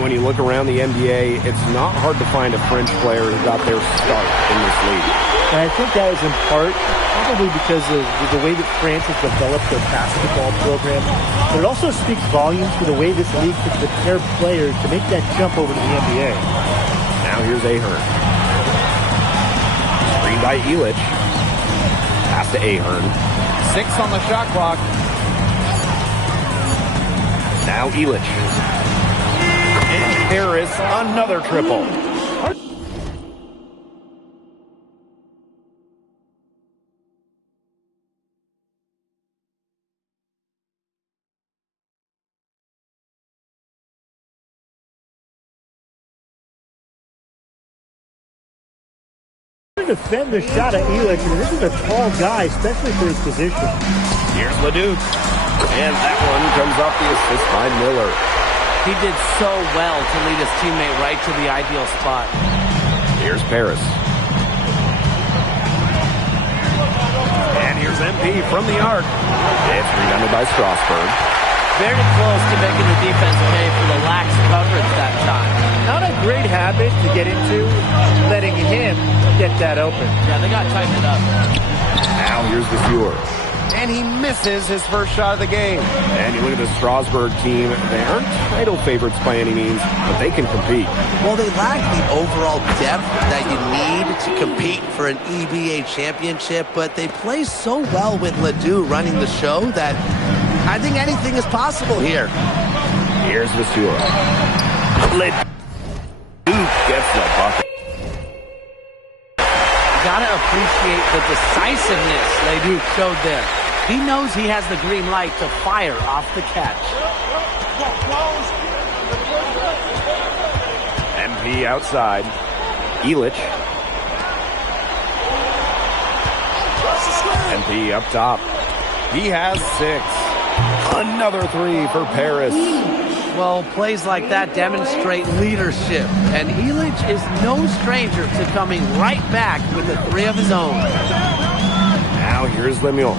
When you look around the NBA, it's not hard to find a French player who got their start in this league. And I think that is in part probably because of the way that France has developed their basketball program. But it also speaks volumes to the way this league can prepare players to make that jump over to the NBA. Now here's Ahern. Screen by Illich. Pass to Ahern. 6 on the shot clock. Now Illich. Paris, another triple. To defend the shot at Illich, and this is a tall guy, especially for his position. Here's Leduc. And that one comes off the assist by Miller. He did so well to lead his teammate right to the ideal spot. Here's Paris. And here's MP from the arc. It's rebounded by Strasbourg. Very close to making the defense pay for the lax coverage that time. Not a great habit to get into, letting him get that open. Yeah, they got to tighten it up. Now here's the Viewer. And he misses his first shot of the game. And you look at the Strasbourg team. They aren't title favorites by any means, but they can compete. Well, they lack the overall depth that you need to compete for an EBA championship, but they play so well with Ledoux running the show that I think anything is possible here. Here's Vasseur. Ledoux gets the bucket. Gotta appreciate the decisiveness Leduc showed there. He knows he has the green light to fire off the catch. MP outside. Illich. MP up top. He has 6. Another 3 for Paris. Well, plays like that demonstrate leadership, and Illich is no stranger to coming right back with a 3 of his own. Now here's Lemieux.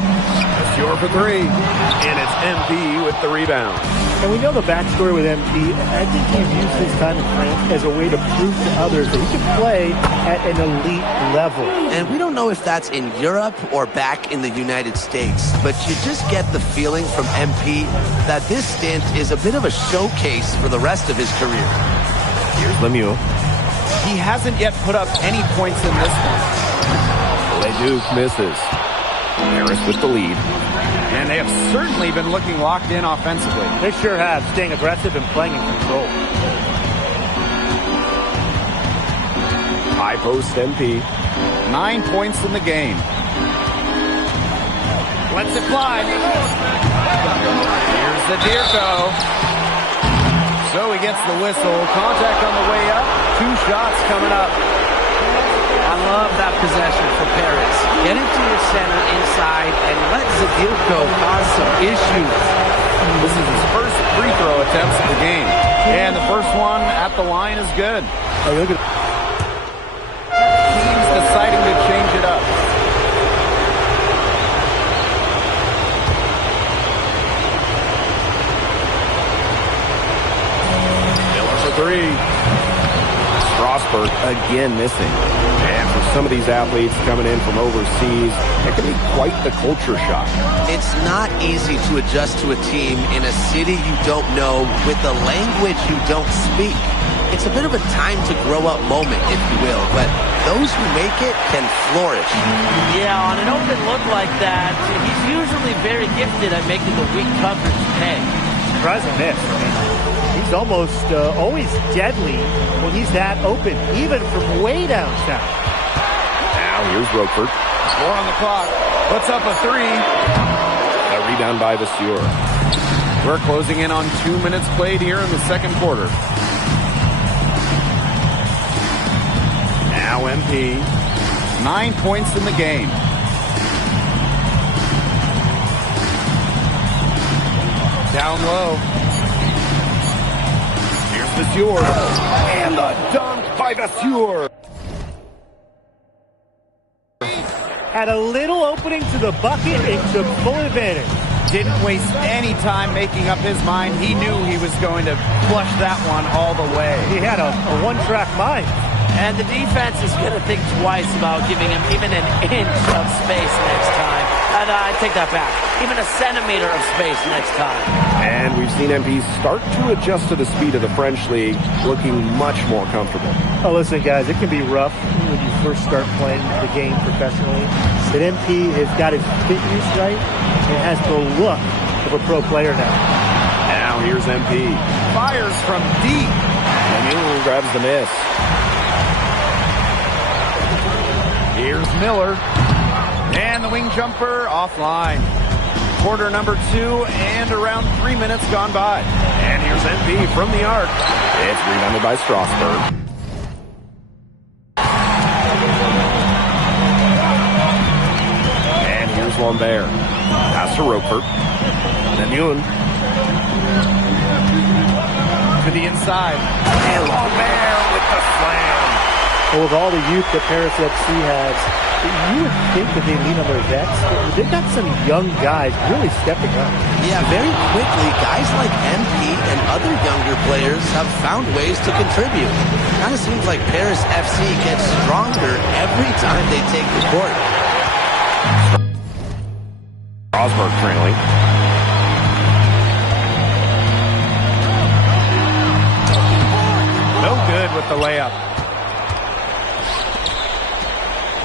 Vasseur for 3, and it's MP with the rebound. And we know the backstory with MP. I think he's used his time in France as a way to prove to others that he can play at an elite level. And we don't know if that's in Europe or back in the United States, but you just get the feeling from MP that this stint is a bit of a showcase for the rest of his career. Here's Lemieux. He hasn't yet put up any points in this one. Leduc misses. Paris with the lead. And they have certainly been looking locked in offensively. They sure have, staying aggressive and playing in control. High post MP. 9 points in the game. Lets it fly. Here's the Dierko. So he gets the whistle. Contact on the way up. 2 shots coming up. I love that possession for Paris. Get into your center inside and let Zadilko cause some issues. This is his first free throw attempts of the game. And the first one at the line is good. Oh, look at Teams deciding to change it up. Miller for 3. Strasburg again missing. And for some of these athletes coming in from overseas, it can be quite the culture shock. It's not easy to adjust to a team in a city you don't know with a language you don't speak. It's a bit of a time to grow up moment, if you will, but those who make it can flourish. Yeah, on an open look like that, he's usually very gifted at making the weak coverage pay. surprising miss. He's almost always deadly when he's that open, even from way downtown. Now here's Roquefort. 4 on the clock. Puts up a 3. A rebound by Vasseur. We're closing in on 2 minutes played here in the second quarter. Now MP. 9 points in the game. Down low. Here's Vasseur. And the dunk by Vasseur. Had a little opening to the bucket and took full advantage. Didn't waste any time making up his mind. He knew he was going to flush that one all the way. He had a one-track mind. And the defense is going to think twice about giving him even an inch of space next time. And I take that back. Even a centimeter of space next time. And we've seen MP start to adjust to the speed of the French League, looking much more comfortable. Oh, listen, guys, it can be rough when you first start playing the game professionally. But MP has got his fitness right and has the look of a pro player now. Now here's MP. Fires from deep. And Miller grabs the miss. Here's Miller. And the wing jumper offline. Quarter number 2 and around 3 minutes gone by. And here's MP from the arc. It's rebounded by Strasburg. And here's Lambert. Pass to Roquefort. Nanun. To the inside. And Lambert with the slam. Well, with all the youth that Paris FC has, you would think that they lean on their vets, but they've got some young guys really stepping up. Yeah, very quickly, guys like MP and other younger players have found ways to contribute. Kind of seems like Paris FC gets stronger every time they take the court. Strasburg trailing. No good with the layup.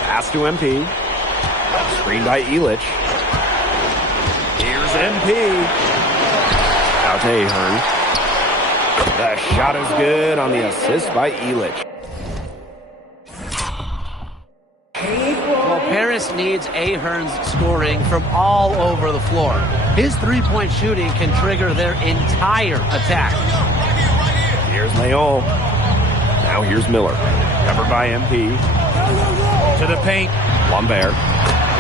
Pass to MP. Screen by Elich. Here's MP. Out to Ahern. The shot is good on the assist by Elich. Well, Paris needs Ahern's scoring from all over the floor. His three-point shooting can trigger their entire attack. Here's Mayon. Now here's Miller. Covered by MP. To the paint. Lambert.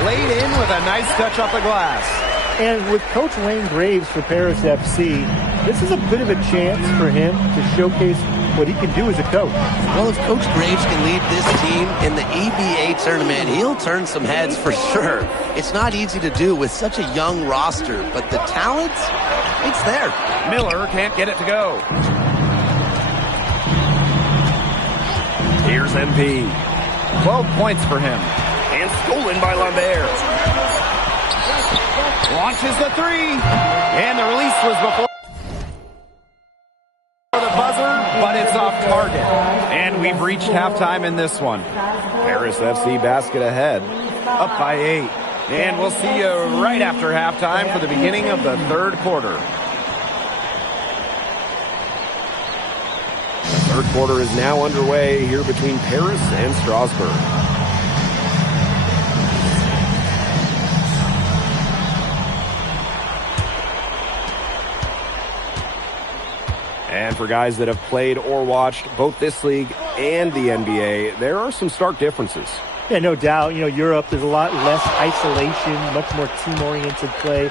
Laid in with a nice touch off the glass. And with Coach Wayne Graves for Paris FC, this is a bit of a chance for him to showcase what he can do as a coach. Well, if Coach Graves can lead this team in the EBA tournament, he'll turn some heads for sure. It's not easy to do with such a young roster, but the talent, it's there. Miller can't get it to go. Here's MP. 12 points for him. And stolen by Lambert. Launches the 3. And the release was before the buzzer, but it's off target. And we've reached halftime in this one. Paris FC basket ahead. Up by 8. And we'll see you right after halftime for the beginning of the third quarter. Third quarter is now underway here between Paris and Strasbourg. And for guys that have played or watched both this league and the NBA, there are some stark differences. Yeah, no doubt. You know, Europe, there's a lot less isolation, much more team-oriented play.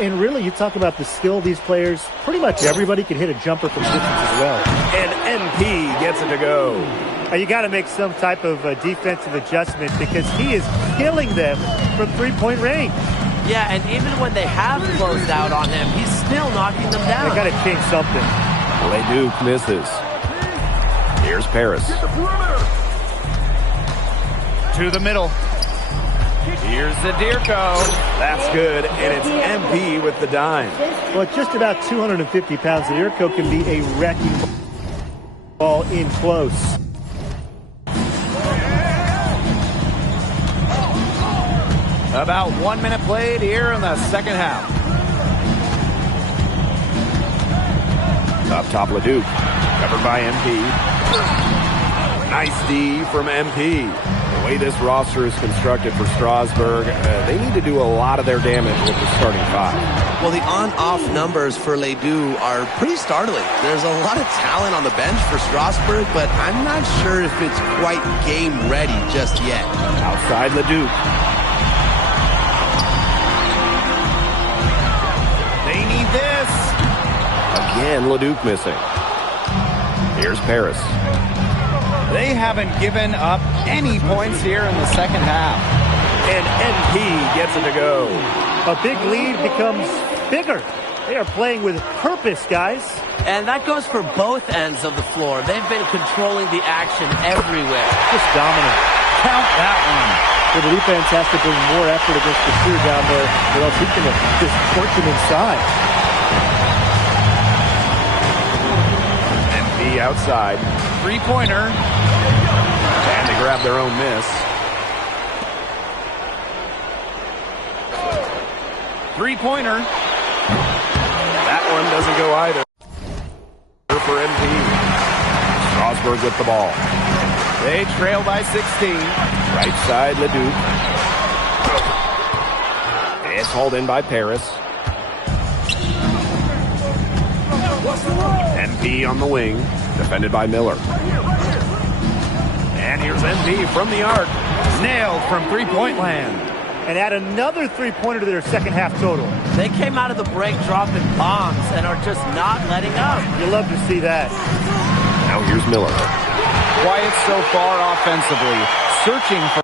And really, you talk about the skill of these players, pretty much everybody can hit a jumper from distance as well. And MP gets it to go. You got to make some type of defensive adjustment because he is killing them from three-point range. Yeah, and even when they have closed out on him, he's still knocking them down. They got to change something. LeDuc misses. Here's Paris. To the middle. Here's the Dirko. That's good, and it's MP with the dime. Well, at just about 250 pounds, the Dirko can be a wrecking ball in close. About 1 minute played here in the second half. Up top, LeDuc. Covered by MP. Nice D from MP. The way this roster is constructed for Strasbourg, they need to do a lot of their damage with the starting five. Well, the on-off numbers for LeDuc are pretty startling. There's a lot of talent on the bench for Strasbourg, but I'm not sure if it's quite game ready just yet. Outside LeDuc. They need this. Again, LeDuc missing. Here's Paris. They haven't given up any points here in the second half. And MP gets it to go. A big lead becomes bigger. They are playing with purpose, guys. And that goes for both ends of the floor. They've been controlling the action everywhere. Just dominant. Count that one. The defense has to bring more effort against the shooter down there, or else he can just torch him inside. MP outside. Three-pointer. And they grab their own miss. Three-pointer. That one doesn't go either. For MP. Strasbourg with the ball. They trail by 16. Right side, LeDuc. It's hauled in by Paris. MP on the wing. Defended by Miller. And here's MP from the arc. Nailed from three-point land. And add another three-pointer to their second half total. They came out of the break dropping bombs and are just not letting up. You love to see that. Now here's Miller. Quiet so far offensively. Searching for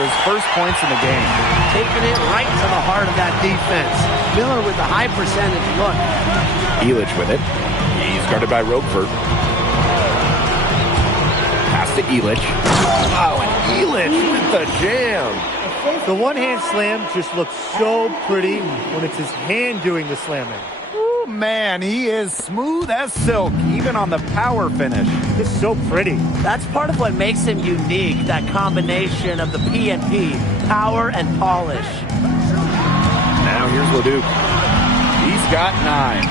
his first points in the game. Taking it right to the heart of that defense. Miller with the high percentage look. Illich with it. He's guarded by Roquefort. Pass to Illich. Oh, and Illich with the jam. The one-hand slam just looks so pretty when it's his hand doing the slamming. Oh, man, he is smooth as silk, even on the power finish. It's so pretty. That's part of what makes him unique, that combination of the P&P, power and polish. Now here's LeDuc. He's got 9.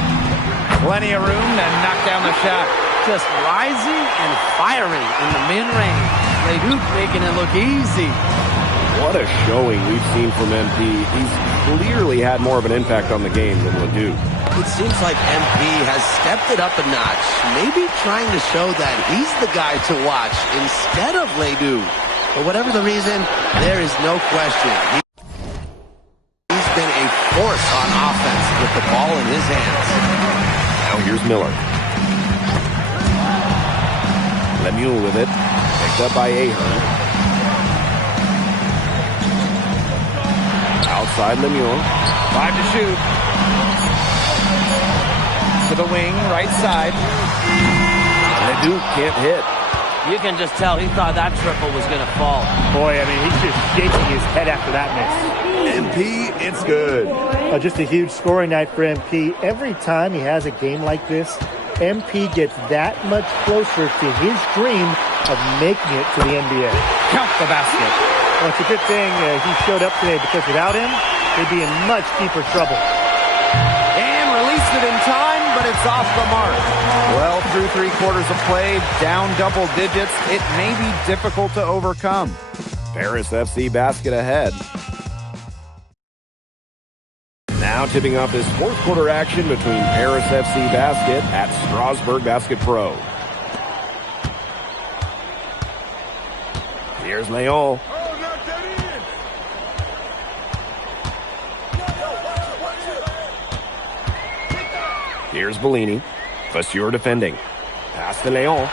Plenty of room to knock down the shot. Just rising and firing in the mid-range. LeDuc making it look easy. What a showing we've seen from MP. He's clearly had more of an impact on the game than LeDuc. It seems like MP has stepped it up a notch, maybe trying to show that he's the guy to watch instead of LeDuc. For whatever the reason, there is no question. He's been a force on offense with the ball in his hands. Now here's Miller. Lemuel with it. Picked up by Ahern. Outside Lemuel. 5 to shoot. To the wing, right side. LeDuc can't hit. You can just tell he thought that triple was going to fall. Boy, I mean, he's just shaking his head after that miss. MP, it's good. Just a huge scoring night for MP. Every time he has a game like this, MP gets that much closer to his dream of making it to the NBA. Count the basket. Well, it's a good thing he showed up today because without him, they'd be in much deeper trouble. And released it in time. but it's off the mark. Well, through 3/4 of play, down double digits, it may be difficult to overcome. Paris FC basket ahead. Now tipping off this fourth quarter action between Paris FC Basket at Strasbourg Basket Pro. Here's Leon. Here's Bellini. Vasseur defending. Pass to Leon.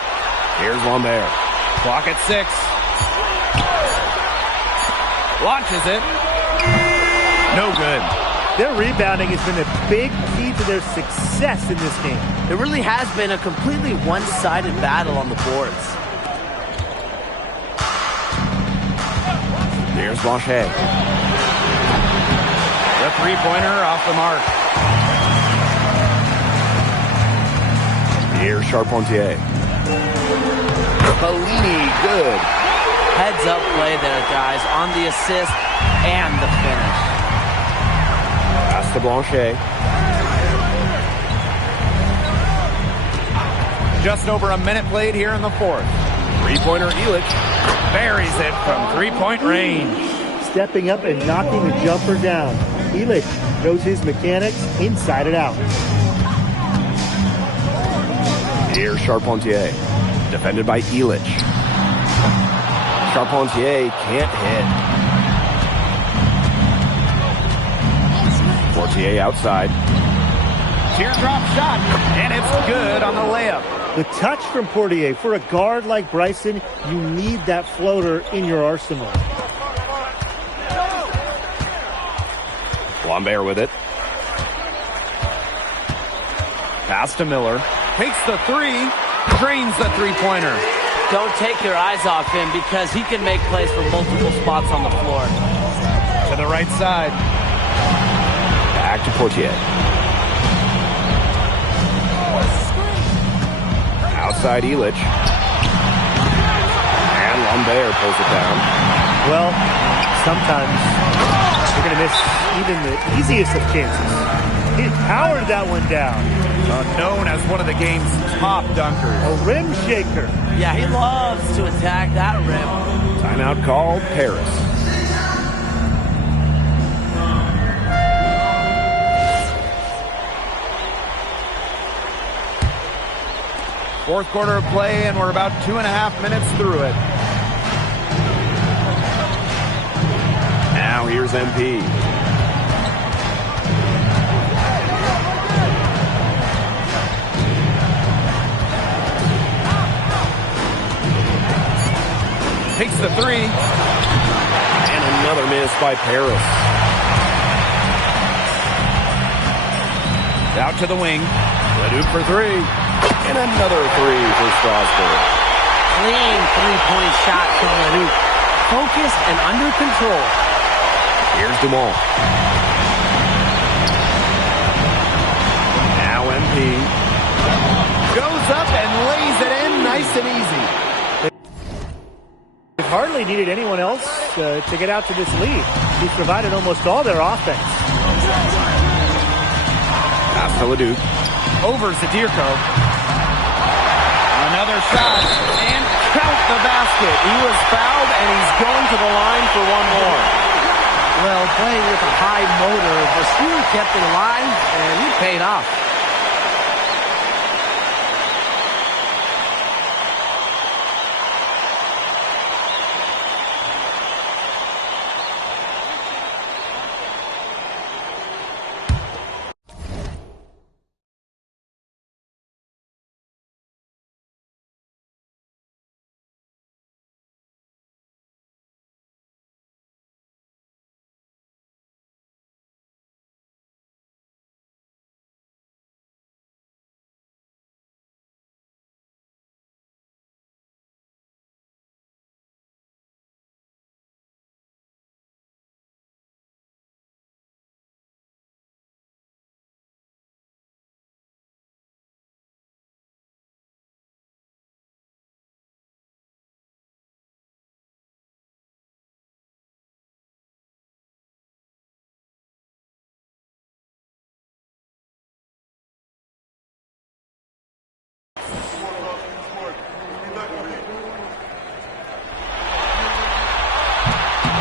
Here's Lambert. Clock at 6. Launches it. No good. Their rebounding has been a big key to their success in this game. It really has been a completely one-sided battle on the boards. Here's Blanchet. The three-pointer off the mark. Here's Charpentier. Bellini, good. Heads up play there, guys, on the assist and the finish. Pass to Blanchet. Just over a minute played here in the fourth. Three-pointer Illich buries it from three-point range. Stepping up and knocking the jumper down. Illich knows his mechanics inside and out. Here's Charpentier. Defended by Illich. Charpentier can't hit. Fortier outside. Teardrop shot, and it's good on the layup. The touch from Portier. For a guard like Bryson, you need that floater in your arsenal. Lambert with it. Pass to Miller. Takes the three. Drains the three-pointer. Don't take your eyes off him because he can make plays from multiple spots on the floor. To the right side. Back to Portier. Outside Illich. And Lambert pulls it down. Well, sometimes you're going to miss even the easiest of chances. He powered that one down. Known as one of the game's top dunkers. A rim shaker. Yeah, he loves to attack that rim. Timeout called, Paris. Fourth quarter of play, and we're about 2.5 minutes through it. Now here's MP. Takes the three. And another miss by Paris. Out to the wing. Leduc for three. And another three for Strasbourg. Clean three-point shot from Leduc. Focused and under control. Here's Dumont. Now MP. Goes up and lays it in nice and easy. They've hardly needed anyone else to get out to this lead. He's provided almost all their offense. Pass to Leduc. Over Zadirko. Another shot. And count the basket. He was fouled, and he's going to the line for one more. Well, playing with a high motor, Vasseur kept it alive, and he paid off.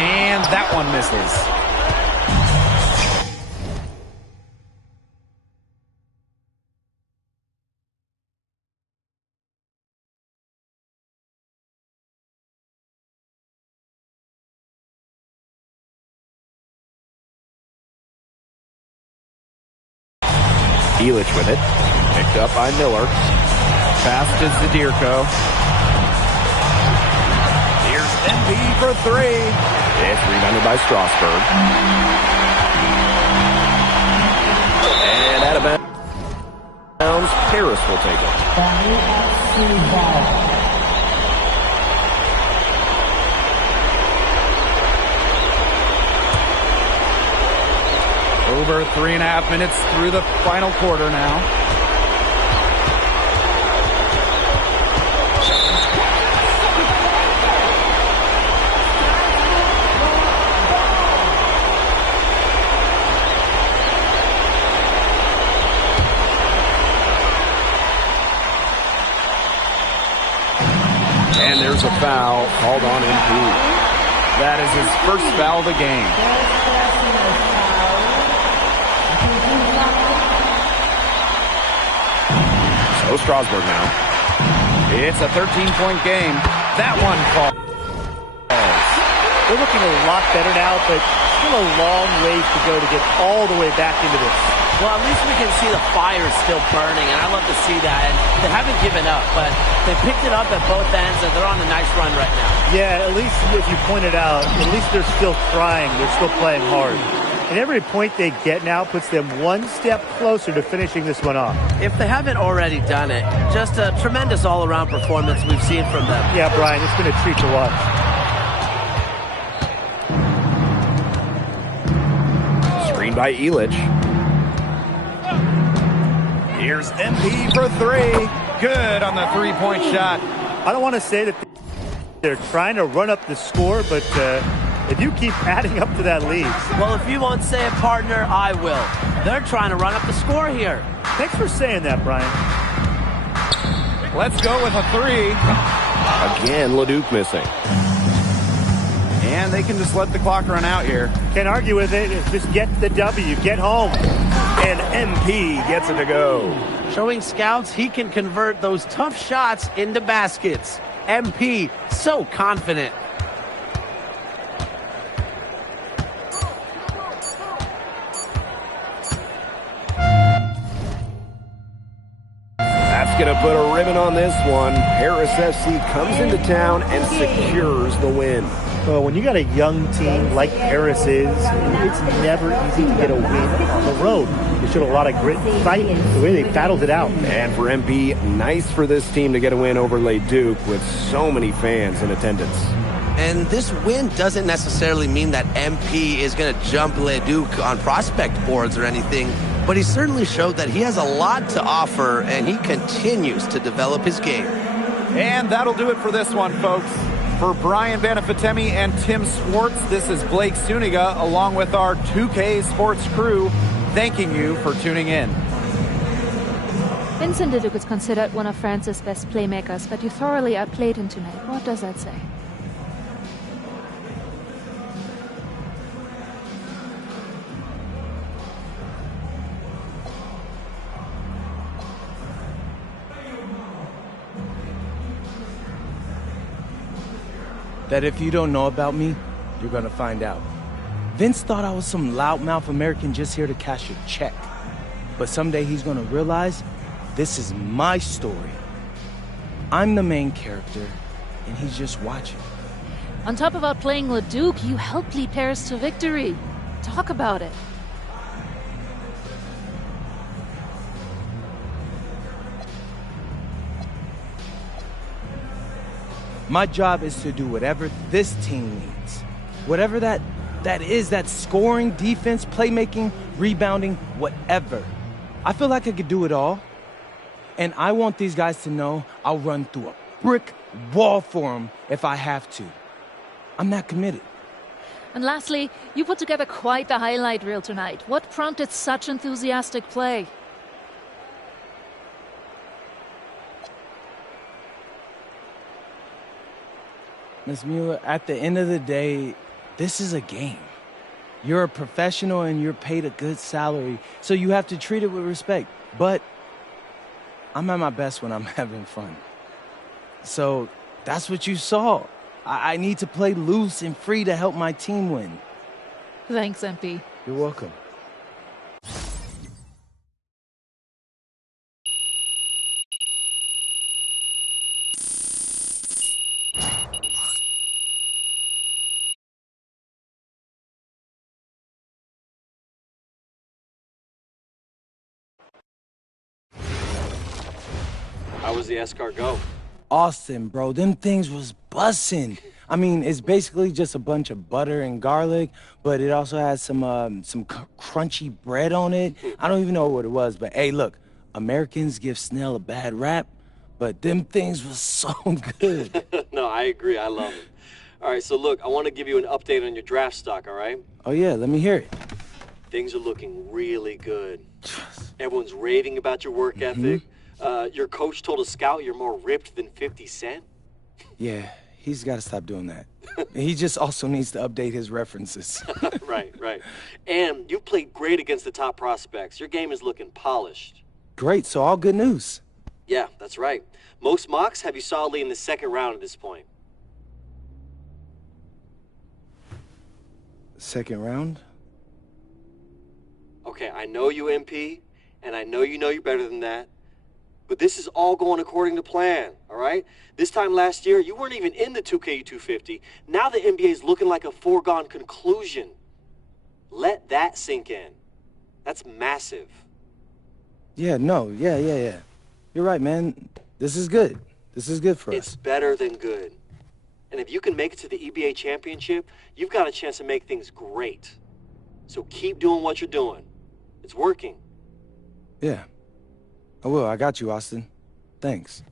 And that one misses. Elich with it. Picked up by Miller. Pass to Zadirko. Here's MP for three. It's rebounded by Strasburg. And out of bounds, Paris will take it. Over 3.5 minutes through the final quarter now. And there's a foul called on MP. That is his first foul of the game. So Strasburg now. It's a 13-point game. That one falls. They're looking a lot better now, but still a long ways to go to get all the way back into this. Well, at least we can see the fire still burning, and I love to see that. And they haven't given up, but they picked it up at both ends, and they're on a nice run right now. Yeah, at least as you pointed out, at least they're still trying. They're still playing hard. And every point they get now puts them one step closer to finishing this one off. If they haven't already done it, just a tremendous all-around performance we've seen from them. Yeah, Brian, it's been a treat to watch. Screen by Elich. Here's MP for three. Good on the three-point shot. I don't want to say that they're trying to run up the score, but if you keep adding up to that lead. Well, if you won't say it, partner, I will. They're trying to run up the score here. Thanks for saying that, Brian. Let's go with a three. Again, Leduc missing. And they can just let the clock run out here. Can't argue with it. Just get the W. Get home. And MP gets it to go. Showing scouts he can convert those tough shots into baskets. MP, so confident. That's going to put a ribbon on this one. Paris FC comes into town and secures the win. Well, when you got a young team like Paris is, it's never easy to get a win on the road. They showed a lot of grit and fight the way they battled it out. And for MP, nice for this team to get a win over Leduc with so many fans in attendance. And this win doesn't necessarily mean that MP is going to jump Leduc on prospect boards or anything, but he certainly showed that he has a lot to offer, and he continues to develop his game. And that'll do it for this one, folks. For Brian Banafitemi and Tim Swartz, this is Blake Suniga, along with our 2K Sports crew, thanking you for tuning in. Vincent Leduc is considered one of France's best playmakers, but you thoroughly outplayed him tonight. What does that say? That if you don't know about me, you're gonna find out. Vince thought I was some loudmouth American just here to cash a check. But someday he's gonna realize this is my story. I'm the main character, and he's just watching. On top of outplaying Leduc, you helped lead Paris to victory. Talk about it. My job is to do whatever this team needs. Whatever that is, that scoring, defense, playmaking, rebounding, whatever. I feel like I could do it all. And I want these guys to know I'll run through a brick wall for them if I have to. I'm that committed. And lastly, you put together quite the highlight reel tonight. What prompted such enthusiastic play? Ms. Mueller, at the end of the day, This is a game. You're a professional and you're paid a good salary, so you have to treat it with respect. But I'm at my best when I'm having fun. So that's what you saw. I need to play loose and free to help my team win. Thanks, MP. You're welcome. How was the escargot? Austin, bro, them things was bussin'. I mean, it's basically just a bunch of butter and garlic, but it also has some crunchy bread on it. I don't even know what it was, but hey, look, Americans give Snell a bad rap, but them things was so good. No, I agree. I love it. All right, so look, I want to give you an update on your draft stock, all right? Oh, yeah, let me hear it. Things are looking really good. Everyone's raving about your work ethic. Your coach told a scout you're more ripped than 50 Cent. Yeah, he's got to stop doing that. He just also needs to update his references. Right. And you played great against the top prospects. Your game is looking polished. Great, so all good news. Yeah, that's right. Most mocks have you solidly in the second round at this point. Second round? Okay, I know you, MP, and I know you're better than that. But this is all going according to plan, all right? This time last year, you weren't even in the 2K250. Now the NBA is looking like a foregone conclusion. Let that sink in. That's massive. Yeah. You're right, man. This is good. This is good for us. It's better than good. And if you can make it to the EBA championship, you've got a chance to make things great. So keep doing what you're doing. It's working. Yeah. I will. I got you, Austin. Thanks.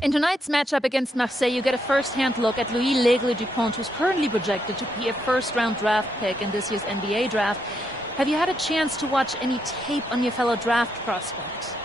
In tonight's matchup against Marseille, you get a first-hand look at Louis L'Aigle-Dupont, who's currently projected to be a first-round draft pick in this year's NBA draft. Have you had a chance to watch any tape on your fellow draft prospects?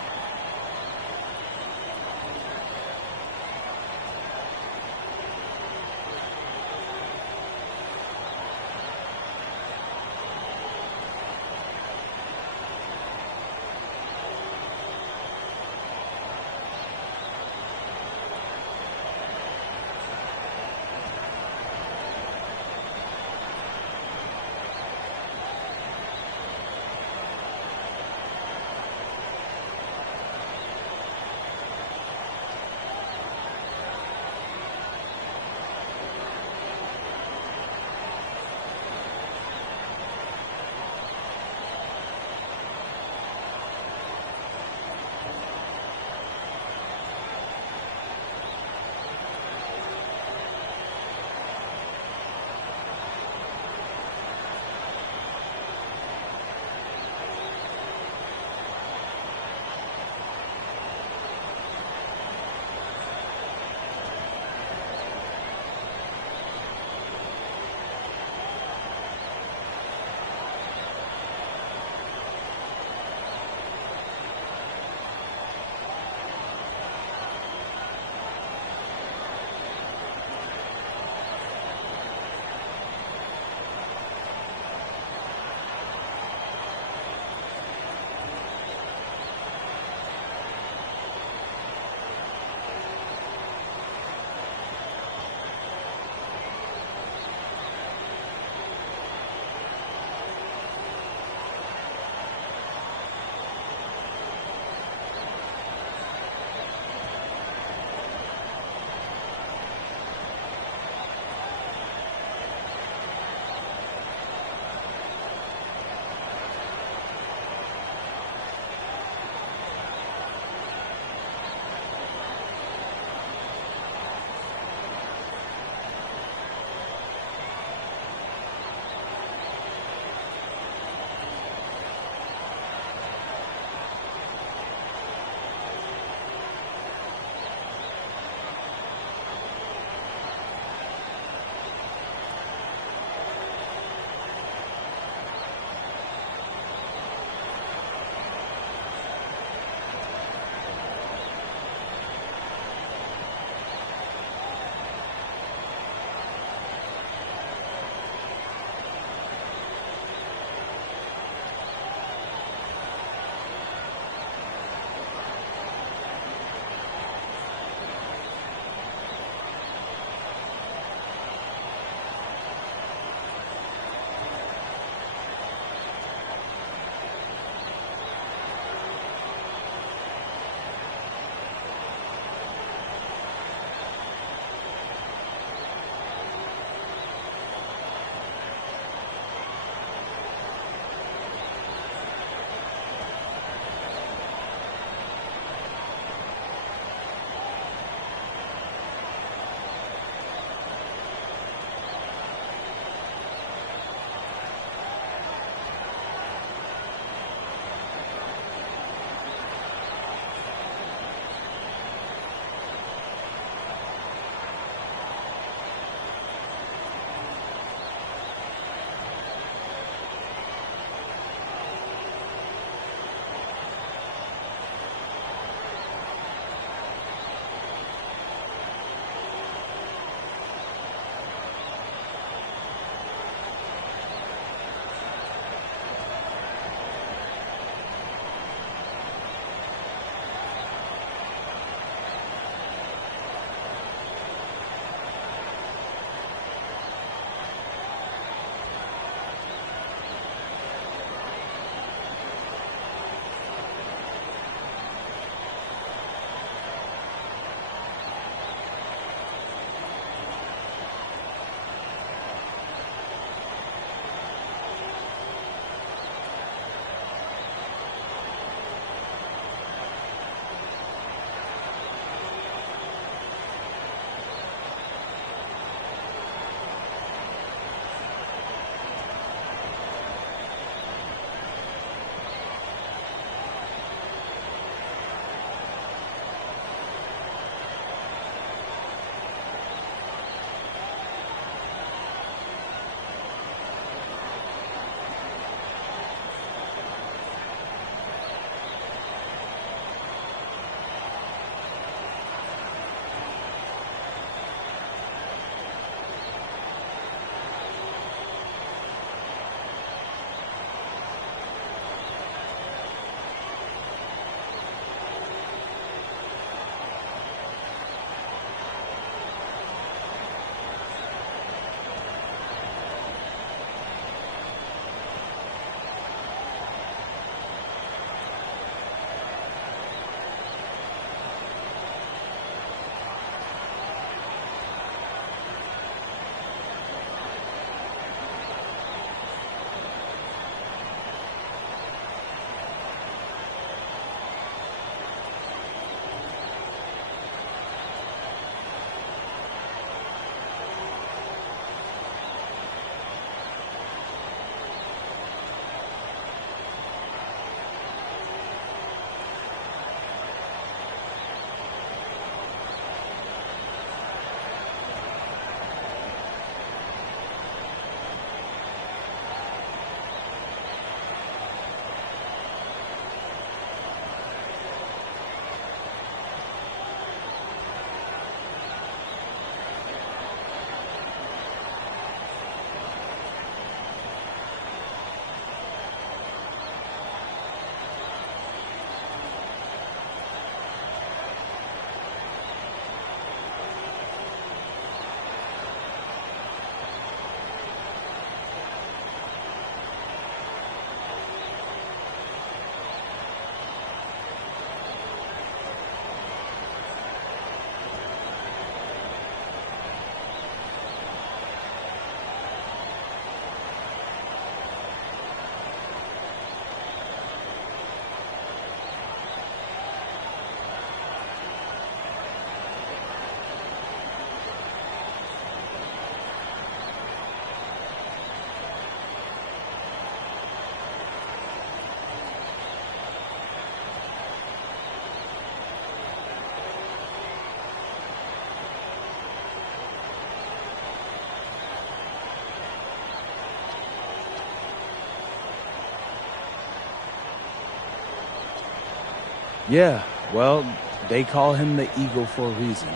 Yeah, well, they call him the Eagle for a reason.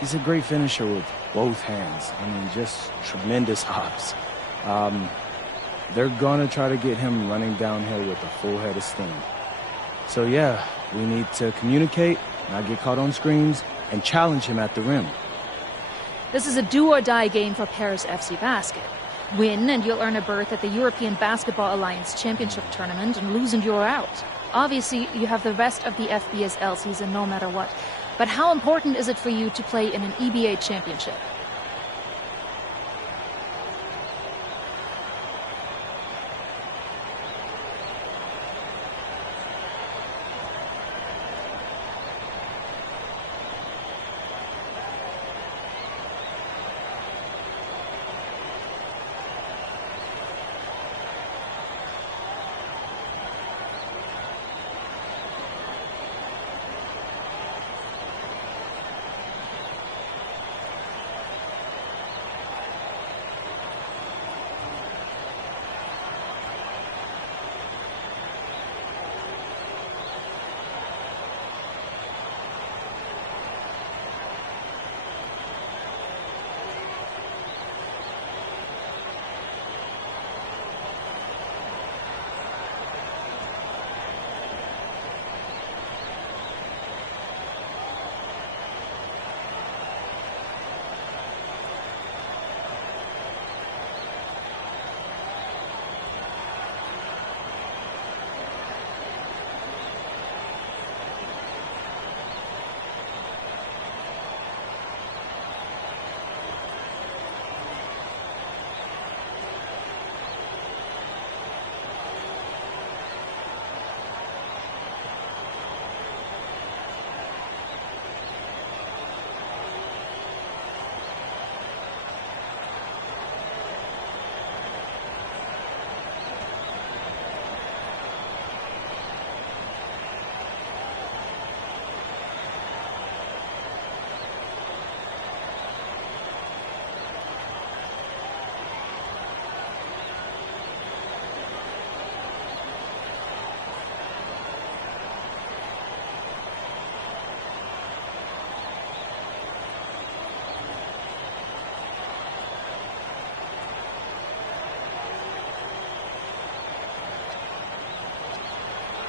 He's a great finisher with both hands. I mean, just tremendous hops. They're gonna try to get him running downhill with a full head of steam. So yeah, we need to communicate, not get caught on screens, and challenge him at the rim. This is a do-or-die game for Paris FC Basket. Win and you'll earn a berth at the European Basketball Alliance Championship Tournament, and lose and you're out. Obviously, you have the rest of the FBSL season no matter what. But how important is it for you to play in an EBA championship?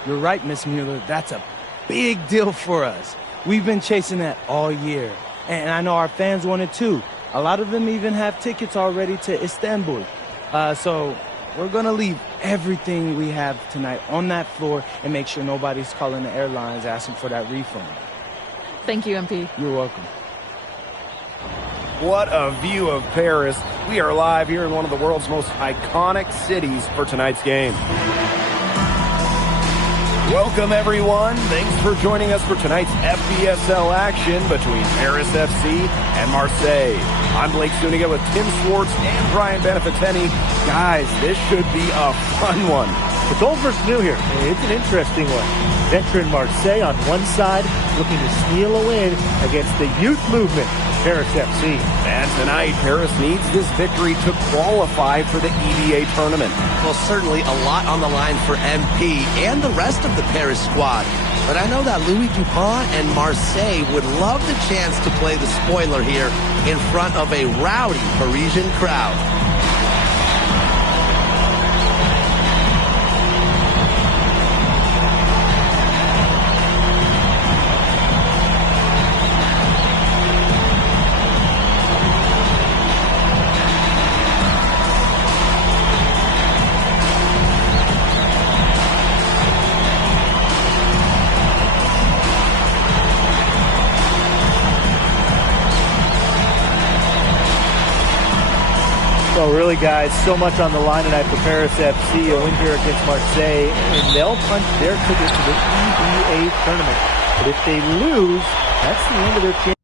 You're right, Miss Mueller. That's a big deal for us. We've been chasing that all year. And I know our fans want it too. A lot of them even have tickets already to Istanbul. So we're going to leave everything we have tonight on that floor and make sure nobody's calling the airlines asking for that refund. Thank you, MP. You're welcome. What a view of Paris. We are live here in one of the world's most iconic cities for tonight's game. Welcome, everyone. Thanks for joining us for tonight's FBSL action between Paris FC and Marseille. I'm Blake Zuniga with Tim Swartz and Brian Benefiteni. Guys, this should be a fun one. It's old versus new here. It's an interesting one. Veteran Marseille on one side, looking to steal a win against the youth movement, Paris FC. And tonight, Paris needs this victory to qualify for the EBA tournament. Well, certainly a lot on the line for MP and the rest of the Paris squad. But I know that Louis Dupont and Marseille would love the chance to play the spoiler here in front of a rowdy Parisian crowd. So really, guys, so much on the line tonight for Paris FC, a win here against Marseille, and they'll punch their ticket to the EBA tournament. But if they lose, that's the end of their chance.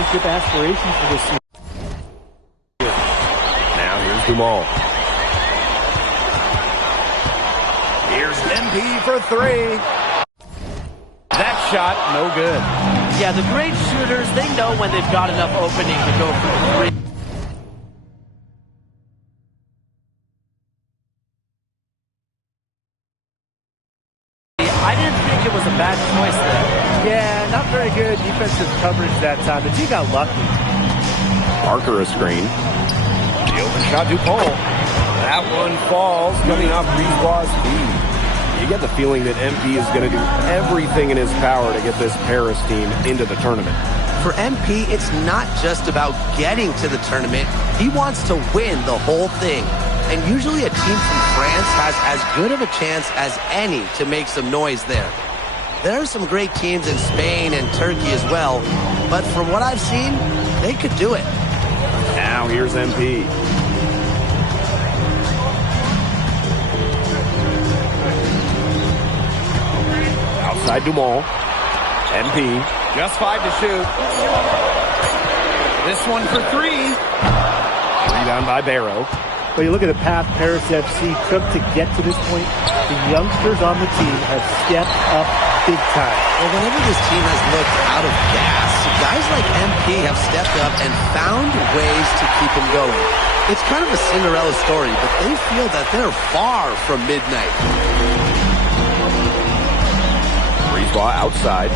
championship aspirations for this season. Now here's Dumont. Here's MP for three. That shot, no good. Yeah, the great shooters, they know when they've got enough opening to go for three. I didn't think it was a bad choice there. Yeah, not very good defensive coverage that time. The team got lucky. Parker a screen. The open shot, Dupont. That one falls, coming off Brisebois' feet. You get the feeling that MP is going to do everything in his power to get this Paris team into the tournament. For MP, it's not just about getting to the tournament. He wants to win the whole thing. And usually a team from France has as good of a chance as any to make some noise there. There are some great teams in Spain and Turkey as well, but from what I've seen, they could do it. Now here's MP. Outside Dumont. MP. Just 5 to shoot. This one for three. Rebound by Barrow. But you look at the path Paris FC took to get to this point, the youngsters on the team have stepped up big time. Well, whenever this team has looked out of gas, guys like MP have stepped up and found ways to keep them going. It's kind of a Cinderella story, but they feel that they're far from midnight. Brisebois outside.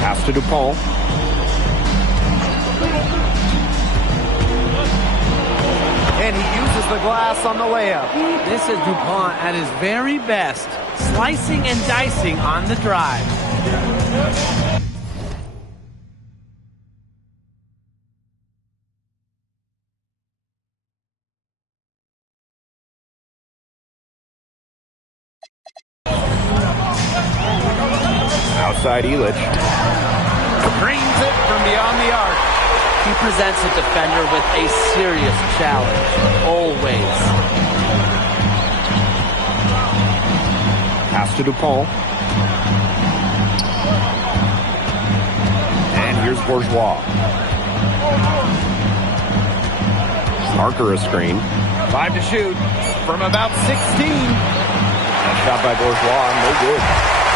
Pass to Dupont. And he uses the glass on the layup. This is Dupont at his very best, slicing and dicing on the drive. Outside Illich. Brings it from beyond the arc. He presents a defender with a serious challenge, always. Pass to Dupont. And here's Bourgeois. Parker a screen. 5 to shoot from about 16. That shot by Bourgeois, no good.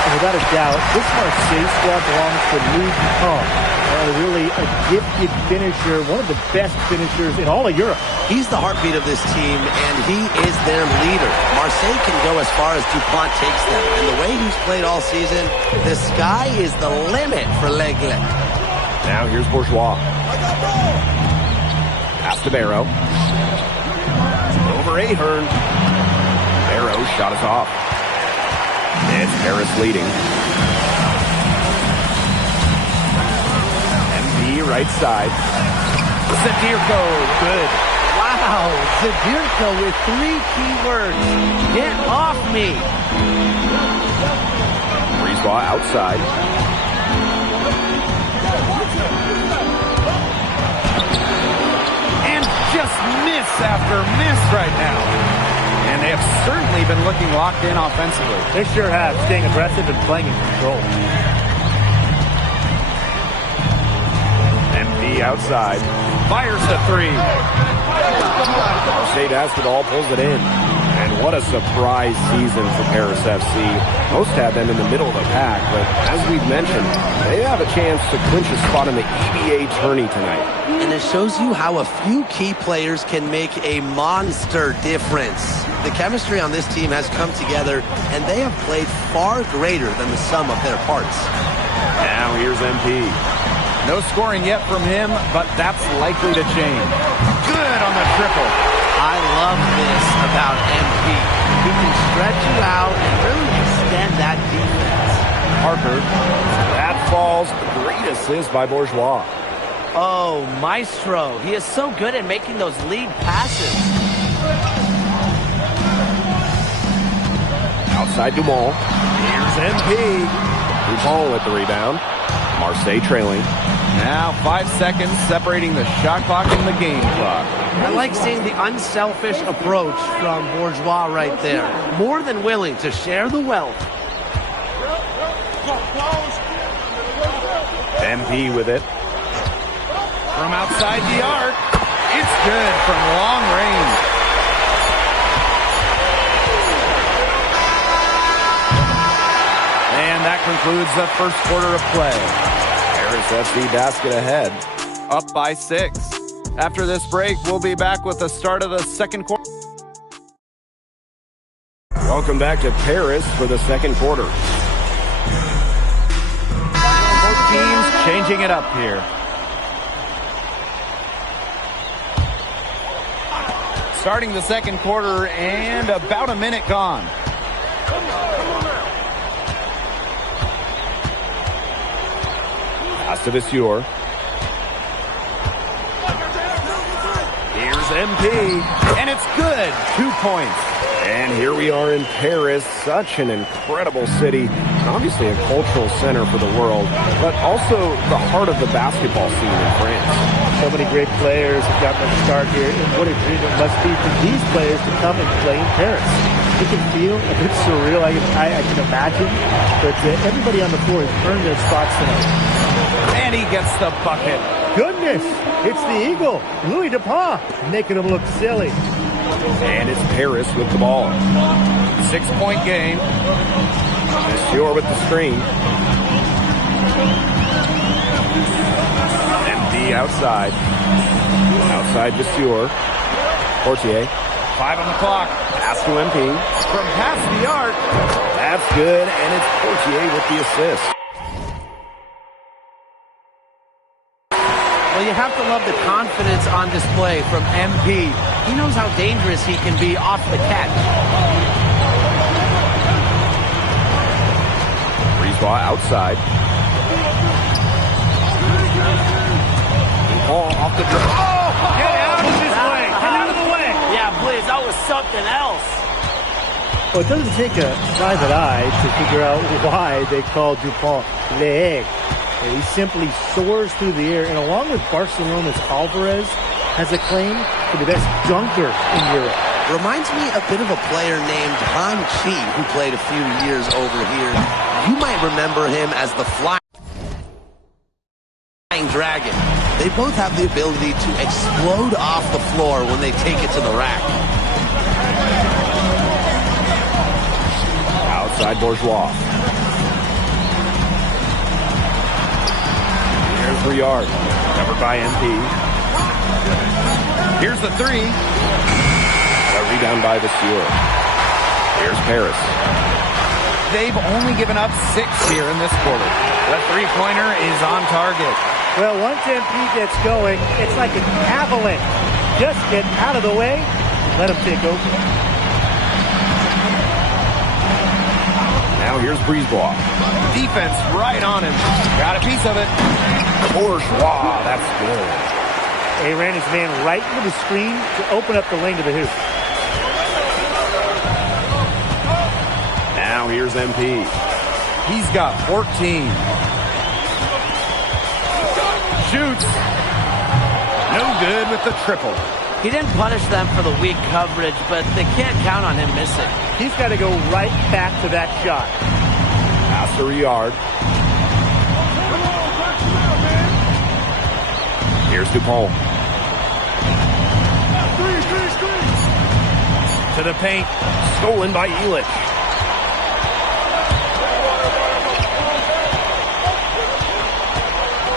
And without a doubt, this Marseille squad belongs to Louis Dupont. Really a gifted finisher, one of the best finishers in all of Europe. He's the heartbeat of this team, and he is their leader. Marseille can go as far as Dupont takes them, and the way he's played all season, the sky is the limit for L'Aigle. Now here's Bourgeois. Pass to Barrow. Over Ahern. Barrow's shot is off. It's Paris leading. Right side. Zadirko, good. Wow, Zadirko with 3 key words. Get off me. Brisebois outside. And just miss after miss right now. And they have certainly been looking locked in offensively. They sure have, staying aggressive and playing in control. MP outside. Fires to 3. Marseille basketball pulls it in. And what a surprise season for Paris FC. Most had them in the middle of the pack, but as we've mentioned, they have a chance to clinch a spot in the EBA tourney tonight. And it shows you how a few key players can make a monster difference. The chemistry on this team has come together, and they have played far greater than the sum of their parts. Now here's MP. No scoring yet from him, but that's likely to change. Good on the triple. I love this about MP. He can stretch you out and really extend that defense. Parker. That falls. Great assist by Bourgeois. Oh, maestro. He is so good at making those lead passes. Outside Dumont. Here's MP. Dupont with the rebound. Marseille trailing. Now 5 seconds separating the shot clock and the game clock. I like seeing the unselfish approach from Bourgeois right there. More than willing to share the wealth. MP with it. From outside the arc. It's good from long range. And that concludes the first quarter of play. Paris FC basket ahead, up by 6. After this break, we'll be back with the start of the second quarter. Welcome back to Paris for the second quarter. Both teams changing it up here. Starting the second quarter and about a minute gone. Pass to Vasseur. Here's MP, and it's good. 2 points. And here we are in Paris, such an incredible city, obviously a cultural center for the world, but also the heart of the basketball scene in France. So many great players have gotten a start here, and what a dream it must be for these players to come and play in Paris. It can feel a bit surreal, I can imagine, but everybody on the floor has earned their spots tonight. And he gets the bucket. Goodness, it's the Eagle, Louis Dupont, making him look silly. And it's Paris with the ball. 6-point game. Vasseur with the screen. MP outside. Outside Vasseur. Portier. 5 on the clock. Pass to MP. From past the arc. That's good, and it's Portier with the assist. Well, you have to love the confidence on display from MP. He knows how dangerous he can be off the catch. Brisebois outside. Ball off the dribble. Oh! Get out of his way! Get out of the way! Yeah, please, that was something else. Well, it doesn't take a private eye to figure out why they call Dupont Le Aigle. He simply soars through the air, and along with Barcelona's Alvarez, has a claim for the best dunker in Europe. Reminds me a bit of a player named Han Chi, who played a few years over here. You might remember him as the Flying Dragon. They both have the ability to explode off the floor when they take it to the rack. Outside Bourgeois. Here's Briard. Covered by MP. Here's the three. A rebound by Vasseur. Here's Paris. They've only given up 6 here in this quarter. The three-pointer is on target. Well, once MP gets going, it's like an avalanche. Just get out of the way, let him take over. Now here's Brisebois. Defense right on him. Got a piece of it. Bourgeois, that's good. He ran his man right into the screen to open up the lane to the hoop. Now here's MP. He's got 14. Shoots. No good with the triple. He didn't punish them for the weak coverage, but they can't count on him missing. He's got to go right back to that shot. Pass to Riard. Here's Dupont. To the paint. Stolen by Elich.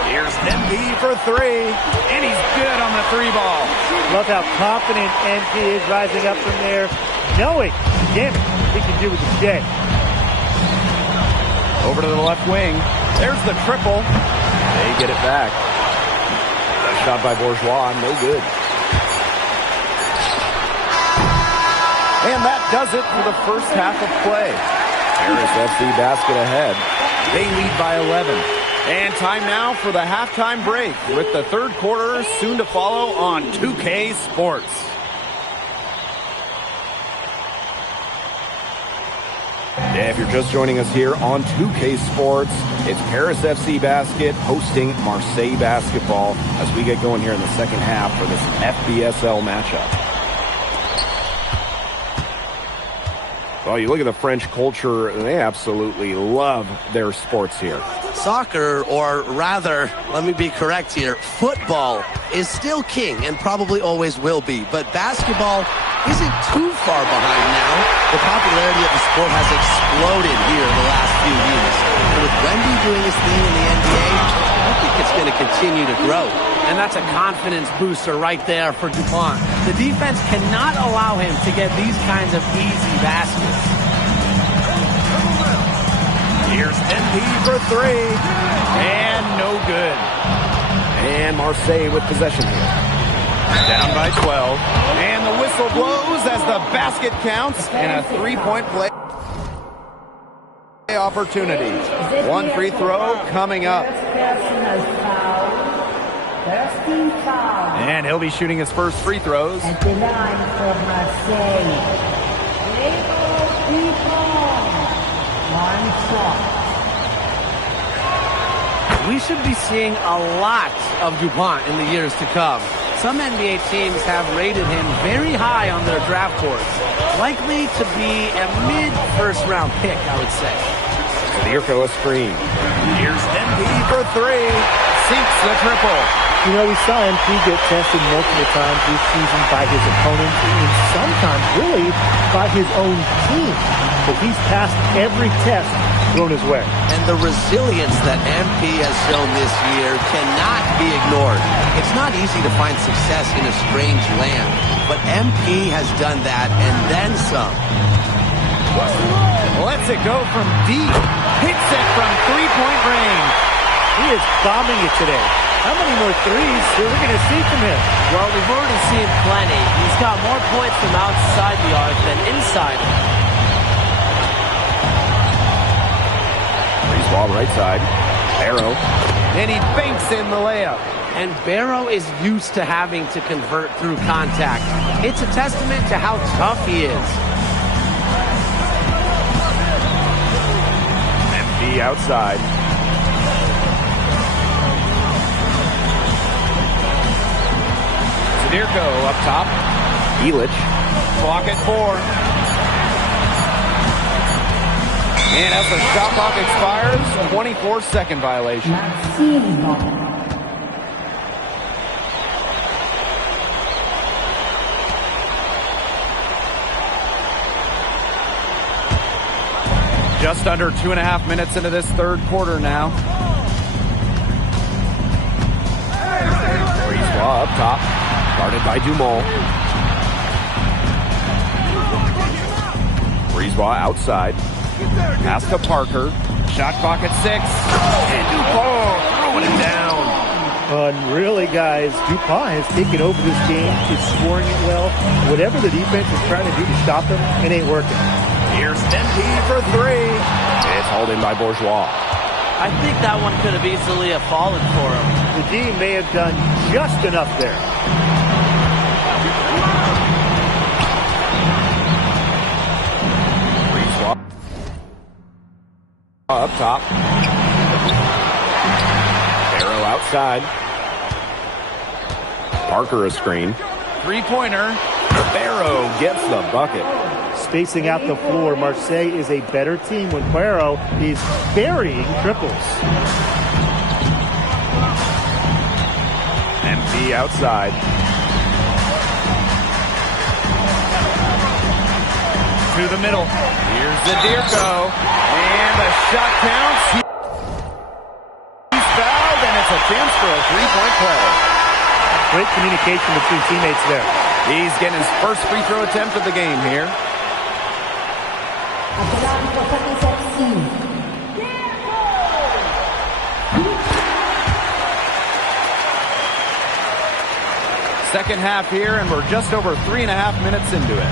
Here's MP for 3. And he's good on the 3 ball. Love how confident MP is rising up from there, knowing, damn it, he can do with the J. Over to the left wing. There's the triple. They get it back. The shot by Bourgeois, no good. And that does it for the first half of play. Paris FC basket ahead. They lead by 11. And time now for the halftime break with the third quarter soon to follow on 2K Sports. Yeah, if you're just joining us here on 2K Sports, it's Paris FC Basket hosting Marseille Basketball as we get going here in the second half for this FBSL matchup. Well, you look at the French culture, they absolutely love their sports here. Soccer, or rather, let me be correct here, football is still king and probably always will be, but basketball isn't too far behind now. The popularity of the sport has exploded here in the last few years. And with Wemby doing his thing in the NBA, I think it's going to continue to grow. And that's a confidence booster right there for DuPont. The defense cannot allow him to get these kinds of easy baskets. Here's MP for three. And no good. And Marseille with possession here. Down by 12. And the whistle blows as the basket counts. And a three-point play opportunity. One free throw coming up. And he'll be shooting his first free throws. At the line for Marseille. We should be seeing a lot of DuPont in the years to come. Some NBA teams have rated him very high on their draft boards. Likely to be a mid-first round pick, I would say. Zdirko a screen. Here's MP for three. Sinks the triple. You know, we saw MP get tested multiple times this season by his opponents and sometimes really by his own team. But he's passed every test thrown his way. And the resilience that MP has shown this year cannot be ignored. It's not easy to find success in a strange land, but MP has done that and then some. Lets it go from deep. Hits it from three-point range. He is bombing it today. How many more threes are we going to see from him? Well, we've already seen plenty. He's got more points from outside the arc than inside it. Breeze ball right side. Barrow. And he banks in the layup. And Barrow is used to having to convert through contact. It's a testament to how tough he is. MP outside. Zdirko up top. Elic. Clock at 4. And as the shot clock expires, 24-second violation. Just under 2.5 minutes into this third quarter now. Breezeball up top. Guarded by Dumont. Breezeball outside. Pass to Parker. Shot clock at 6. And DuPont throwing it down. Really, guys, DuPont has taken over this game. He's scoring it well. Whatever the defense is trying to do to stop him, it ain't working. Here's MP for 3. It's hauled in by Bourgeois. I think that one could have easily have fallen for him. The D may have done just enough there. Up top. Barrow outside. Parker a screen. Three-pointer. Barrow gets the bucket. Spacing out the floor, Marseille is a better team when Barrow is burying triples. MP outside. To the middle. Here's Zdirko. And the shot counts. He's fouled, and it's a chance for a three-point play. Great communication between teammates there. He's getting his first free throw attempt of the game here. Second half here, and we're just over 3.5 minutes into it.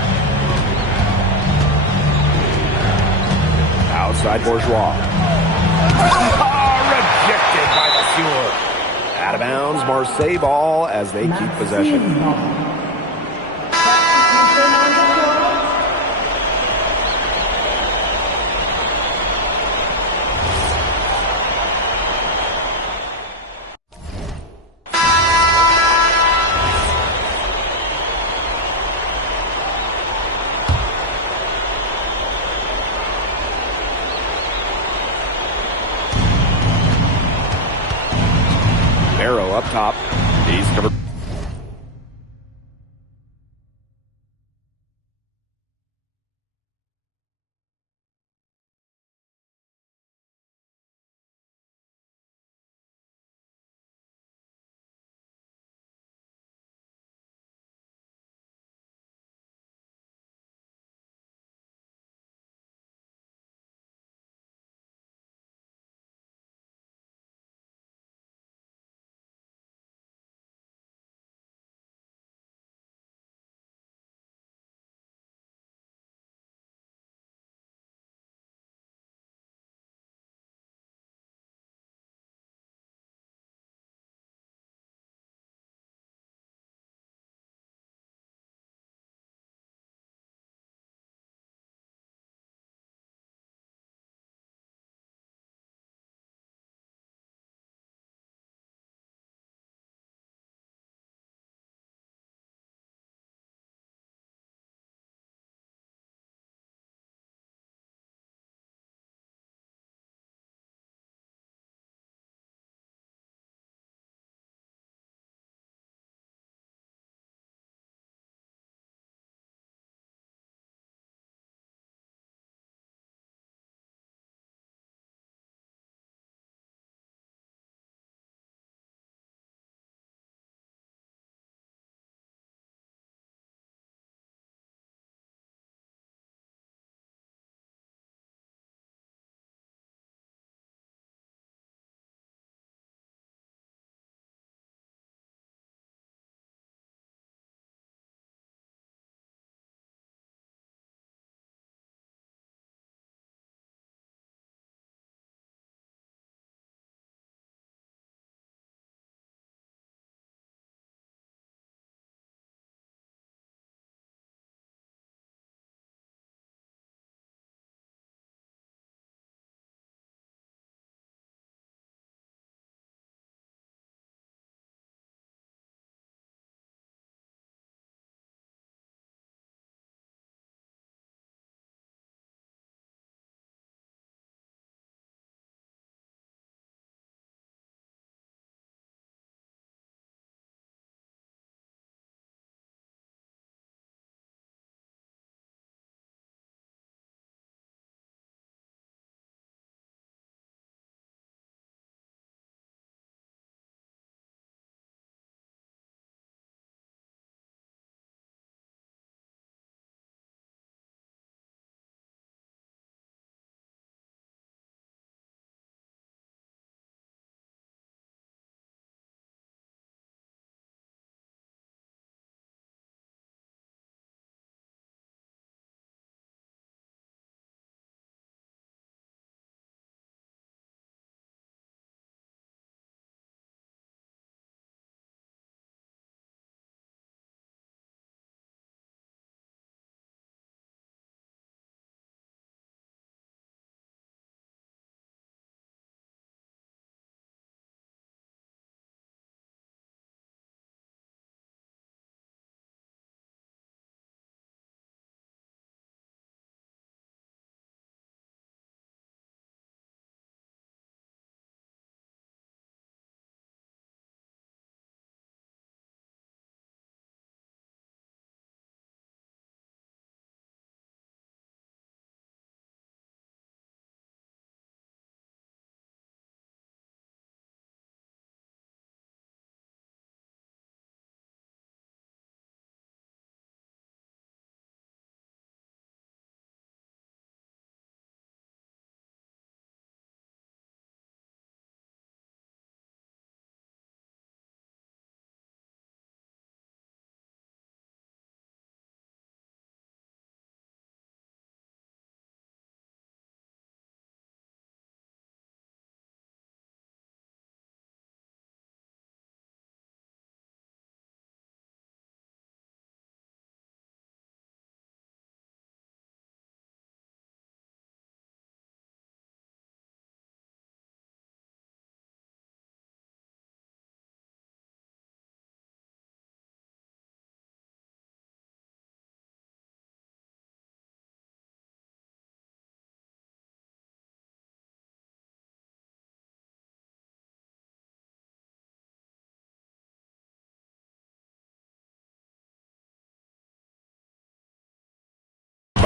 Outside Bourgeois. Rejected by the Fuhrer. Out of bounds, Marseille ball as they keep possession. up top, he's covered.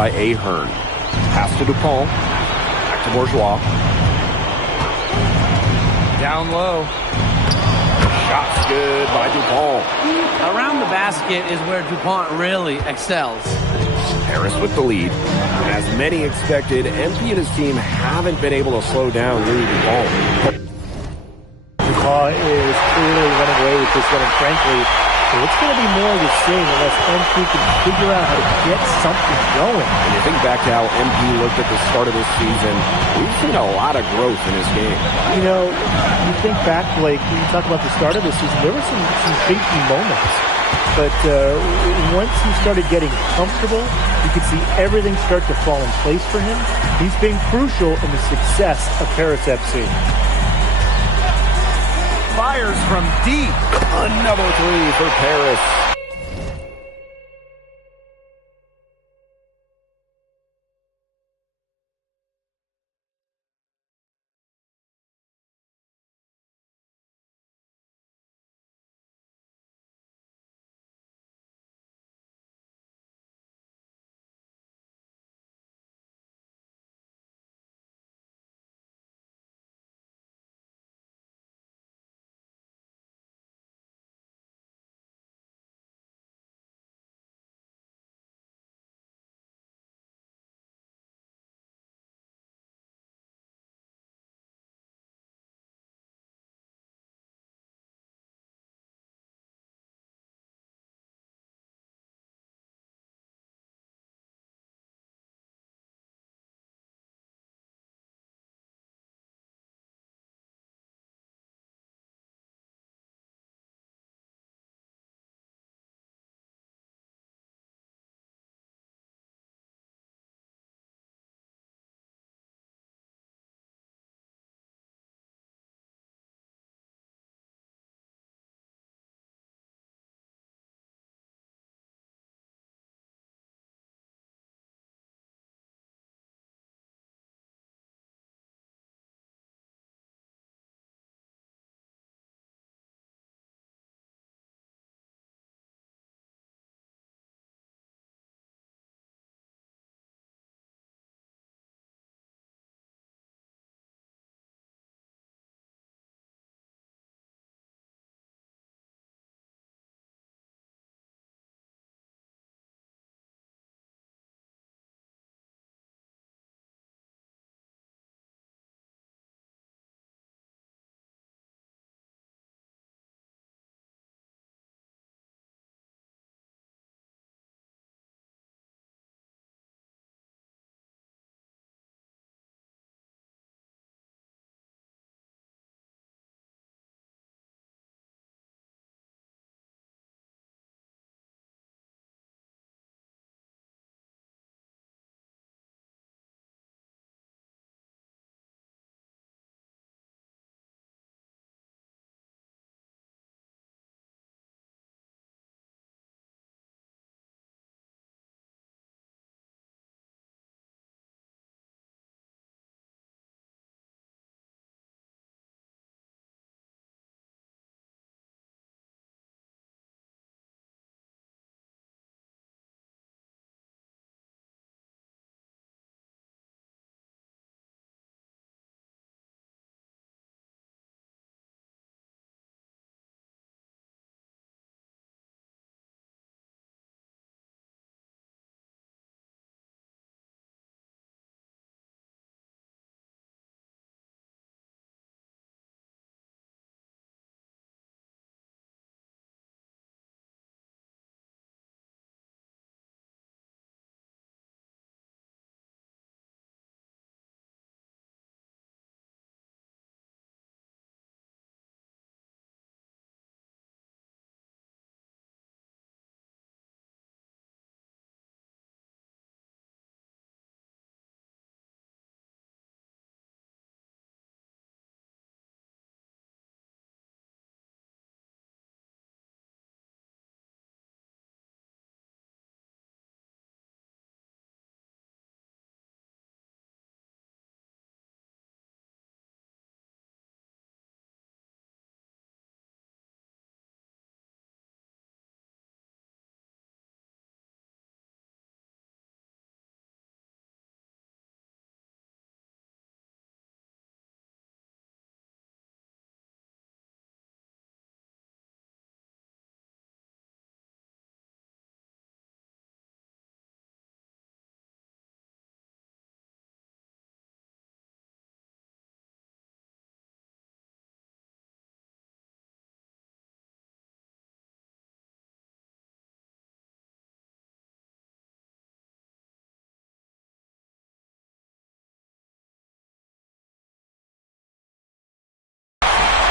by Ahern. Pass to Dupont. Back to Bourgeois. Down low. Shot's good by Dupont. Around the basket is where DuPont really excels. Harris with the lead. As many expected, MP and his team haven't been able to slow down Louis Dupont. DuPont is clearly running away with this one, and frankly, it's going to be more of the same unless MP can figure out how to get something going. When you think back to how MP looked at the start of this season, we've seen a lot of growth in his game. You know, you think back, Blake, when you talk about the start of this season, there were some big key moments. But once he started getting comfortable, you could see everything start to fall in place for him. He's been crucial in the success of Paris FC. Fires from deep. Another three for Paris.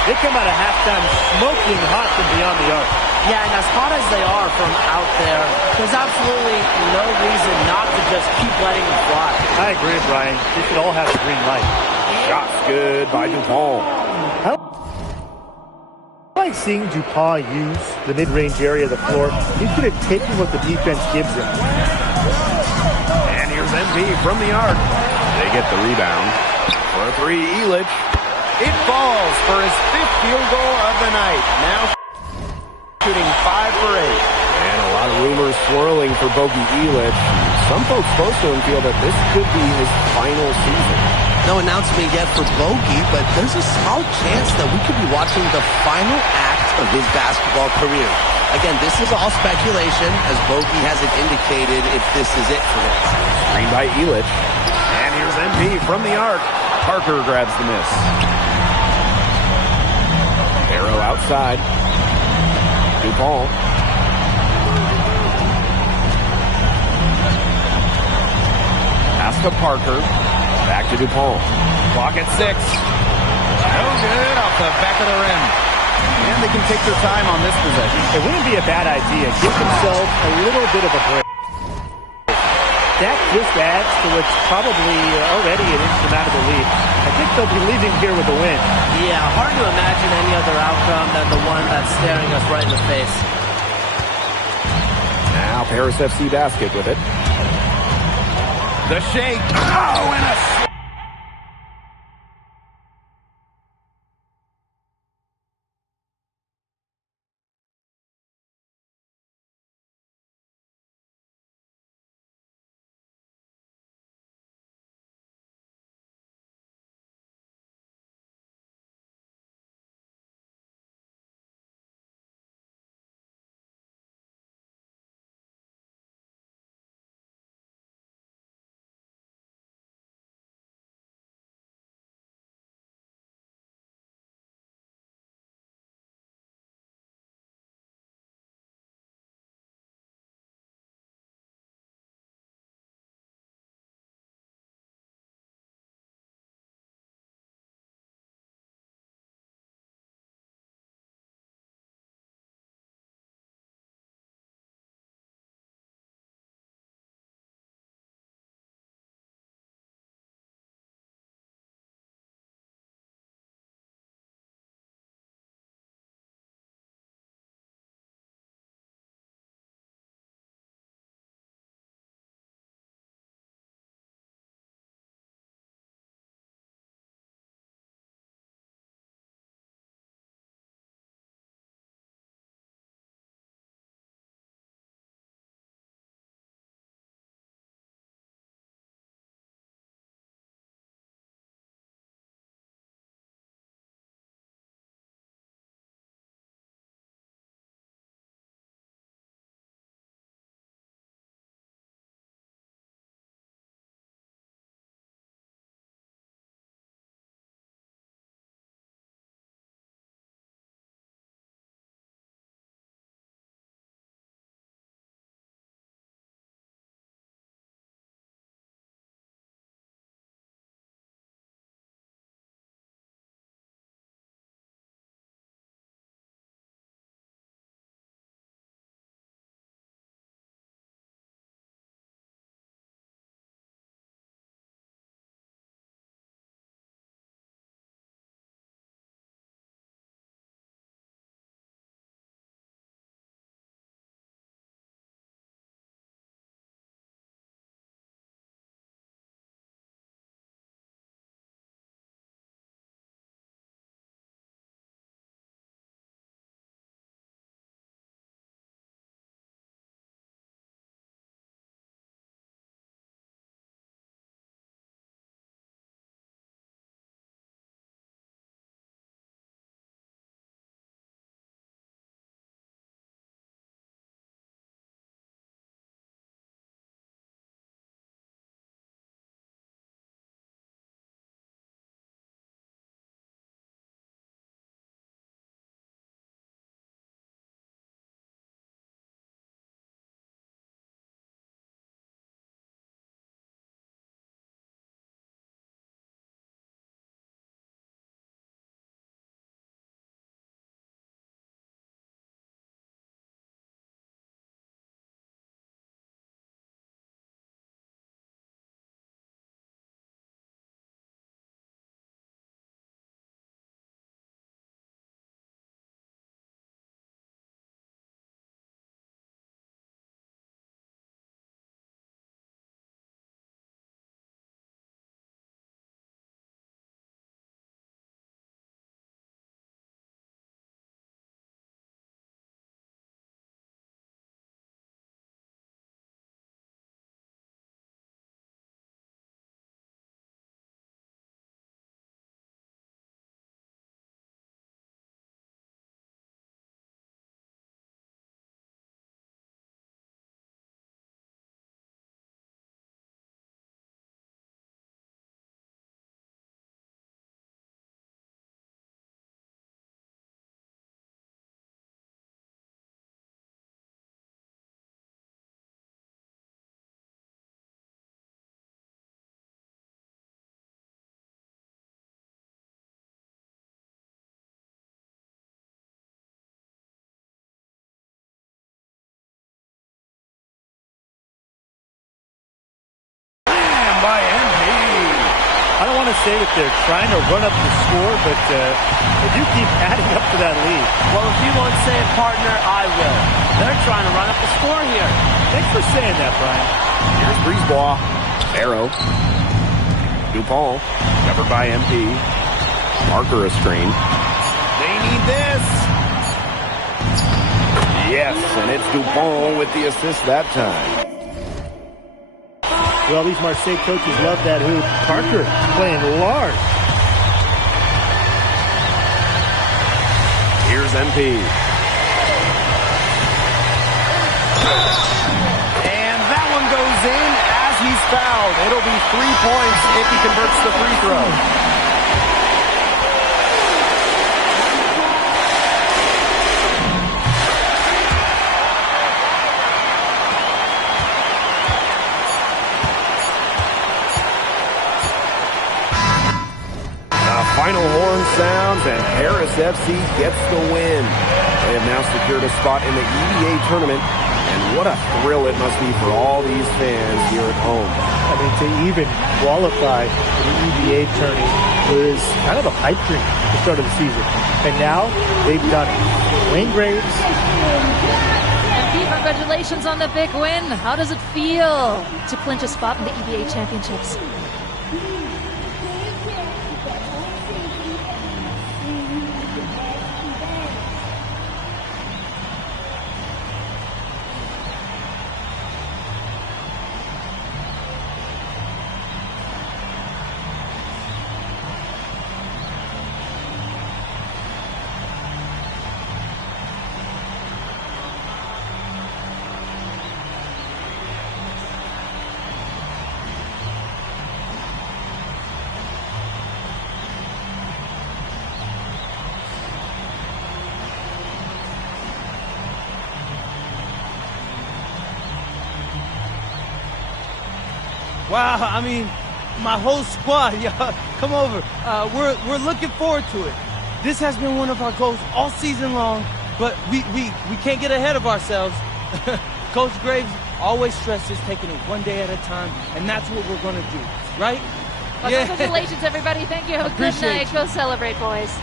They come out of halftime smoking hot from beyond the arc. Yeah, and as hot as they are from out there, there's absolutely no reason not to just keep letting them fly. I agree, Brian. They should all have a green light. Shots good by DuPont. I like seeing DuPont use the mid-range area of the floor. He's good at taking what the defense gives him. And here's MP from the arc. They get the rebound. For a three, Elich. It falls for his 5th field goal of the night. Now shooting 5 for 8. And a lot of rumors swirling for Bogey Elich. Some folks close to him feel that this could be his final season. No announcement yet for Bogey, but there's a small chance that we could be watching the final act of his basketball career. Again, this is all speculation, as Bogey hasn't indicated if this is it for him. Screen by Elich. And here's MP from the arc. Parker grabs the miss. Arrow outside. DuPont. Pass to Parker. Back to DuPont. Clock at 6. No good off the back of the rim. And they can take their time on this possession. It wouldn't be a bad idea. Give themselves a little bit of a break. That just adds to what's probably already an insurmountable lead. I think they'll be leaving here with a win. Yeah, hard to imagine any other outcome than the one that's staring us right in the face. Now Paris FC basket with it. The shake. Oh, and a by MP. I don't want to say that they're trying to run up the score, but they do keep adding up to that lead. Well, if you won't say it, partner, I will. They're trying to run up the score here. Thanks for saying that, Brian. Here's Brisebois. Arrow. Dupont. Covered by MP. Parker a screen. They need this. Yes, and it's Dupont with the assist that time. Well, these Marseille coaches love that hoop. Parker playing large. Here's MP. And that one goes in as he's fouled. It'll be 3 points if he converts the free throw. Final horn sounds, and Paris FC gets the win. They have now secured a spot in the EVA tournament, and what a thrill it must be for all these fans here at home. I mean, to even qualify for the EVA tourney was kind of a pipe dream at the start of the season. And now, they've done it. Wayne Graves. MP, congratulations on the big win. How does it feel to clinch a spot in the EVA championships? Wow, I mean, my whole squad, y'all, come over. We're looking forward to it. This has been one of our goals all season long, but we can't get ahead of ourselves. Coach Graves always stresses taking it one day at a time, and that's what we're going to do, right? Well, congratulations, everybody. Thank you. Have a good night. Go celebrate, boys.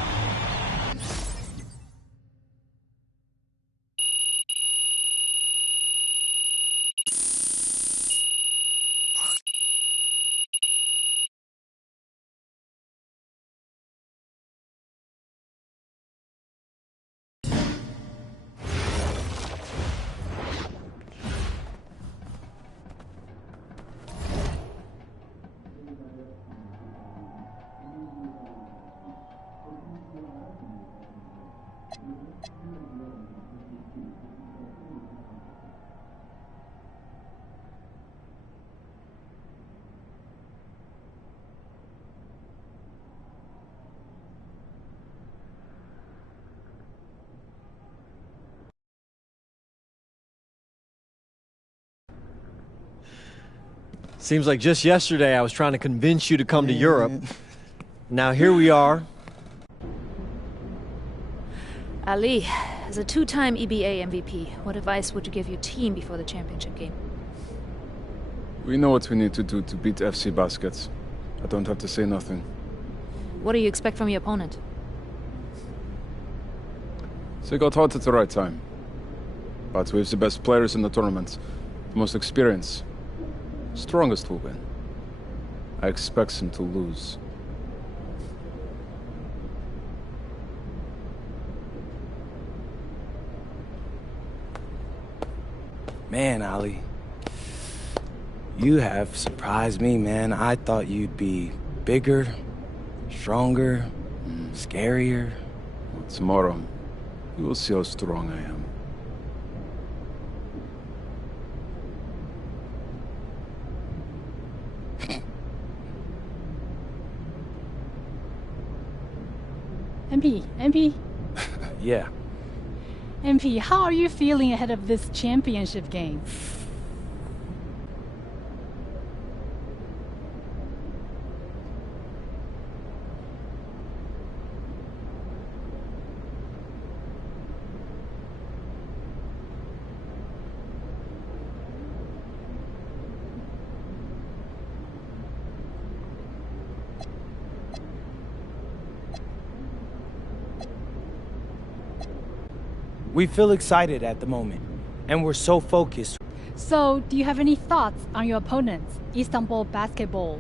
Seems like just yesterday I was trying to convince you to come to Europe. Now here we are. Ali, as a two-time EBA MVP, what advice would you give your team before the championship game? We know what we need to do to beat FC Baskets. I don't have to say nothing. What do you expect from your opponent? They got hot at the right time. But we have the best players in the tournament, the most experience. Strongest will win. I expect them to lose. Man, Ali, you have surprised me, man. I thought you'd be bigger, stronger, scarier. Well, tomorrow, you will see how strong I am. MP. Yeah. MP, how are you feeling ahead of this championship game? We feel excited at the moment, and we're so focused. So, do you have any thoughts on your opponents, Istanbul Basketball?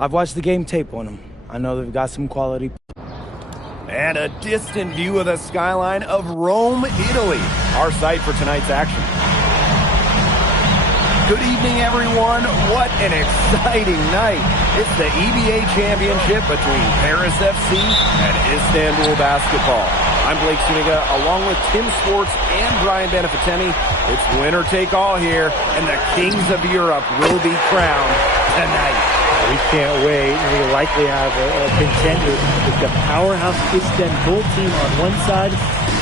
I've watched the game tape on them. I know they've got some quality. And a distant view of the skyline of Rome, Italy, our site for tonight's action. Good evening, everyone. What an exciting night. It's the EBA championship between Paris FC and Istanbul Basketball. I'm Blake Suniga, along with Tim Swartz and Brian Benefiteni. It's winner take all here, and the kings of Europe will be crowned tonight. We can't wait, and we likely have a contender with the powerhouse Istanbul team on one side,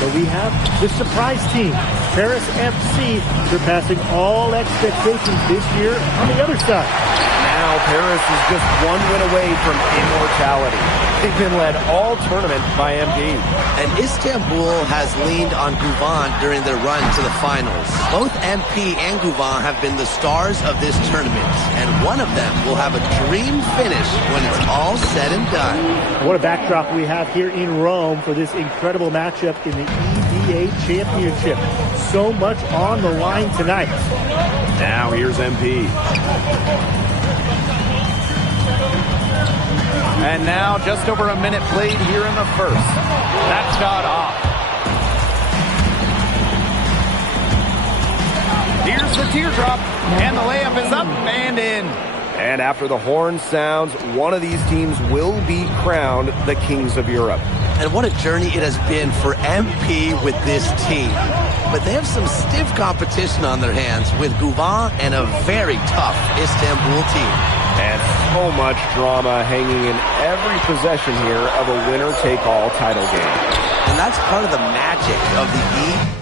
but we have the surprise team, Paris FC, surpassing all expectations this year on the other side. Now Paris is just one win away from immortality. They've been led all tournament by MP. And Istanbul has leaned on Guvan during their run to the finals. Both MP and Guvan have been the stars of this tournament, and one of them will have a dream finish when it's all said and done. What a backdrop we have here in Rome for this incredible matchup in the EBA Championship. So much on the line tonight. Now here's MP. And now just over a minute played here in the first. That shot off. Here's the teardrop, and the layup is up and in. And after the horn sounds, one of these teams will be crowned the Kings of Europe. And what a journey it has been for MP with this team. But they have some stiff competition on their hands with Guvan and a very tough Istanbul team. And so much drama hanging in every possession here of a winner-take-all title game. And that's part of the magic of the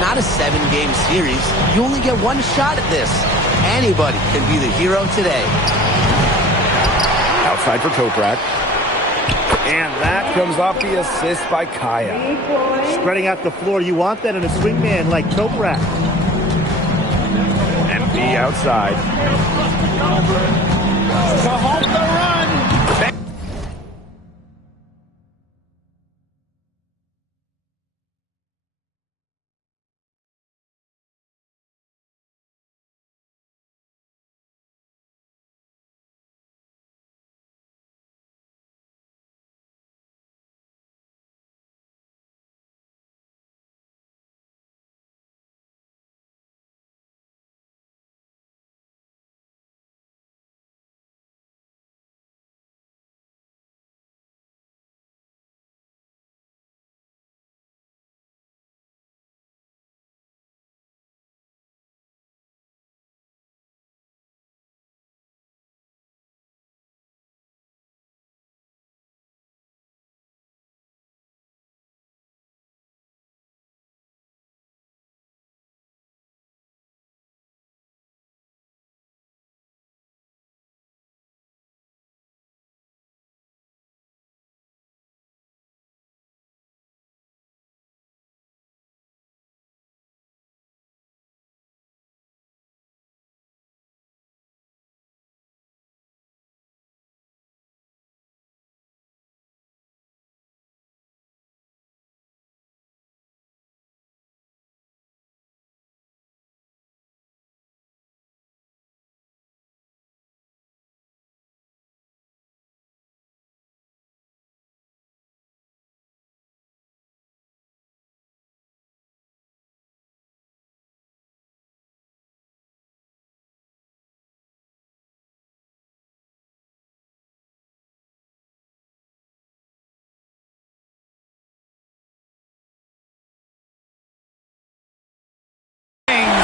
not a 7-game series. You only get one shot at this. Anybody can be the hero today. Outside for Toprak. And that comes off the assist by Kaya. Spreading out the floor. You want that in a swingman like Toprak. MP outside. To halt the run.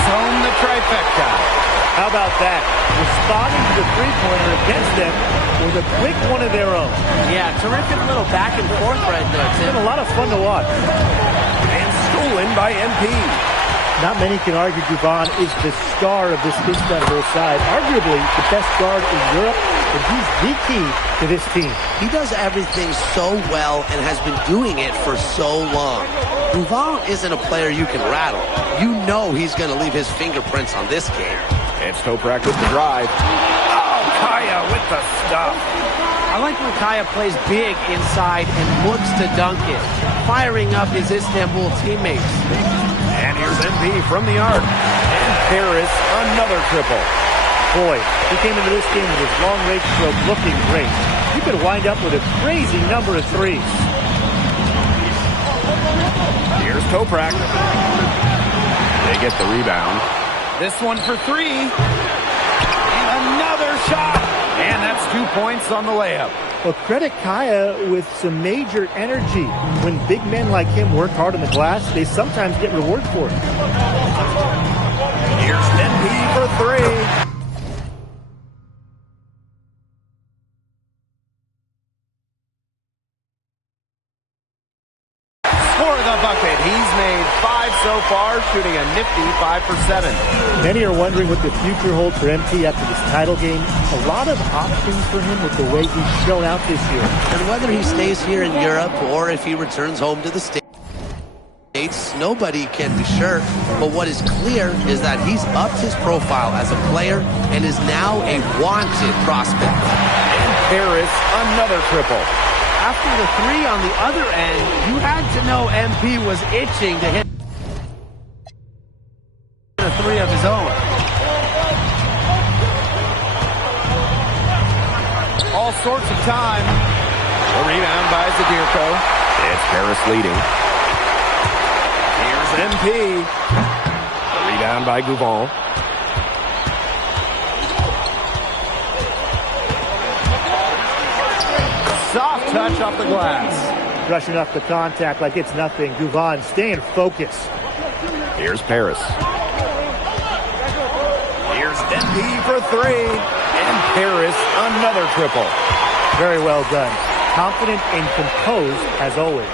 Home the trifecta. How about that? Responding to the three-pointer against them with a quick one of their own. Yeah, terrific little back and forth right there, Tim. It's been a lot of fun to watch. And stolen by MP. Not many can argue Gouvan is the star of this Istanbul side. Arguably the best guard in Europe, and he's the key to this team. He does everything so well and has been doing it for so long. Gouvan isn't a player you can rattle. You know he's going to leave his fingerprints on this game. It's Toprak with the drive. Oh, Kaya with the stuff. I like when Kaya plays big inside and looks to dunk it, firing up his Istanbul teammates. And here's MP from the arc. And Paris, another triple. Boy, he came into this game with his long-range stroke looking great. You could wind up with a crazy number of threes. Here's Toprak. They get the rebound. This one for three. And another shot. And that's 2 points on the layup. Well, credit Kaya with some major energy. When big men like him work hard on the glass, they sometimes get rewarded for it. Here's MP for three. For the bucket. He's made 5 so far, shooting a nifty 5 for 7. Many are wondering what the future holds for MP after this title game. A lot of options for him with the way he's shown out this year. And whether he stays here in Europe or if he returns home to the States, nobody can be sure. But what is clear is that he's upped his profile as a player and is now a wanted prospect. And Paris, another triple. After the three on the other end, you had to know MP was itching to hit a three of his own. All sorts of time. A rebound by Zadirko. It's Paris leading. Here's MP. A rebound by Gouvan. Soft touch off the glass. Brushing off the contact like it's nothing. Gouvan staying focused. Here's Paris. Here's MP for three. And Paris, another triple. Very well done. Confident and composed as always.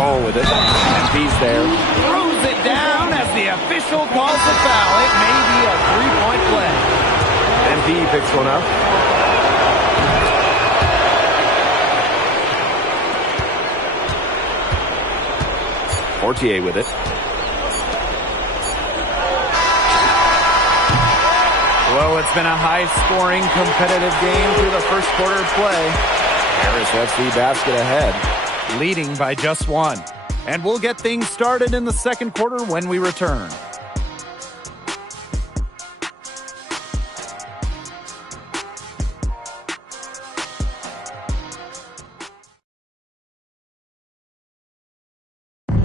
Falling with it. MP's there. Throws it down as the official calls the foul. It may be a three-point play. MP picks one up. Fortier with it. Well, it's been a high-scoring, competitive game through the first quarter of play. Paris FC basket ahead, leading by just one. And we'll get things started in the second quarter when we return.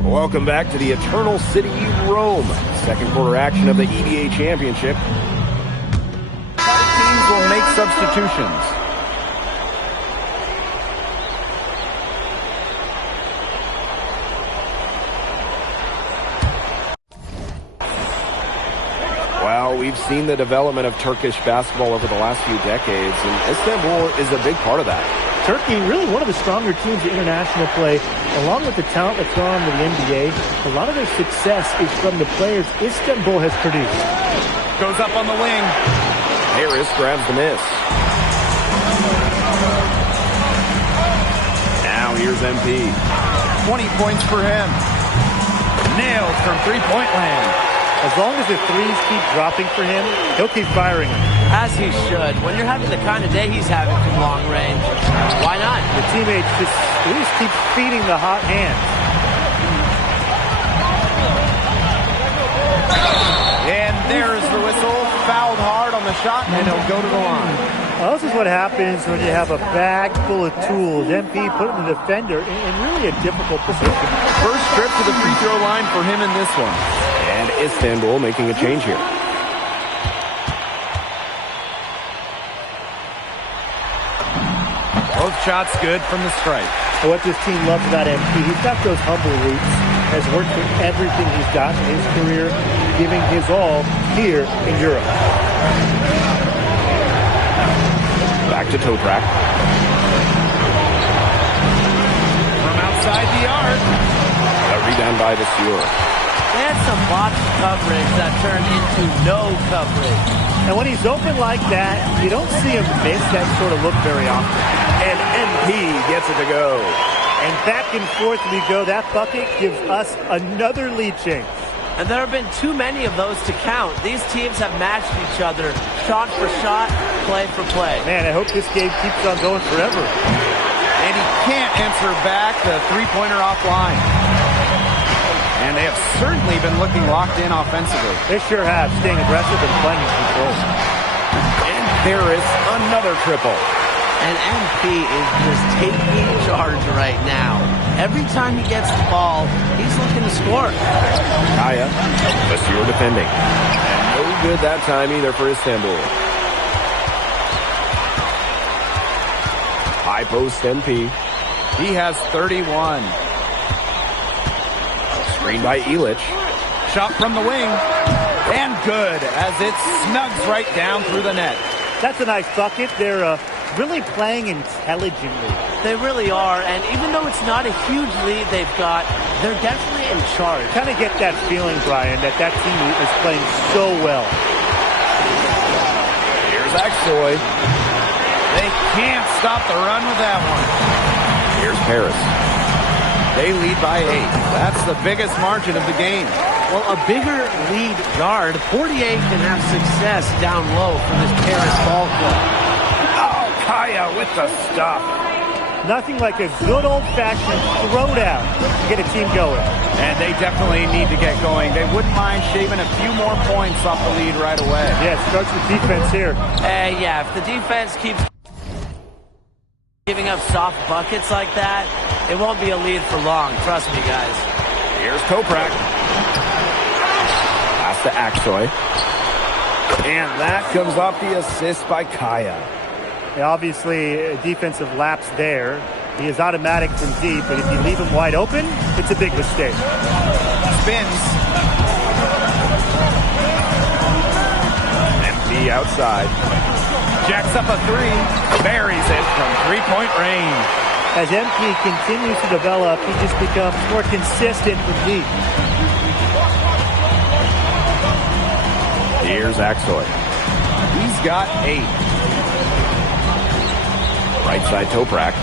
Welcome back to the Eternal City, Rome. Second quarter action of the EVA Championship. Teams will make substitutions. Well, we've seen the development of Turkish basketball over the last few decades, and Istanbul is a big part of that. Turkey, really one of the stronger teams in international play, along with the talent that's gone to the NBA. A lot of their success is from the players Istanbul has produced. Goes up on the wing. Harris grabs the miss. Now here's MP. 20 points for him. Nailed from three-point land. As long as the threes keep dropping for him, he'll keep firing them. As he should. When you're having the kind of day he's having from long range, why not? The teammates just keep feeding the hot hand. And there's the whistle. Fouled hard on the shot, and he'll go to the line. Well, this is what happens when you have a bag full of tools. MP putting the defender in really a difficult position. First trip to the free throw line for him in this one. And Istanbul making a change here. Both shots good from the stripe. What this team loves about MP, he's got those humble roots, has worked for everything he's got in his career, giving his all here in Europe. Back to Toprak. From outside the arc. A rebound by Vasseur. They had some botched coverage that turned into no coverage. And when he's open like that, you don't see him miss that sort of look very often. And MP gets it to go. And back and forth we go. That bucket gives us another lead change. And there have been too many of those to count. These teams have matched each other, shot for shot, play for play. Man, I hope this game keeps on going forever. And he can't answer back the three-pointer offline. And they have certainly been looking locked in offensively. They sure have, staying aggressive and playing in control. And there is another triple. And MP is just taking charge right now. Every time he gets the ball, he's looking to score. Kaya, Vasseur defending. And no good that time either for Istanbul. High post MP. He has 31. Screen by Ilic. Shot from the wing. And good as it snugs right down through the net. That's a nice bucket. They're really playing intelligently. They really are, and even though it's not a huge lead they've got, they're definitely in charge. Kind of get that feeling, Brian, that team is playing so well. Here's Aksoy. They can't stop the run with that one. Here's Paris. They lead by 8. That's the biggest margin of the game. Well, a bigger lead guard, Fortier can have success down low for this Paris ball club. Oh, Kaya with the stuff. Nothing like a good old-fashioned throwdown to get a team going. And they definitely need to get going. They wouldn't mind shaving a few more points off the lead right away. Yeah, it starts with defense here. Yeah, if the defense keeps giving up soft buckets like that, it won't be a lead for long. Trust me, guys. Here's Toprak. Pass to Aksoy. And that comes off the assist by Kaya. Obviously, a defensive lapse there. He is automatic from deep, but if you leave him wide open, it's a big mistake. Spins. MP outside. Jacks up a three. Buries it from three-point range. As MP continues to develop, he just becomes more consistent from deep. Here's Axoy. He's got 8. Right side Toprak.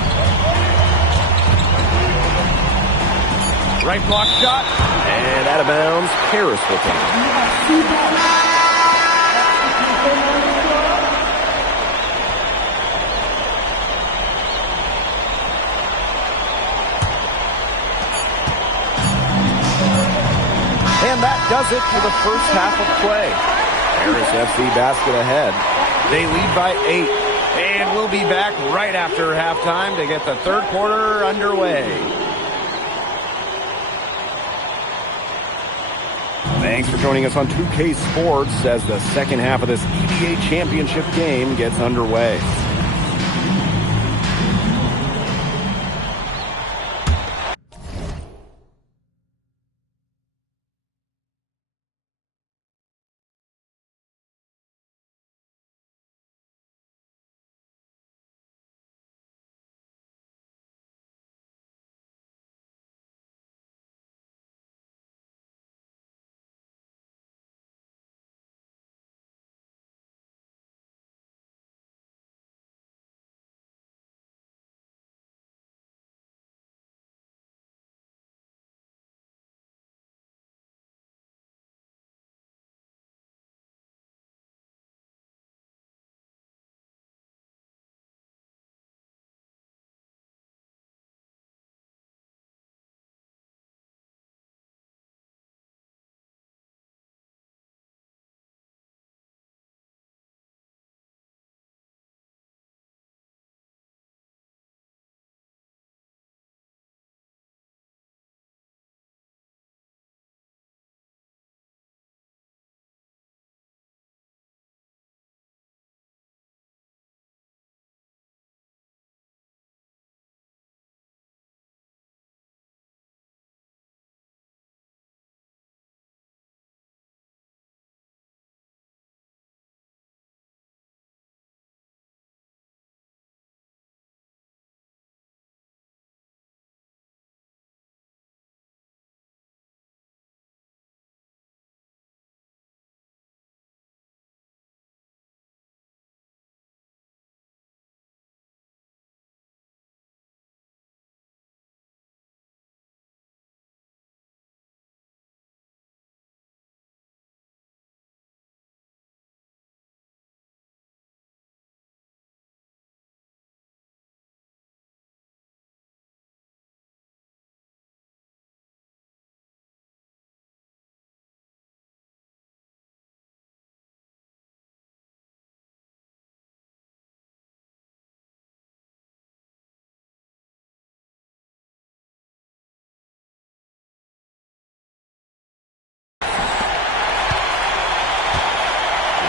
Right block shot. And out of bounds, Paris will take it. And that does it for the first half of play. Paris FC basket ahead. They lead by 8. And we'll be back right after halftime to get the third quarter underway. Thanks for joining us on 2K Sports as the second half of this EBA championship game gets underway.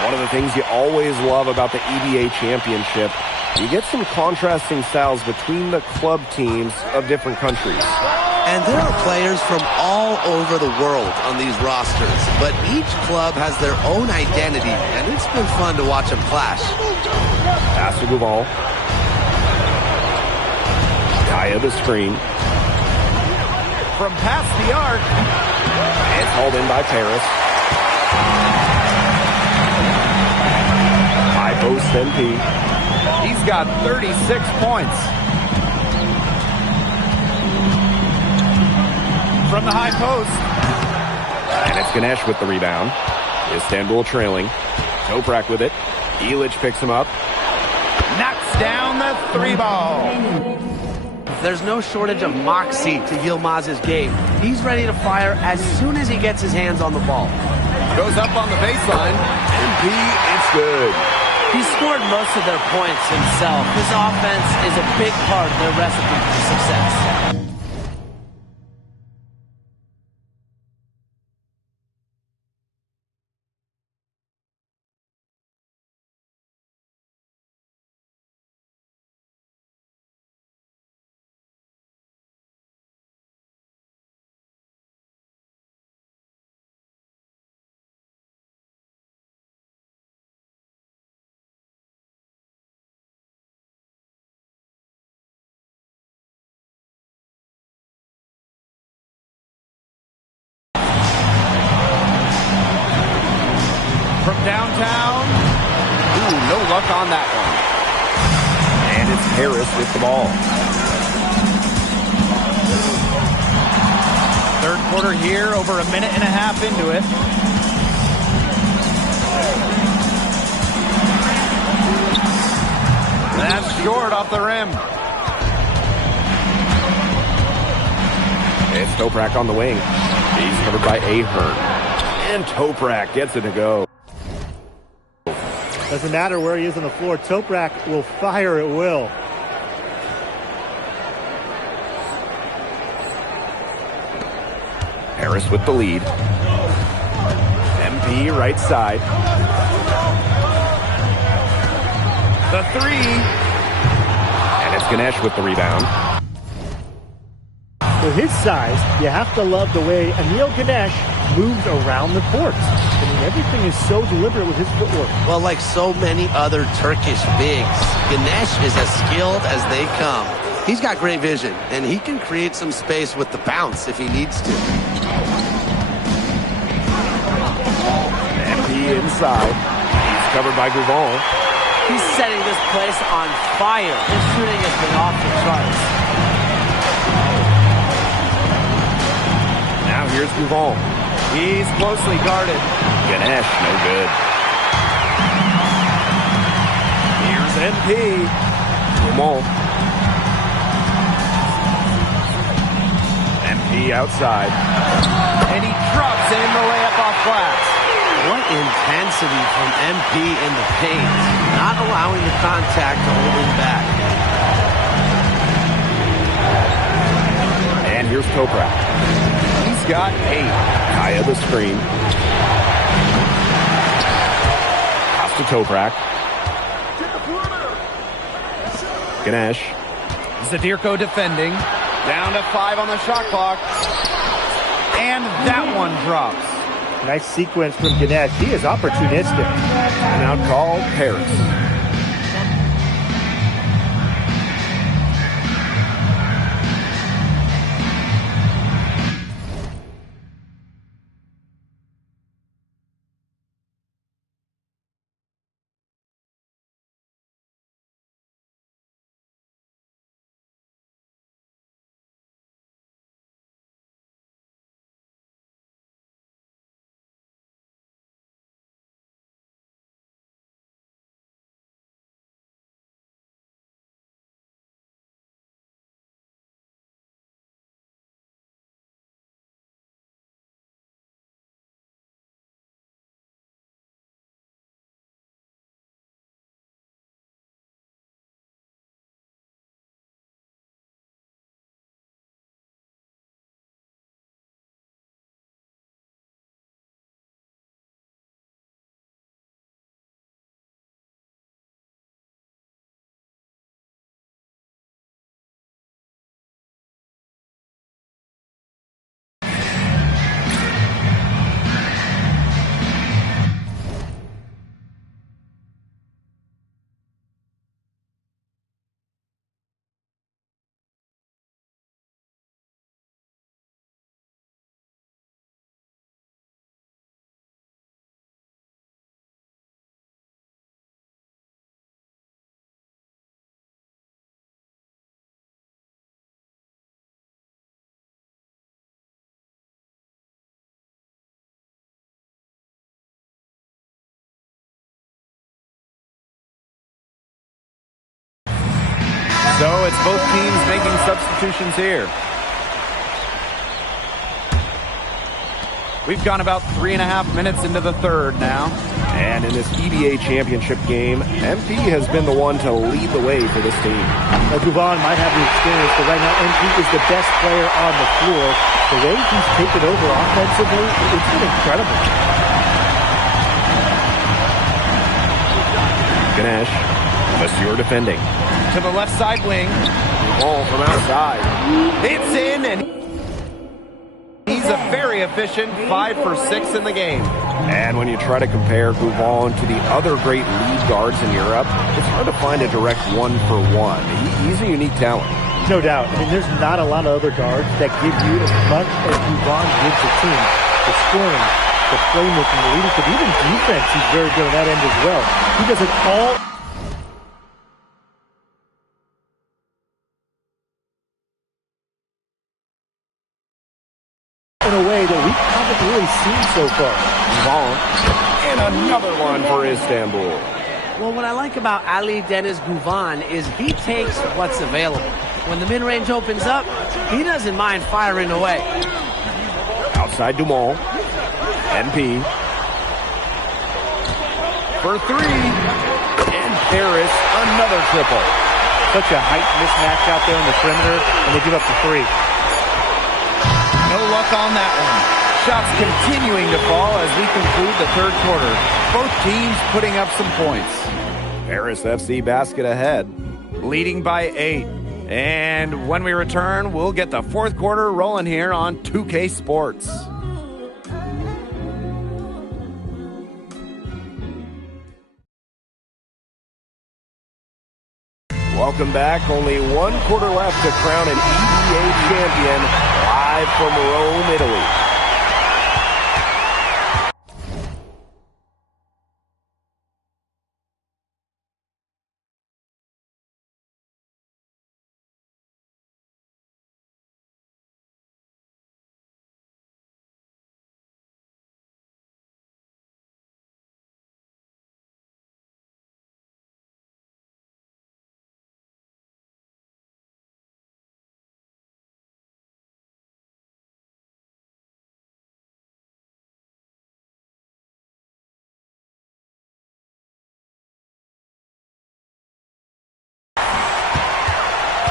One of the things you always love about the EBA championship, you get some contrasting styles between the club teams of different countries. And there are players from all over the world on these rosters, but each club has their own identity, and it's been fun to watch them clash. Pass to Guval. Kaya the screen. From past the arc. It's hauled in by Paris. High post MP. He's got 36 points. From the high post. And it's Ganesh with the rebound. Istanbul trailing. Toprak with it. Ilic picks him up. Knocks down the 3-ball. There's no shortage of moxie to Yilmaz's game. He's ready to fire as soon as he gets his hands on the ball. Goes up on the baseline. MP, it's good. He scored most of their points himself. His offense is a big part of their recipe for success. downtown. Ooh, no luck on that one. And it's Harris with the ball. Third quarter here, over a minute and a half into it. That's short off the rim. It's Toprak on the wing. He's covered by Ahern. And Toprak gets it to go. Doesn't matter where he is on the floor. Toprak will fire at will. Harris with the lead. MP right side. The three. And it's Ganesh with the rebound. With his size, you have to love the way Anil Ganesh moves around the court. I mean, everything is so deliberate with his footwork. Well, like so many other Turkish bigs, Ganesh is as skilled as they come. He's got great vision, and he can create some space with the bounce if he needs to. MP inside. He's covered by Gouval. He's setting this place on fire. His shooting has been off the charts. Now here's Gouval. He's closely guarded. Ganesh, no good. Here's MP. Gouval. MP outside. And he drops in the layup off glass. What intensity from MP in the paint. Not allowing the contact to hold him back. And here's Toprak. He's got 8. High of the screen. Pass to Toprak. Ganesh. Zadirko defending. Down to 5 on the shot clock. And that one drops. Nice sequence from Ganesh. He is opportunistic. Now called Harris. So it's both teams making substitutions here. We've gone about 3.5 minutes into the third now. And in this EBA championship game, MP has been the one to lead the way for this team. Gouval might have the experience, but right now MP is the best player on the floor. The way he's taken over offensively, it's been incredible. Ganesh, Monsieur defending. To the left side wing. Ball from outside. It's in, and he's a very efficient 5 for 6 in the game. And when you try to compare Gouval to the other great lead guards in Europe, it's hard to find a direct 1-for-1. He's a unique talent. No doubt. I mean, there's not a lot of other guards that give you as much as Gouval gives the team. The scoring, the the playmaking, the leadership, even defense, he's very good on that end as well. He does it all. In a way that we haven't really seen so far. And another one for Istanbul. Well, what I like about Ali Deniz Guvan is he takes what's available. When the mid-range opens up, he doesn't mind firing away. Outside Dumont. MP. For three. And Paris, another triple. Such a height mismatch out there in the perimeter, and they give up the three. No luck on that one. Shots continuing to fall as we conclude the third quarter. Both teams putting up some points. Paris FC basket ahead. Leading by 8. And when we return, we'll get the fourth quarter rolling here on 2K Sports. Welcome back. Only one quarter left to crown an EVA champion live from Rome, Italy.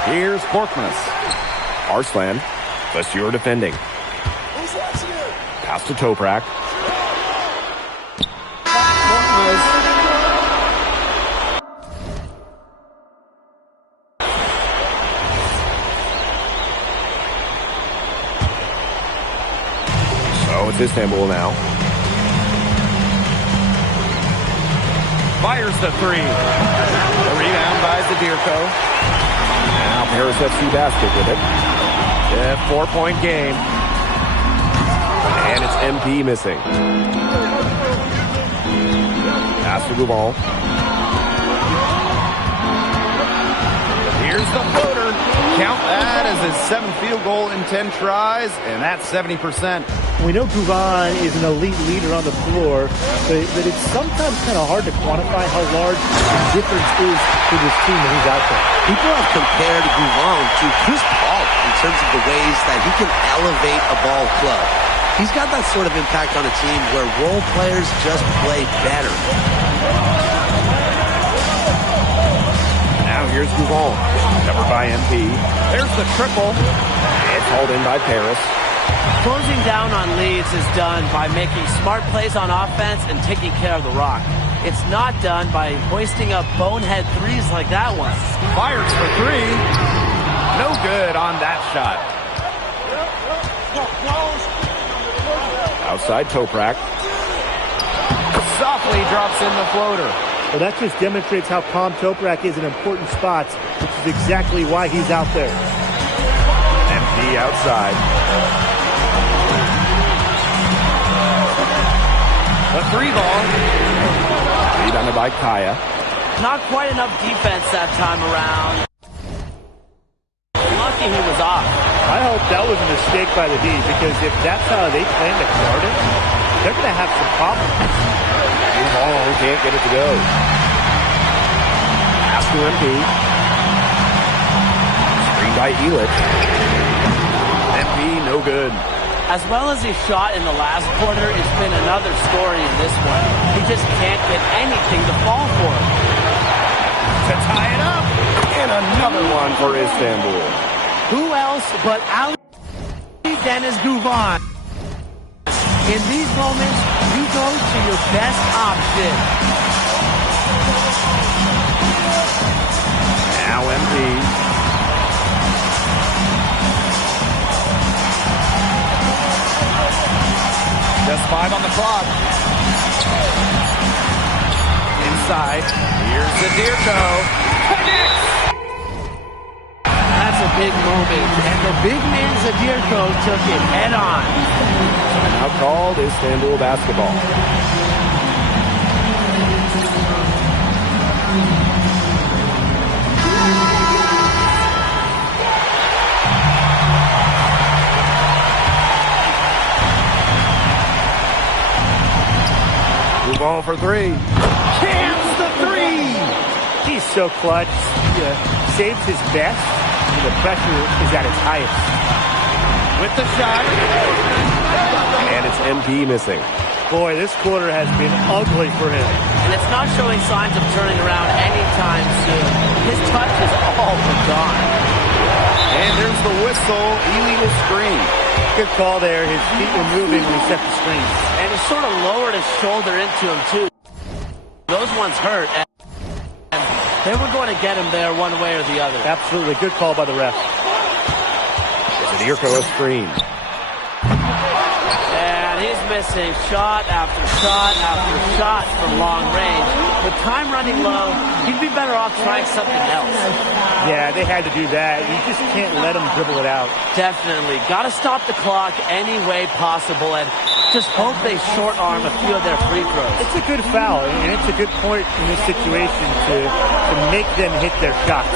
Here's Borkmas. Arslan. Vasseur defending. Pass to Toprak. So it's Istanbul now. Fires the three. The rebound by Zadirko. Now Paris FC basket with it. Yeah, 4-point game. And it's MP missing. Pass to Gouval. Here's the floater. Count that as his 7th field goal in 10 tries, and that's 70%. We know Gouvan is an elite leader on the floor, but it's sometimes kind of hard to quantify how large the difference is to this team when he's out there. People have compared Gouvan to Chris Paul in terms of the ways that he can elevate a ball club. He's got that sort of impact on a team where role players just play better. Now here's Gouval. Covered by MP. There's the triple. It's hauled in by Paris. Closing down on leads is done by making smart plays on offense and taking care of the rock. It's not done by hoisting up bonehead threes like that one. Fires for three. No good on that shot. Outside Toprak. Softly drops in the floater. Well, that just demonstrates how calm Toprak is in important spots, which is exactly why he's out there. MP outside. The three ball. Rebounded by Kaya. Not quite enough defense that time around. Lucky he was off. I hope that was a mistake by the D, because if that's how they plan to guard it, they're going to have some problems. Ball can't get it to go. Pass to MP. Screen by Elitch. MP no good. As well as he shot in the last quarter, it's been another story in this one. He just can't get anything to fall for. To tie it up. And another one for Istanbul. Who else but Ali Deniz Guvan? In these moments, you go to your best option. Now MP. Just 5 on the clock. Inside. Here's Zadirko. Connects. That's a big moment, and the big man Zadirko took it head on. Now called Istanbul basketball. Move on for three. Cams the three! He's so clutch. He saves his best when the pressure is at its highest. With the shot. And it's MP missing. Boy, this quarter has been ugly for him. And it's not showing signs of turning around anytime soon. His touch is all but gone. And there's the whistle. Illegal screen. Good call there. His feet were moving when he set the screen. And he sort of lowered his shoulder into him, too. Those ones hurt. And they were going to get him there one way or the other. Absolutely. Good call by the ref. Zadirko a screen. And he's missing shot after shot after shot from long range. With time running low, he'd be better off trying something else. Yeah, they had to do that. You just can't let him dribble it out. Definitely. Got to stop the clock any way possible and just hope they short arm a few of their free throws. It's a good foul, and it's a good point in this situation to make them hit their shots.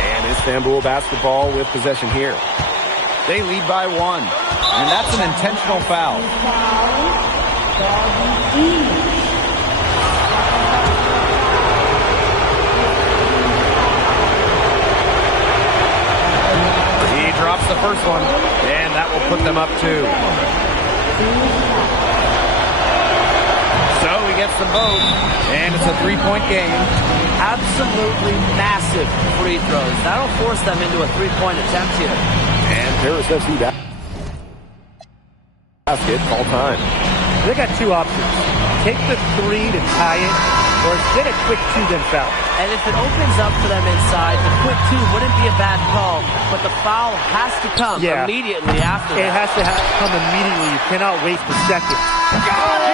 And Istanbul basketball with possession here. They lead by 1, and that's an intentional foul. He drops the first one, and that will put them up 2. So he gets them both, and it's a 3-point game. Absolutely massive free throws. That'll force them into a 3-point attempt here. And Paris FC basket, all time. They got two options. Take the 3 to tie it, or get a quick 2 then foul. And if it opens up for them inside, the quick 2 wouldn't be a bad call, but the foul has to come immediately after that. It has to come immediately. You cannot waste a second. Got it!